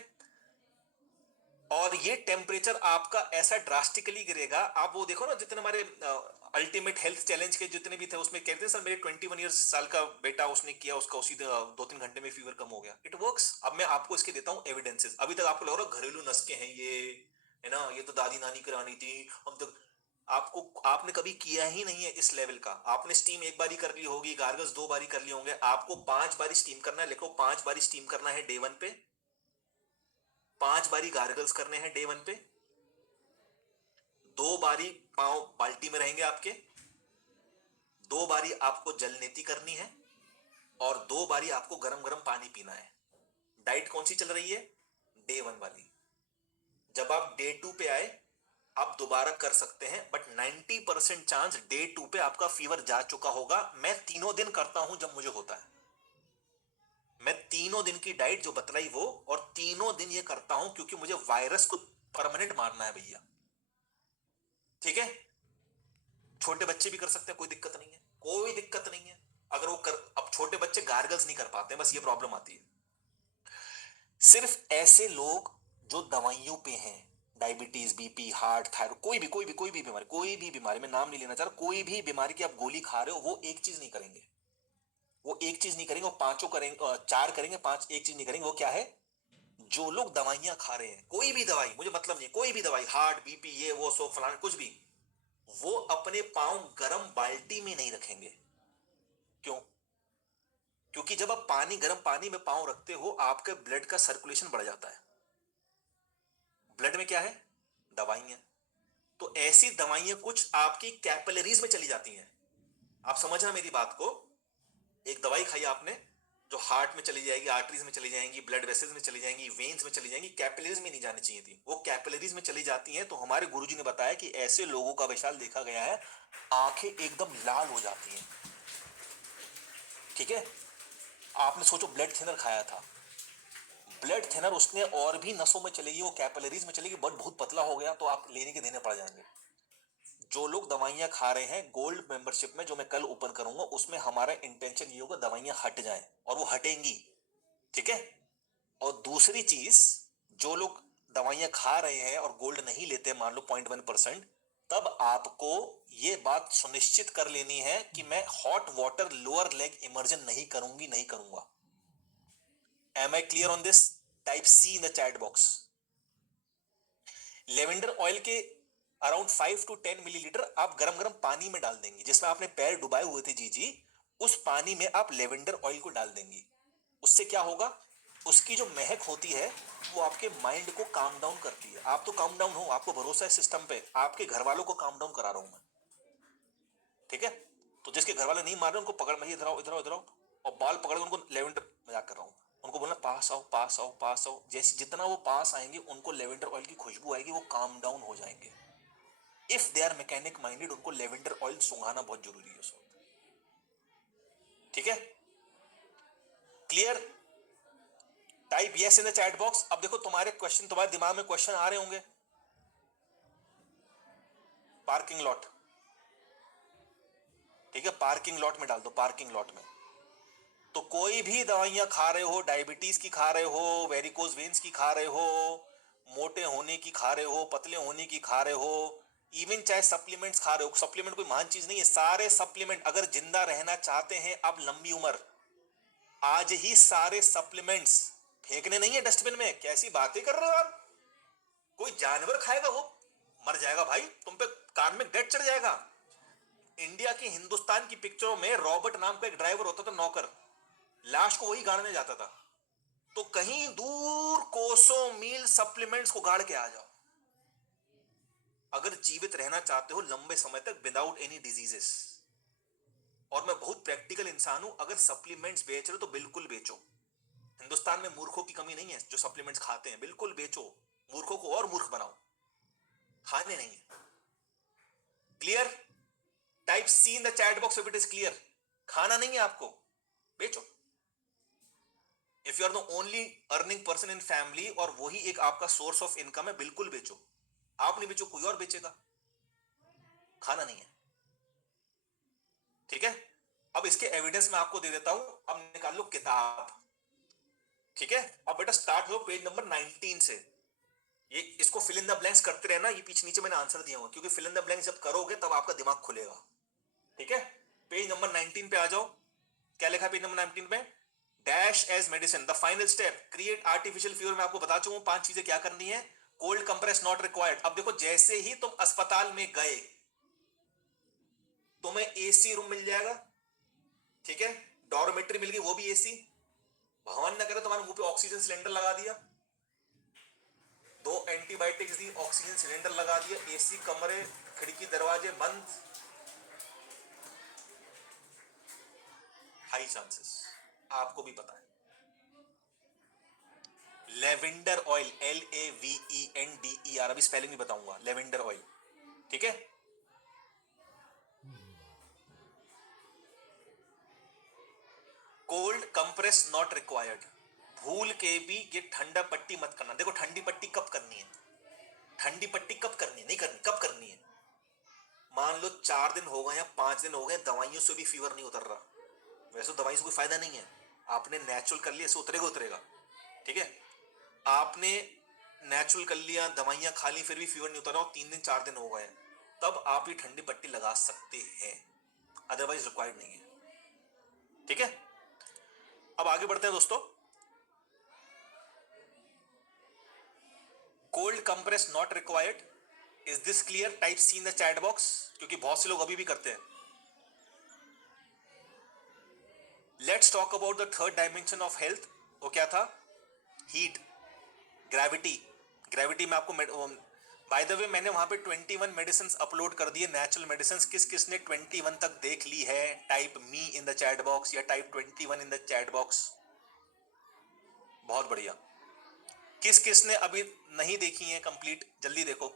और ये टेम्परेचर आपका ऐसा ड्रास्टिकली गिरेगा, आप वो देखो ना, जितने हमारे अल्टीमेट हेल्थ चैलेंज के जितने भी थे, उसमें कहते हैं सर मेरे 21 ईयर्स साल का बेटा, उसने किया, उसका उसी 2-3 घंटे में फीवर कम हो गया। It works. अब मैं आपको इसके देता हूँ एविडेंसेस। अभी तक आपको लग रहा है घरेलू नुस्खे हैं ये, है ना, ये तो दादी नानी करानी थी हम तक। आपको, आपने कभी किया ही नहीं है इस लेवल का। आपने स्टीम एक बारी कर ली होगी, गार्गल्स 2 बारी कर लिए होंगे। आपको 5 बारी स्टीम करना है, लिखो 5 बारी स्टीम करना है डे 1 पे, 5 बारी गार्गल्स करने हैं डे 1 पे, 2 बारी पांव बाल्टी में रहेंगे आपके, 2 बारी आपको जल नेति करनी है, और 2 बारी आपको गरम गरम पानी पीना है। डाइट कौन सी चल रही है? डे 1 वाली। जब आप डे 2 पे आए, आप दोबारा कर सकते हैं, बट 90% चांस डे 2 पे आपका फीवर जा चुका होगा। मैं तीनों दिन करता हूं जब मुझे होता है, मैं तीनों दिन की डाइट जो बतलाई वो, और तीनों दिन ये करता हूं क्योंकि मुझे वायरस को परमानेंट मारना है भैया, ठीक है? छोटे बच्चे भी कर सकते हैं, कोई दिक्कत नहीं है, कोई दिक्कत नहीं है। अगर वो कर, अब छोटे बच्चे गार्गल्स नहीं कर पाते, बस ये प्रॉब्लम आती है। सिर्फ ऐसे लोग जो दवाइयों पे हैं, डायबिटीज, बीपी, हार्ट, थायराइड, कोई भी बीमारी, मैं नाम नहीं लेना चाह रहा, कोई भी बीमारी की आप गोली खा रहे हो, वो एक चीज नहीं करेंगे, वो एक चीज नहीं करेंगे, वो पांचों करेंगे, 4 करेंगे, 5 एक चीज नहीं करेंगे। वो क्या है? जो लोग दवाइयां खा रहे हैं, कोई भी दवाई, मुझे मतलब नहीं, कोई भी दवाई, हार्ट, बीपी, ये वो सो फलाना, कुछ भी, वो अपने पांव गर्म बाल्टी में नहीं रखेंगे। क्यों? क्योंकि जब आप गर्म पानी में पांव रखते हो, आपके ब्लड का सर्कुलेशन बढ़ जाता है। ब्लड में क्या है? दवाइयां। तो ऐसी दवाइयां कुछ आपकी कैपिलरीज में चली जाती हैं। आप समझना मेरी बात को। एक दवाई खाई आपने जो हार्ट में चली जाएगी, आर्टरीज में चली जाएंगी, ब्लड वेसल्स में चली जाएंगी, वेन्स में चली जाएंगी, कैपिलरीज में नहीं जानी चाहिए थी, वो कैपिलरीज में चली जाती हैं। तो हमारे गुरुजी ने बताया कि ऐसे लोगों का विशाल देखा गया है, आंखें एकदम लाल हो जाती हैं। ठीक है? आपने सोचो ब्लड थिनर खाया था, ब्लड थिनर उसने और भी नसों में चलेगी, वो कैपिलरीज में चलेगी, ब्लड बहुत पतला हो गया तो आप लेने के देने पड़ जाएंगे। जो लोग दवाइयां खा रहे हैं गोल्ड मेंबरशिप में, जो मैं कल ओपन करूंगा, उसमें हमारा इंटेंशन ये होगा दवाइयां हट जाएं, और वो हटेंगी। ठीक है? और दूसरी चीज, जो लोग दवाइयां खा रहे हैं और गोल्ड नहीं लेते, मान लो 0.1%, तब आपको ये बात सुनिश्चित कर लेनी है कि मैं hot water lower leg immersion नहीं करूंगी, नहीं करूंगा। Am I clear on this? Type C in the chat box. Lavender oil के अराउंड 5 to 10 मिलीलीटर आप गरम गरम पानी में डाल देंगी, जिसमें आपने पैर डुबाए हुए थे जी, उस पानी में आप लेवेंडर ऑयल को डाल देंगी। उससे क्या होगा? उसकी जो महक होती है वो आपके माइंड को काम डाउन करती है। आप तो काम डाउन हो, आपको भरोसा है सिस्टम पे, आपके घर वालों को काम डाउन करा रहा हूं मैं। ठीक है? तो जिसके घर वाले नहीं मार रहे उनको पकड़, मैं इधर आओ इधर आओ इधर आओ, और बाल पकड़ के उनको लेवेंडर, मजाक कर रहा हूं, उनको बोलना पास आओ पास आओ पास आओ। जैसे जितना वो पास आएंगे उनको लेवेंडर ऑयल की खुशबू आएगी, वो काम डाउन हो जाएंगे। If they are mechanic minded, उनको लेवेंडर ऑयल सुंघाना बहुत जरूरी है उस वक्त। ठीक है? Clear? Type yes in the chat box. अब देखो तुम्हारे क्वेश्चन, तुम्हारे दिमाग में क्वेश्चन आ रहे होंगे। पार्किंग लॉट, ठीक है, पार्किंग लॉट में डाल दो, पार्किंग लॉट में। तो कोई भी दवाइयां खा रहे हो, डायबिटीज की खा रहे हो, वेरिकोज वेन्स की खा रहे हो, मोटे होने की खा रहे हो, पतले होने की खा रहे हो, इवन चाहे सप्लीमेंट्स खा रहे हो, सप्लीमेंट कोई महान चीज नहीं है, सारे सप्लीमेंट, अगर जिंदा रहना चाहते हैं अब लंबी उम्र, आज ही सारे सप्लीमेंट्स फेंकने नहीं है डस्टबिन में। कैसी बातें कर रहे हो आप? कोई जानवर खाएगा वो मर जाएगा भाई, तुम पे कान में डेट चढ़ जाएगा। इंडिया की, हिंदुस्तान की पिक्चरों में रॉबर्ट नाम का एक ड्राइवर होता था, नौकर, लाश को वही गाड़ने जाता था। तो कहीं दूर कोसों मील सप्लीमेंट्स को गाड़ के आ जाओ, अगर जीवित रहना चाहते हो लंबे समय तक विदाउट एनी डिजीजेस। और मैं बहुत प्रैक्टिकल इंसान हूं, अगर सप्लीमेंट्स बेच रहे हो तो बिल्कुल बेचो। हिंदुस्तान में मूर्खों की कमी नहीं है जो सप्लीमेंट्स खाते हैं, बिल्कुल बेचो, मूर्खों को और मूर्ख बनाओ, खाने नहीं है। Clear? Type C in the chat box if it is clear. खाना नहीं है आपको, बेचो। If you are the only earning person in family और वही एक आपका सोर्स ऑफ इनकम है, बिल्कुल बेचो। आप नहीं बेचो, कोई और बेचेगा। खाना नहीं है। ठीक है? अब इसके एविडेंस मैं आपको दे देता हूं। अब निकाल लो किताब। ठीक है? अब बेटा स्टार्ट हो पेज नंबर 19 से। ये इसको फिल इन द ब्लैंक्स करते रहना, ये पीछे नीचे मैंने आंसर दिया हुआ, क्योंकि फिल इन द ब्लैंक्स जब करोगे तब आपका दिमाग खुलेगा। ठीक है? पेज नंबर 19 पे आ जाओ। क्या लिखा पेज नंबर 19 पे? Dash as medicine the final step create artificial fever. मैं आपको बता चुका हूं 5 चीजें क्या करनी है। Cold compress not required. अब देखो, जैसे ही तुम अस्पताल में गए तुम्हें एसी रूम मिल जाएगा। ठीक है? डॉर्मेट्री मिल गई, वो भी एसी। भगवान न करे तुम्हारे मुंह पे ऑक्सीजन सिलेंडर लगा दिया, 2 एंटीबायोटिक्स दी, ऑक्सीजन सिलेंडर लगा दिया, एसी कमरे, खिड़की दरवाजे बंद, हाई चांसेस, आपको भी पता है। लेवेंडर ऑयल, LAVENDER, अभी स्पेलिंग भी बताऊंगा, लेवेंडर ऑयल। ठीक है? Cold compress not required. भूल के भी ये ठंडा पट्टी मत करना। देखो ठंडी पट्टी कब करनी है, ठंडी पट्टी कब करनी है, नहीं करनी, कब करनी है? मान लो 4 दिन हो गए या 5 दिन हो गए, दवाइयों से भी फीवर नहीं उतर रहा, वैसे तो दवाई से कोई फायदा नहीं है, आपने नेचुरल कर लिया, ऐसे उतरेगा उतरेगा। ठीक है? आपने नेचुरल कर लिया, दवाइयां खा ली, फिर भी फीवर नहीं उतर रहा, 3 दिन 4 दिन हो गए, तब आप ये ठंडी पट्टी लगा सकते हैं, अदरवाइज रिक्वायर्ड नहीं है। ठीक है? अब आगे बढ़ते हैं दोस्तों। Cold compress not required, is this clear? Type C in the chat box, क्योंकि बहुत से लोग अभी भी करते हैं. Let's talk about the third dimension of health. वो क्या था? Heat, gravity. ग्रेविटी में आपको बाय द वे मैंने वहां पे 21 मेडिसिन अपलोड कर दिए, नेचुरल मेडिसिन. किस किसने 21 तक देख ली है? Type me in the chat box या type 21 in the chat box. बहुत बढ़िया. किस किसने अभी नहीं देखी है कंप्लीट? जल्दी देखो.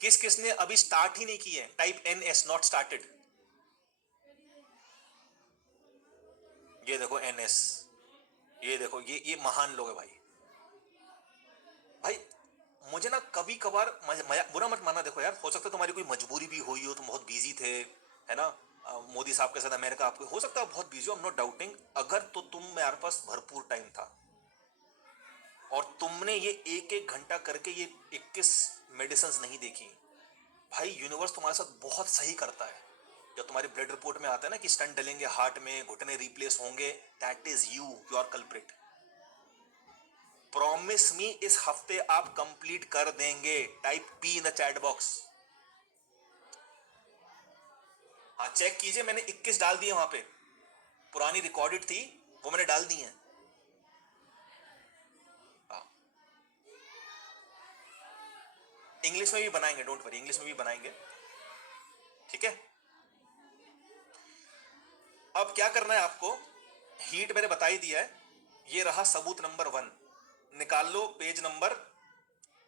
किस किसने अभी स्टार्ट ही नहीं की है? Type NS, not started. ये देखो NS, ये देखो, ये महान लोग है भाई. भाई मुझे ना कभी कभार बुरा मत मानना. देखो यार, हो सकता है तुम्हारी कोई मजबूरी भी हुई हो, तुम बहुत बिजी थे, है ना. मोदी साहब के साथ अमेरिका, आपको हो सकता है बहुत बिजी हो, आई एम नॉट डाउटिंग. अगर तो तुम्हारे पास भरपूर टाइम था और तुमने ये एक एक घंटा करके ये 21 मेडिसिन नहीं देखी, भाई यूनिवर्स तुम्हारे साथ बहुत सही करता है. जब तुम्हारी ब्लड रिपोर्ट में आता है ना कि स्टंट डलेंगे हार्ट में, घुटने रिप्लेस होंगे, that is you, your culprit. Promise me इस हफ्ते आप कंप्लीट कर देंगे. Type P in the chat box. हाँ चेक कीजिए, मैंने 21 डाल दिए वहां पे. पुरानी रिकॉर्डेड थी वो मैंने डाल दी है. इंग्लिश में भी बनाएंगे, डोंट वरी, इंग्लिश में भी बनाएंगे. ठीक है. अब क्या करना है आपको? हीट मैंने बता ही दिया है. ये रहा सबूत नंबर 1. निकाल लो page number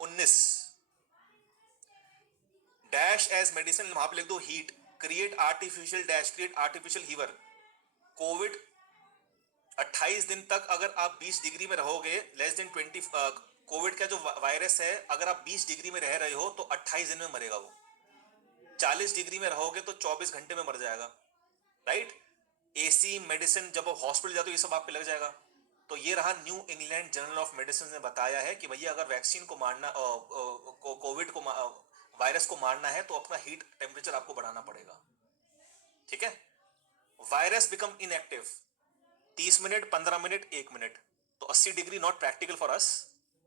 19. Dash as medicine, वहां पे लिख दो heat. Create artificial dash, create artificial fever. Covid 28 दिन तक अगर आप 20 डिग्री में रहोगे, लेस देन 20, कोविड का जो वायरस है, अगर आप 20 डिग्री में रह रहे हो तो 28 दिन में मरेगा वो. 40 डिग्री में रहोगे तो 24 घंटे में मर जाएगा. राइट. एसी मेडिसिन, जब आप हॉस्पिटल जाते हो ये सब आप पे लग जाएगा. तो ये रहा new England journal of medicine ने बताया है कि भैया अगर वैक्सीन को मारना, कोविड को, वायरस को मारना है तो अपना हीट टेम्परेचर आपको बढ़ाना पड़ेगा. ठीक है. Virus become inactive 30 minute, 15 minute, 1 minute. तो 80 degree not practical for us.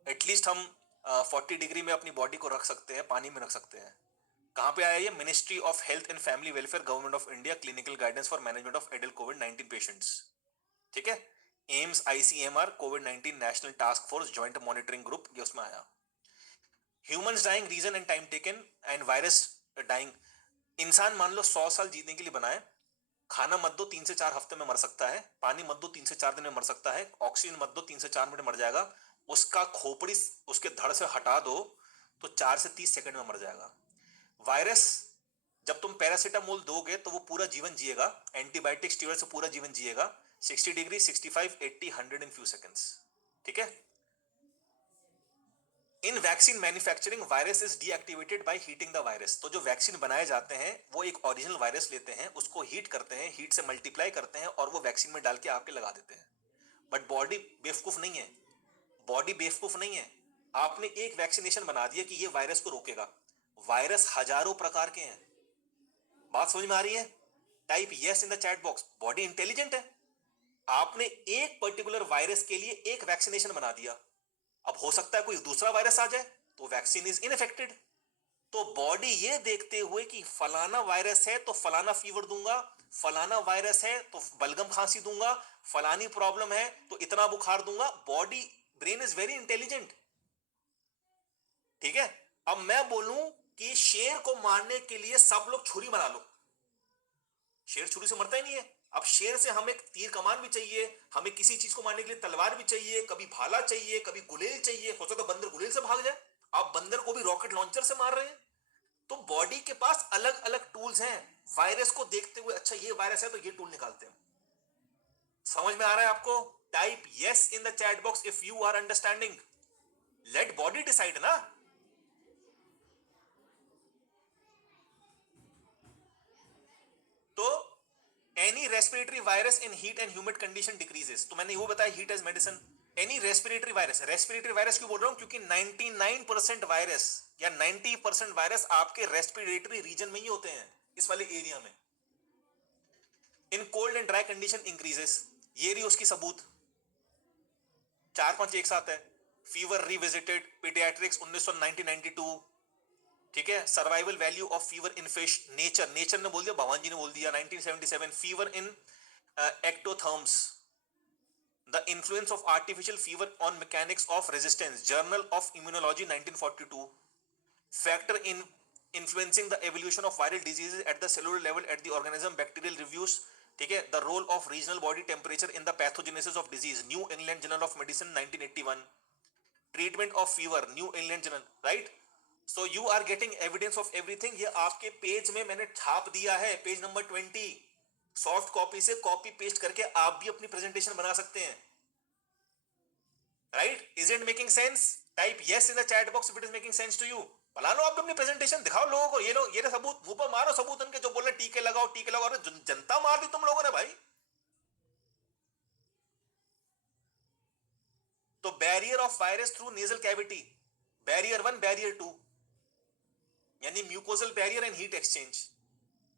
At least हम 40 डिग्री में अपनी बॉडी को रख सकते हैं, पानी में रख सकते हैं. कहां पे आया ये? Ministry of health and family welfare, government of India, clinical guidance for management of adult कोविड-19 पेशेंट्स. ठीक है. एम्स ICMR कोविड-19 national task force joint monitoring group, ये उसमें आया. Humans dying, reason and time taken, and virus dying. इंसान मान लो 100 साल जीने के लिए बनाए. खाना मत दो, 3 से 4 हफ्ते में मर सकता है. पानी मत दो, 3 से 4 दिन में मर सकता है. ऑक्सीजन मत दो, 3 से 4 मिनट मर जाएगा. उसका खोपड़ी उसके धड़ से हटा दो तो 4 से 30 सेकंड में मर जाएगा. वायरस, जब तुम पैरासीटामोल दोगे तो वो पूरा जीवन जिएगा. एंटीबायोटिक स्टीरॉइड से पूरा जीवन जिएगा. 60 डिग्री, 65, 80, 100 इन फ्यू सेकंड्स. ठीक है. In vaccine manufacturing, virus is deactivated by heating the virus. तो जो वैक्सीन बनाए जाते हैं वो एक ओरिजिनल वायरस लेते हैं, उसको हीट करते हैं, हीट से मल्टीप्लाई करते हैं और वो वैक्सीन में डाल के आपके लगा देते हैं. बट बॉडी बेवकूफ नहीं है. बॉडी बेवकूफ नहीं है. आपने एक वैक्सीनेशन बना दिया कि ये वायरस को रोकेगा. वायरस हजारों प्रकार के हैं. बात समझ में आ रही है? Type yes in the chat box. Body intelligent है. आपने एक पर्टिकुलर वायरस के लिए एक वैक्सीनेशन बना दिया. अब हो सकता है कोई दूसरा वायरस आ जाए तो वैक्सीन इज इनइफेक्टेड. तो बॉडी ये देखते हुए कि फलाना वायरस है तो फलाना फीवर दूंगा, फलाना वायरस है तो बलगम खांसी दूंगा, फलानी प्रॉब्लम है तो इतना बुखार दूंगा. Body, brain is very intelligent. ठीक है. अब मैं बोलूं कि शेर को मारने के लिए सब लोग छुरी बना लो, शेर छुरी से मरता ही नहीं है. अब शेर से हमें तीर कमान भी चाहिए, हमें किसी चीज को मारने के लिए तलवार भी चाहिए, कभी भाला चाहिए, कभी गुलेल चाहिए. हो सकता है बंदर गुलेल से भाग जाए. आप बंदर को भी रॉकेट लॉन्चर से मार रहे हैं. तो बॉडी के पास अलग अलग टूल्स हैं. वायरस को देखते हुए, अच्छा ये वायरस है तो ये टूल निकालते हैं. समझ में आ रहा है आपको? Type yes in the chat box if you are understanding. Let body decide ना. तो any respiratory virus in heat and humid condition decreases. तो मैंने वो बताया heat as medicine. Any respiratory virus, respiratory virus क्यों बोल रहा हूं? क्योंकि 99% वायरस या 90% वायरस आपके रेस्पिरेटरी रीजन में ही होते हैं, इस वाले एरिया में. In cold and dry condition increases. ये रही उसकी सबूत. 4-5 एक साथ है. फीवर रिविजिटेड, पीडियाट्रिक्स 1992, ठीक है, survival value of fever in fish, nature ने बोल दिया, भगवान जी ने बोल दिया 1977, fever in ectotherms, the influence of artificial fever on mechanics of resistance, journal of immunology 1942, factor in influencing the evolution of viral diseases at the cellular level at the organism, bacterial reviews, ठीक है, the role of regional body temperature in the pathogenesis of disease, New England Journal of Medicine 1981, treatment of fever, New England Journal, right? So you are getting evidence of everything. ये आपके पेज में मैंने छाप दिया है, पेज नंबर 20, सॉफ्ट कॉपी से कॉपी पेस्ट करके आप भी अपनी प्रेजेंटेशन बना सकते हैं, right? Is it making sense? Type yes in the chat box if it is making sense to you. बना लो आप अपनी प्रेजेंटेशन, दिखाओ लोगों को, ये लो, ये सबूत, मुंह पर मारो सबूत उनके जो बोल रहे टीके लगाओ टीके लगाओ, अरे जनता मार दी तुम लोगों ने भाई। तो barrier of virus through nasal cavity, barrier 1, barrier 2, यानी mucosal barrier and heat exchange,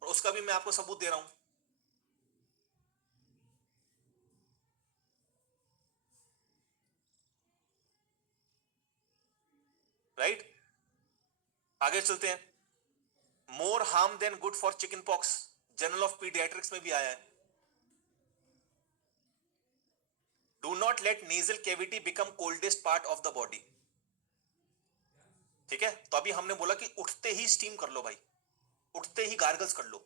और उसका भी मैं आपको सबूत दे रहा हूं, राइट? आगे चलते हैं, मोर harm then good for chicken pox, journal of paediatrics में भी आया है। Do not let nasal cavity become coldest part of the body, ठीक है? तो अभी हमने बोला कि उठते ही स्टीम कर लो भाई, उठते ही गार्गल्स कर लो,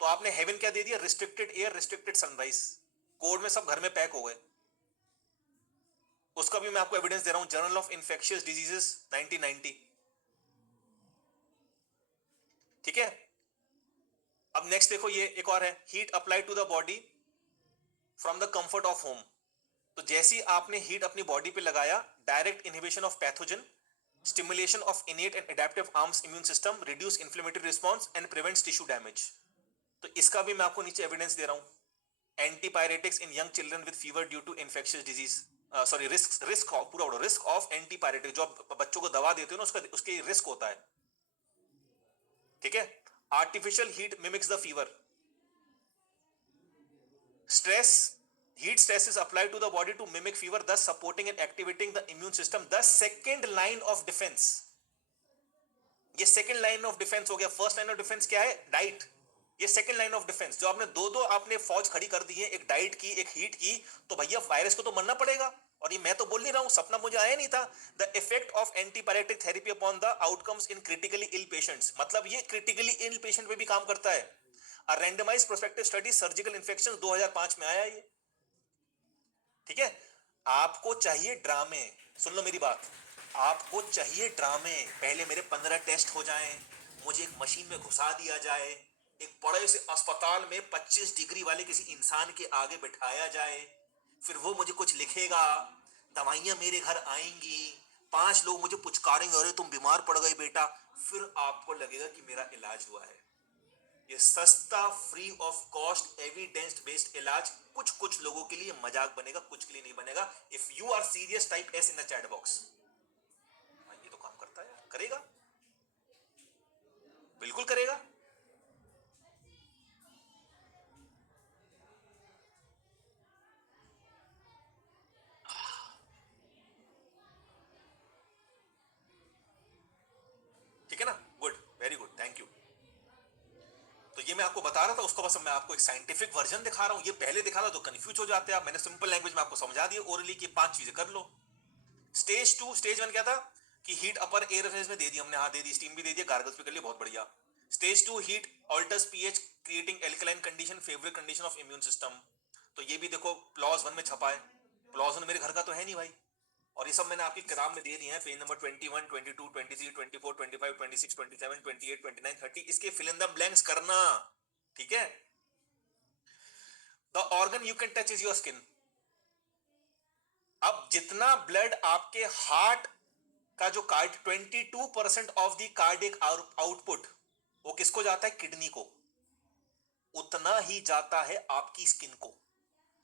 तो आपने हेवन क्या दे दिया, restricted air, restricted sunrise, code में सब घर में पैक हो गए। उसका भी मैं आपको एविडेंस दे रहा हूं, जर्नल ऑफ इन्फेक्शियस डिजीजेस 1990, ठीक है? अब नेक्स्ट देखो, ये एक और है, heat apply to the body from the comfort of home, तो जैसी आपने हीट अपनी बॉडी पे लगाया, direct inhibition of pathogen, stimulation of innate and adaptive arms immune system, reduce inflammatory response and prevents tissue damage। तो इसका भी मैं आपको नीचे एविडेंस दे रहा हूं, antipyretics in young children with fever due to infectious disease, sorry risk of, पूरा रिस्क ऑफ एंटीपायरेटिक, जो आप बच्चों को दवा देते हो ना, उसका उसके रिस्क होता है, ठीक है? Artificial heat mimics the fever, stress, heat stress is applied to the body to mimic fever, thus supporting and activating the immune system, the second line of defense। ये सेकंड लाइन ऑफ डिफेंस हो गया, फर्स्ट लाइन ऑफ डिफेंस क्या है, डाइट, ये सेकंड लाइन ऑफ डिफेंस, जो आपने दो आपने फौज खड़ी कर दी है, एक डाइट की एक हीट की, तो भैया वायरस को तो मरना पड़ेगा। और ये मैं तो बोल नहीं रहा हूं, सपना मुझे आया नहीं था। The effect of antipyretic therapy upon the outcomes in critically ill patients, मतलब ये क्रिटिकली इल पेशेंट पे भी काम करता है। A randomised prospective study surgical infection 2005 में आया ये, ठीक है? आपको चाहिए ड्रामे, सुन लो मेरी बात, आपको चाहिए ड्रामे, पहले मेरे 15 टेस्ट हो जाएं, मुझे एक मशीन में घुसा दिया जाए, एक बड़े से अस्पताल में 25 डिग्री वाले किसी इंसान के आगे बिठाया जाए, फिर वो मुझे कुछ लिखेगा, दवाइयां मेरे घर आएंगी, 5 लोग मुझे पुचकारेंगे, अरे तुम बीमार पड़ गए बेटा, फिर आपको लगेगा कि मेरा इलाज हुआ है। ये सस्ता, free of cost, evidence based इलाज कुछ कुछ लोगों के लिए मजाक बनेगा, कुछ के लिए नहीं बनेगा। If you are serious, type S in the chat box. ये तो काम करता है, करेगा, बिल्कुल करेगा। ठीक है ना, good, very good, thank you. तो ये मैं आपको बता रहा था, उसको बस मैं आपको एक साइंटिफिक वर्जन दिखा रहा हूं, ये पहले दिखा रहा तो कंफ्यूज हो जाते आप, मैंने सिंपल लैंग्वेज में आपको समझा दिया ओरली की 5 चीजें कर लो। स्टेज 2, स्टेज 1 क्या था कि हीट अपर एयर फेज में दे दी हमने, हाँ दे दी, स्टीम भी दे दिया, गार्गल्स भी कर लिया, बहुत बढ़िया। Stage 2 heat alters pH creating alkaline condition, favourite condition of immune system, तो ये भी देखो क्लॉज 1 में छपा है, क्लॉज 1 मेरे घर का तो है नहीं भाई, और ये सब मैंने आपकी किताब में दे दिए हैं, पेज नंबर 21, 22, 23, 24, 25, 26, 27, 28, 29, 30, इसके फिल इन द ब्लैंक्स करना, ठीक है? The organ you can touch is your skin. अब जितना ब्लड आपके हार्ट का जो card 22% of the cardiac output वो किसको जाता है, किडनी को, उतना ही जाता है आपकी स्किन को,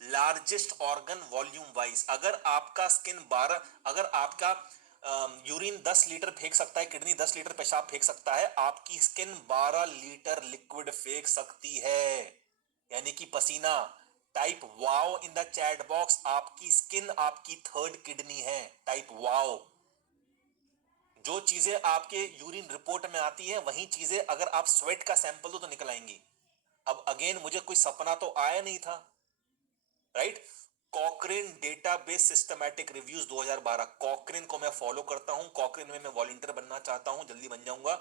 लार्जेस्ट ऑर्गन वॉल्यूम वाइज। अगर आपका स्किन 12, अगर आपका यूरिन 10 लीटर फेंक सकता है, किडनी 10 लीटर पेशाब फेंक सकता है, आपकी स्किन 12 लीटर लिक्विड फेंक सकती है, यानी कि पसीना। Type wow in the chat box, आपकी स्किन आपकी थर्ड किडनी है, टाइप वाओ। जो चीजें आपके यूरिन रिपोर्ट में आती है वही चीजें अगर आप स्वेट का सैंपल दो तो निकल आएंगी। अब अगेन मुझे कोई सपना तो आया नहीं था, राइट। कॉकरेन डेटाबेस सिस्टमैटिक रिव्यूज 2012, कॉकरेन को मैं फॉलो करता हूं, कॉकरेन में मैं वॉलंटियर बनना चाहता हूं, जल्दी बन जाऊंगा,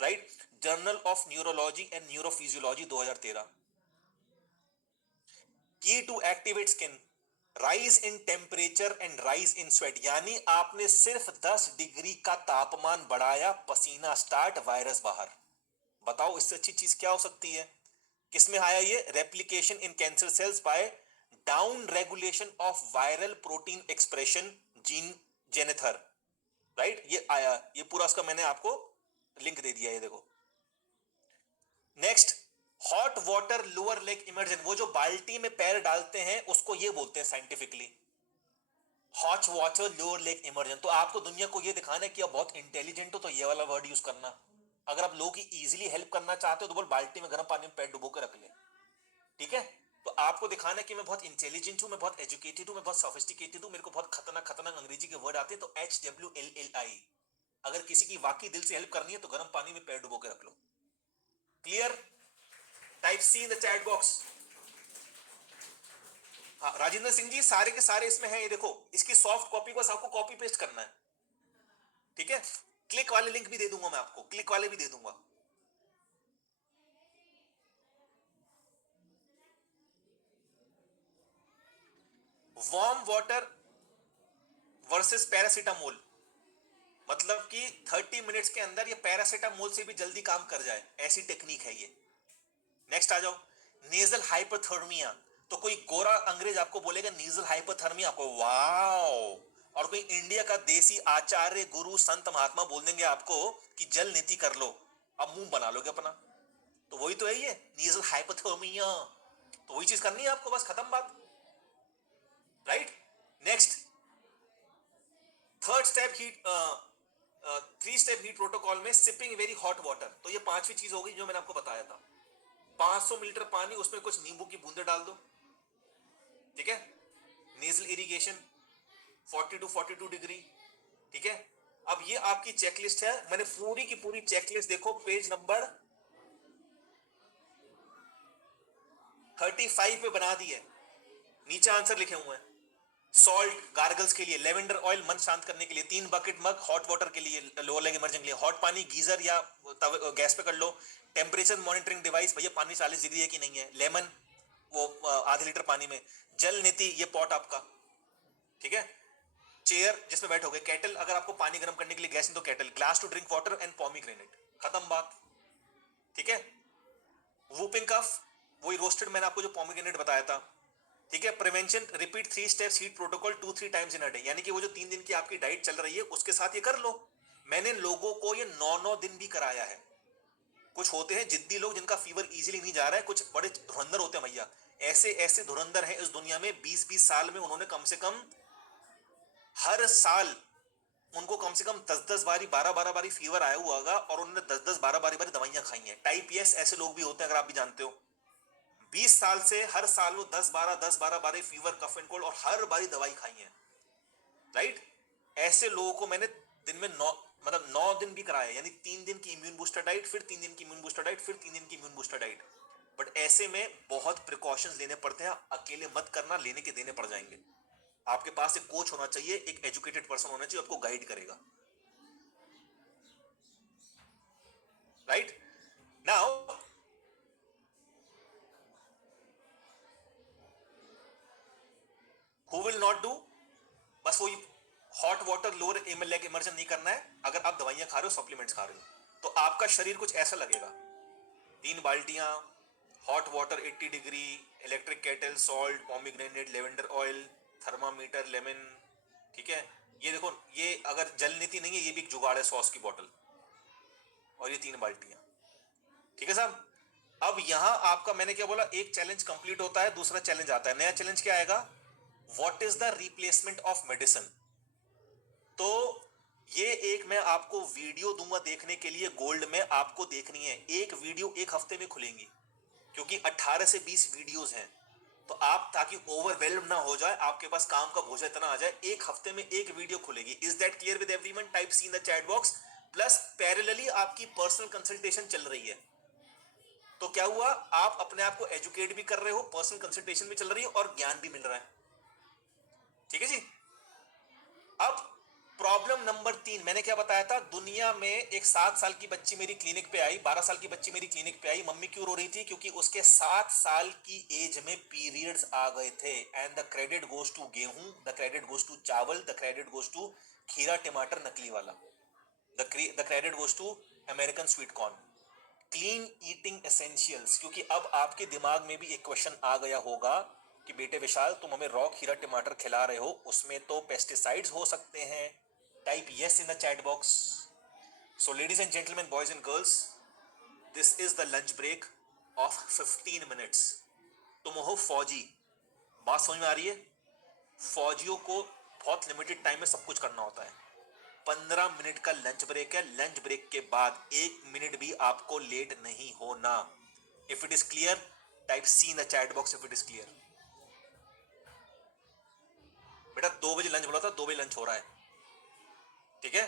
right. Journal of neurology and neurophysiology 2013, की to activate skin, rise in temperature and rise in sweat, यानी आपने सिर्फ 10 डिग्री का तापमान बढ़ाया, पसीना स्टार्ट, वायरस बाहर। बताओ इससे अच्छी चीज क्या हो सकती है। किसमें आया ये? Replication in cancer cells by down regulation of viral protein expression gene जेनेथर, राइट। ये आया, ये पूरा उसका मैंने आपको लिंक दे दिया, ये देखो। Next, hot water lower leg immersion, वो जो बाल्टी में पैर डालते हैं उसको ये बोलते हैं scientifically hot water lower leg immersion. तो आपको दुनिया को ये दिखाना है कि आप बहुत इंटेलिजेंट हो, तो ये वाला वर्ड यूज करना। अगर आप लोगों की इजीली हेल्प करना चाहते हो तो बोल बाल्टी में गर्म पानी में पैर डुबो के रख ले, ठीक है। तो आपको दिखाना है कि मैं बहुत इंटेलिजेंट हूं, मैं बहुत एजुकेटेड हूं, मैं बहुत सोफिस्टिकेटेड हूं, मेरे को बहुत खतरनाक खतरनाक अंग्रेजी के वर्ड आते हैं, तो HWLLI। अगर किसी की वाकई दिल से हेल्प करनी है तो गर्म पानी में पैर डुबो के रख लो। Clear? Type C in the chat box. हाँ राजेंद्र सिंह जी, सारे के सारे इसमें हैं, ये देखो। इसकी सॉफ्ट कॉपी बस आपको कॉपी पेस्ट करना है, ठीक है। क्लिक वाले लिंक भी दे दूंगा मैं आपको, क्लिक वाले भी दे दूंगा। वार्म वाटर वर्सेस पैरासीटामोल, मतलब कि 30 मिनट्स के अंदर ये पैरासीटामोल से भी जल्दी काम कर जाए, ऐसी टेक्निक है ये। नेक्स्ट आ जाओ, नेजल हाइपोथर्मिया। तो कोई गोरा अंग्रेज आपको बोलेगा नेजल हाइपोथर्मिया, आपको वाओ। और कोई इंडिया का देसी आचार्य गुरु संत महात्मा बोल देंगे आपको कि जल नीति कर लो, अब मुंह बना लोगे अपना। तो वही तो है ये नेजल हाइपोथर्मिया, तो वही चीज करनी है आपको, बस खत्म बात, right. Next, third step heat, 3 step heat protocol में सिपिंग वेरी हॉट वाटर। तो ये पांचवी चीज हो गई जो मैंने आपको बताया था। 500 मिलीलीटर पानी, उसमें कुछ नींबू की बूंदे डाल दो, ठीक है। नेजल इरिगेशन 40 टू 42 डिग्री, ठीक है। अब ये आपकी चेकलिस्ट है, मैंने पूरी की पूरी चेकलिस्ट देखो, पेज नंबर 35 पे बना दी है, नीचे आंसर लिखे हुए हैं। सॉल्ट गार्गल्स के लिए, लेवेंडर ऑयल मन शांत करने के लिए, 3 बकेट मग हॉट वाटर के लिए, लोअर लेग इमर्जन के लिए, हॉट पानी गीजर या गैस पे कर लो। टेम्परेचर मॉनिटरिंग डिवाइस, भैया पानी 40 डिग्री है कि नहीं है। लेमन वो आधे लीटर पानी में। जल नीति, ये पॉट आपका, ठीक है। चेयर जिसमें बैठोगे। केटल, अगर आपको पानी गर्म करने के लिए गैस नहीं तो kettle. Glass to drink water and pomegranate, खत्म बात, ठीक है। वूपिंग कफ, वही रोस्टेड मैंने आपको जो पॉमीग्रेनेट बताया था, ठीक है। Prevention, repeat 3 steps heat protocol 2-3 times in a day, यानी कि वो जो 3 दिन की आपकी डाइट चल रही है उसके साथ ये कर लो। मैंने लोगों को ये 9-9 दिन भी कराया है। कुछ होते हैं जिद्दी लोग जिनका फीवर इजीली नहीं जा रहा है, कुछ बड़े धुरंधर होते हैं भैया। ऐसे ऐसे धुरंधर हैं इस दुनिया में, 20-20 साल में उन्होंने कम से कम हर साल उनको कम से कम 10-10 बारी 12-12 बारी फीवर आया हुआ होगा, और उन्होंने 10-10 12 बारी दवाइयां खाई हैं। टाइप यस ऐसे लोग भी होते हैं, अगर आप भी जानते हो। 20 साल से हर साल वो 10-12 बारी फीवर, कफ एंड कोल्ड, और हर बारी दवाई खाई है, राइट। ऐसे लोगों को मैंने दिन में 9 दिन भी कराया, यानी 3 दिन की इम्यून बूस्टर डाइट, फिर 3 दिन की इम्यून बूस्टर डाइट, फिर 3 दिन की इम्यून बूस्टर डाइट। बट ऐसे में बहुत प्रिकॉशंस लेने पड़ते हैं, अकेले मत करना, लेने के देने पड़ जाएंगे। आपके पास एक कोच होना चाहिए, एक एजुकेटेड पर्सन होना चाहिए, आपको गाइड करेगा, right. Now who will not do, बस वही hot water lower leg immersion नहीं करना है। अगर आप दवाइयां खा रहे हो, सप्लीमेंट्स खा रहे हो, तो आपका शरीर कुछ ऐसा लगेगा। 3 बाल्टियां hot water 80 degree, electric kettle, salt, pomegranate, lavender oil, thermometer, lemon, ठीक है। ये देखो, ये अगर जल नीति नहीं है, ये भी एक जुगाड़ है, सॉस की बोतल, और ये 3 बाल्टियां, ठीक है साहब। अब यहां आपका मैंने क्या बोला, एक चैलेंज कंप्लीट होता है, दूसरा चैलेंज आता है। नया चैलेंज क्या आएगा? What is the replacement of medicine. तो ये एक मैं आपको वीडियो दूंगा देखने के लिए, गोल्ड में आपको देखनी है। एक वीडियो एक हफ्ते में खुलेंगी, क्योंकि 18 से 20 वीडियोस हैं। तो आप ताकि ओवरवेल्म ना हो जाए, आपके पास काम का बोझ इतना आ जाए, एक हफ्ते में एक वीडियो खुलेगी. Is that clear with everyone? Type C in the chat box. Plus parallelly आपकी पर्सनल कंसल्टेशन चल रही है. तो क्या हुआ, आप अपने आप को एजुकेट भी कर रहे हो, पर्सनल कंसल्टेशन भी चल रही है और ज्ञान भी मिल रहा है. ठीक है जी. अब प्रॉब्लम नंबर 3 मैंने क्या बताया था, दुनिया में एक 7 साल की बच्ची मेरी क्लिनिक पे आई, 12 साल की बच्ची मेरी क्लिनिक पे आई. मम्मी क्यों रो रही थी? क्योंकि उसके 7 साल की एज में पीरियड्स आ गए थे. And the credit goes to gehun, the credit goes to chawal, the credit goes to खीरा टमाटर नकली वाला, the credit goes to American sweet corn. Clean eating essentials. क्योंकि अब आपके दिमाग में भी एक क्वेश्चन आ गया होगा कि बेटे विशाल, तुम हमें रॉ खीरा टमाटर खिला रहे हो, उसमें तो पेस्टिसाइड्स हो सकते हैं. Type yes in the chat box. So ladies and gentleman, boys and girls, this is the lunch break of 15 minutes. तुम हो फौजी, बात समझ में आ रही है? फौजियों को बहुत लिमिटेड टाइम में सब कुछ करना होता है. 15 मिनट का लंच ब्रेक है. लंच ब्रेक के बाद 1 मिनट भी आपको लेट नहीं होना. If it is clear, type C in the chat box if it is clear. बेटा 2 बजे लंच बोला था, 2 बजे लंच हो रहा है. ठीक है,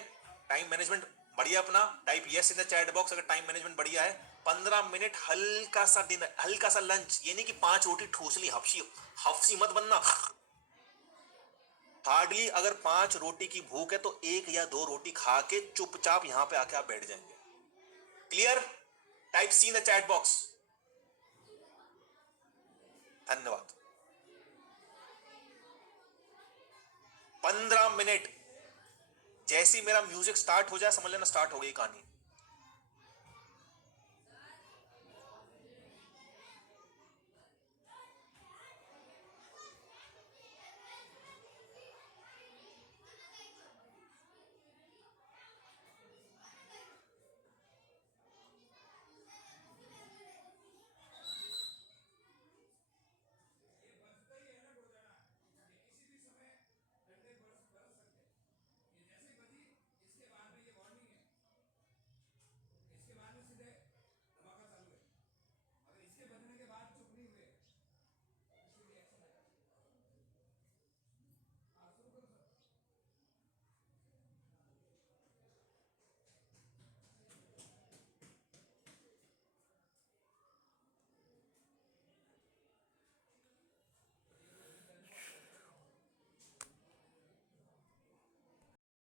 टाइम मैनेजमेंट बढ़िया अपना. Type yes in the chat box अगर टाइम मैनेजमेंट बढ़िया है. 15 मिनट हल्का सा डिनर, हल्का सा लंच. ये नहीं कि 5 रोटी ठूस ली, हफ्सी हफ्सी मत बनना. हार्डली अगर 5 रोटी की भूख है तो 1 या 2 रोटी खा के चुपचाप यहां पे आके आप बैठ जाएंगे. Clear? Type C in the chat box. धन्यवाद. 15 मिनट. जैसे ही मेरा म्यूजिक स्टार्ट हो जाए समझ लेना स्टार्ट हो गई कहानी.